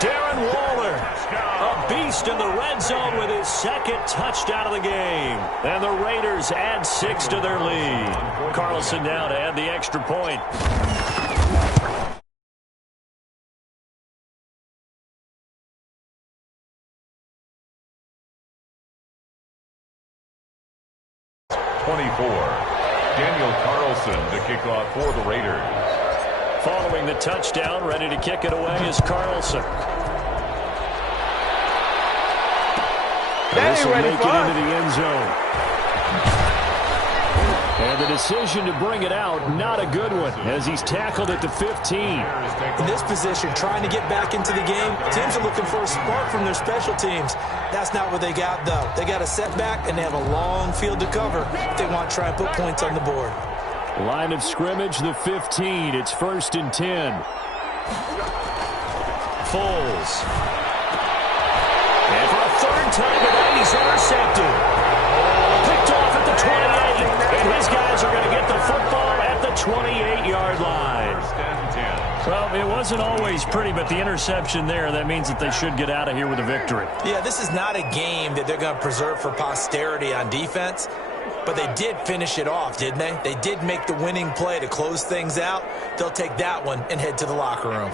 Darren Waller, a beast in the red zone with his 2nd touchdown of the game. And the Raiders add 6 to their lead. Carlson now to add the extra point. Daniel Carlson to kick off for the Raiders. Following the touchdown, ready to kick it away is Carlson. This will make it into the end zone. And the decision to bring it out, not a good one, as he's tackled at the 15. In this position, trying to get back into the game, teams are looking for a spark from their special teams. That's not what they got, though. They got a setback, and they have a long field to cover if they want to try and put points on the board. Line of scrimmage, the 15. It's 1st and 10. Foles. And for a 3rd time tonight, he's intercepted. Picked off at the 28. And his guys are going to get the football at the 28-yard line. Well, it wasn't always pretty, but the interception there, that means that they should get out of here with a victory. Yeah, this is not a game that they're going to preserve for posterity on defense. But they did finish it off, didn't they? They did make the winning play to close things out. They'll take that one and head to the locker room.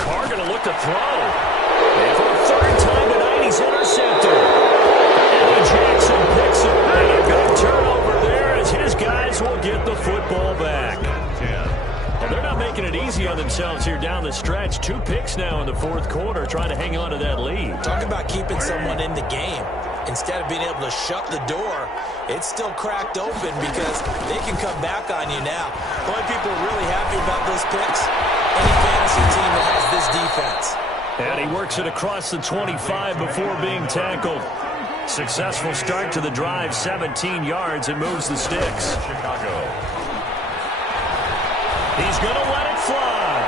Carr going to look to throw. And for a 3rd time tonight, he's intercepted. Eddie Jackson picks it. And a good turnover there as his guys will get the football back. Well, they're not making it easy on themselves here down the stretch. 2 picks now in the 4th quarter, trying to hang on to that lead. Talk about keeping someone in the game. instead of being able to shut the door, it's still cracked open because they can come back on you now. The only people really happy about those picks, any fantasy team that has this defense. And he works it across the 25 before being tackled. Successful start to the drive, 17 yards, and moves the sticks. Chicago. He's going to let it fly.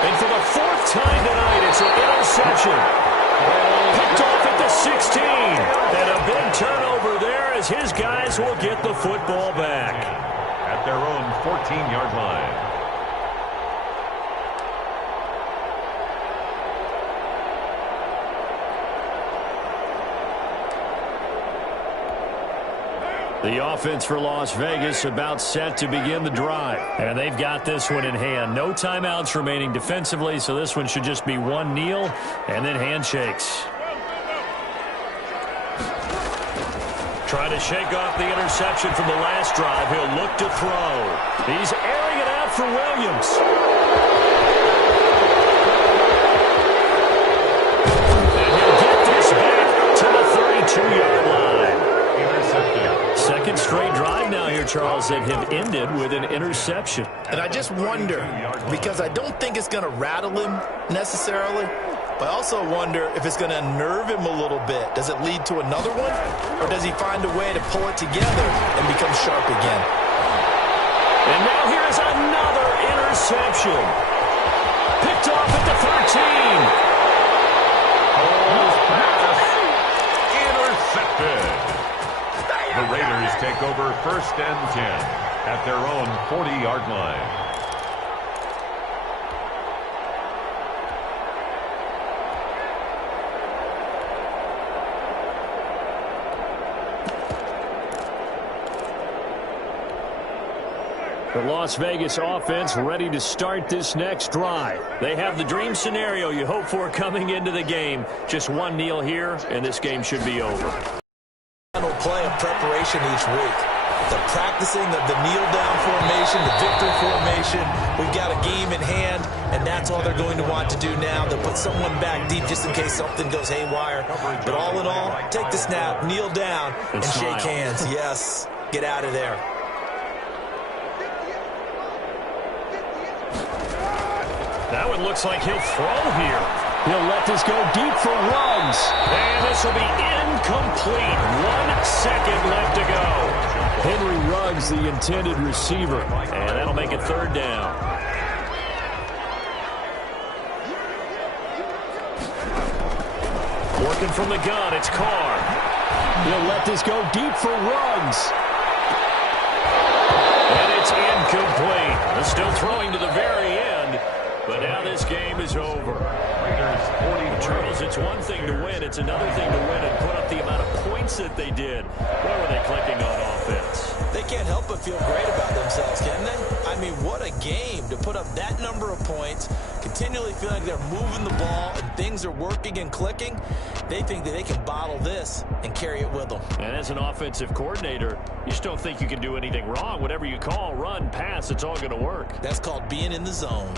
And for the fourth time tonight, it's an interception. Picked off at the 16. And a big turnover there as his guys will get the football back. At their own 14-yard line. The offense for Las Vegas about set to begin the drive. And they've got this one in hand. No timeouts remaining defensively, so this one should just be one kneel and then handshakes. Trying to shake off the interception from the last drive. He'll look to throw. He's airing it out for Williams. And he'll get this back to the 32-yard line. Second straight drive now here, Charles, that have ended with an interception. And I just wonder, because I don't think it's going to rattle him necessarily, but I also wonder if it's going to unnerve him a little bit. Does it lead to another one? Or does he find a way to pull it together and become sharp again? And now here's another interception. Picked off at the 13. Almost pass. Intercepted. The Raiders take over first and 10 at their own 40-yard line. The Las Vegas offense ready to start this next drive. They have the dream scenario you hope for coming into the game. Just one kneel here, and this game should be over. Final play of preparation each week. The practicing of the kneel-down formation, the victory formation. We've got a game in hand, and that's all they're going to want to do now. They'll put someone back deep just in case something goes haywire. But all in all, take the snap, kneel down, and shake hands. Yes, get out of there. That one looks like he'll throw here. He'll let this go deep for Ruggs. And this will be incomplete. 1 second left to go. Henry Ruggs, the intended receiver. And that'll make it third down. Working from the gun, it's Carr. He'll let this go deep for Ruggs. And it's incomplete. They're still throwing to the very end. But now this game is over. Charles, it's one thing to win. It's another thing to win and put up the amount of points that they did. What were they clicking on offense? They can't help but feel great about themselves, can they? I mean, what a game to put up that number of points, continually feeling like they're moving the ball and things are working and clicking. They think that they can bottle this and carry it with them. And as an offensive coordinator, you just don't think you can do anything wrong. Whatever you call, run, pass, it's all going to work. That's called being in the zone.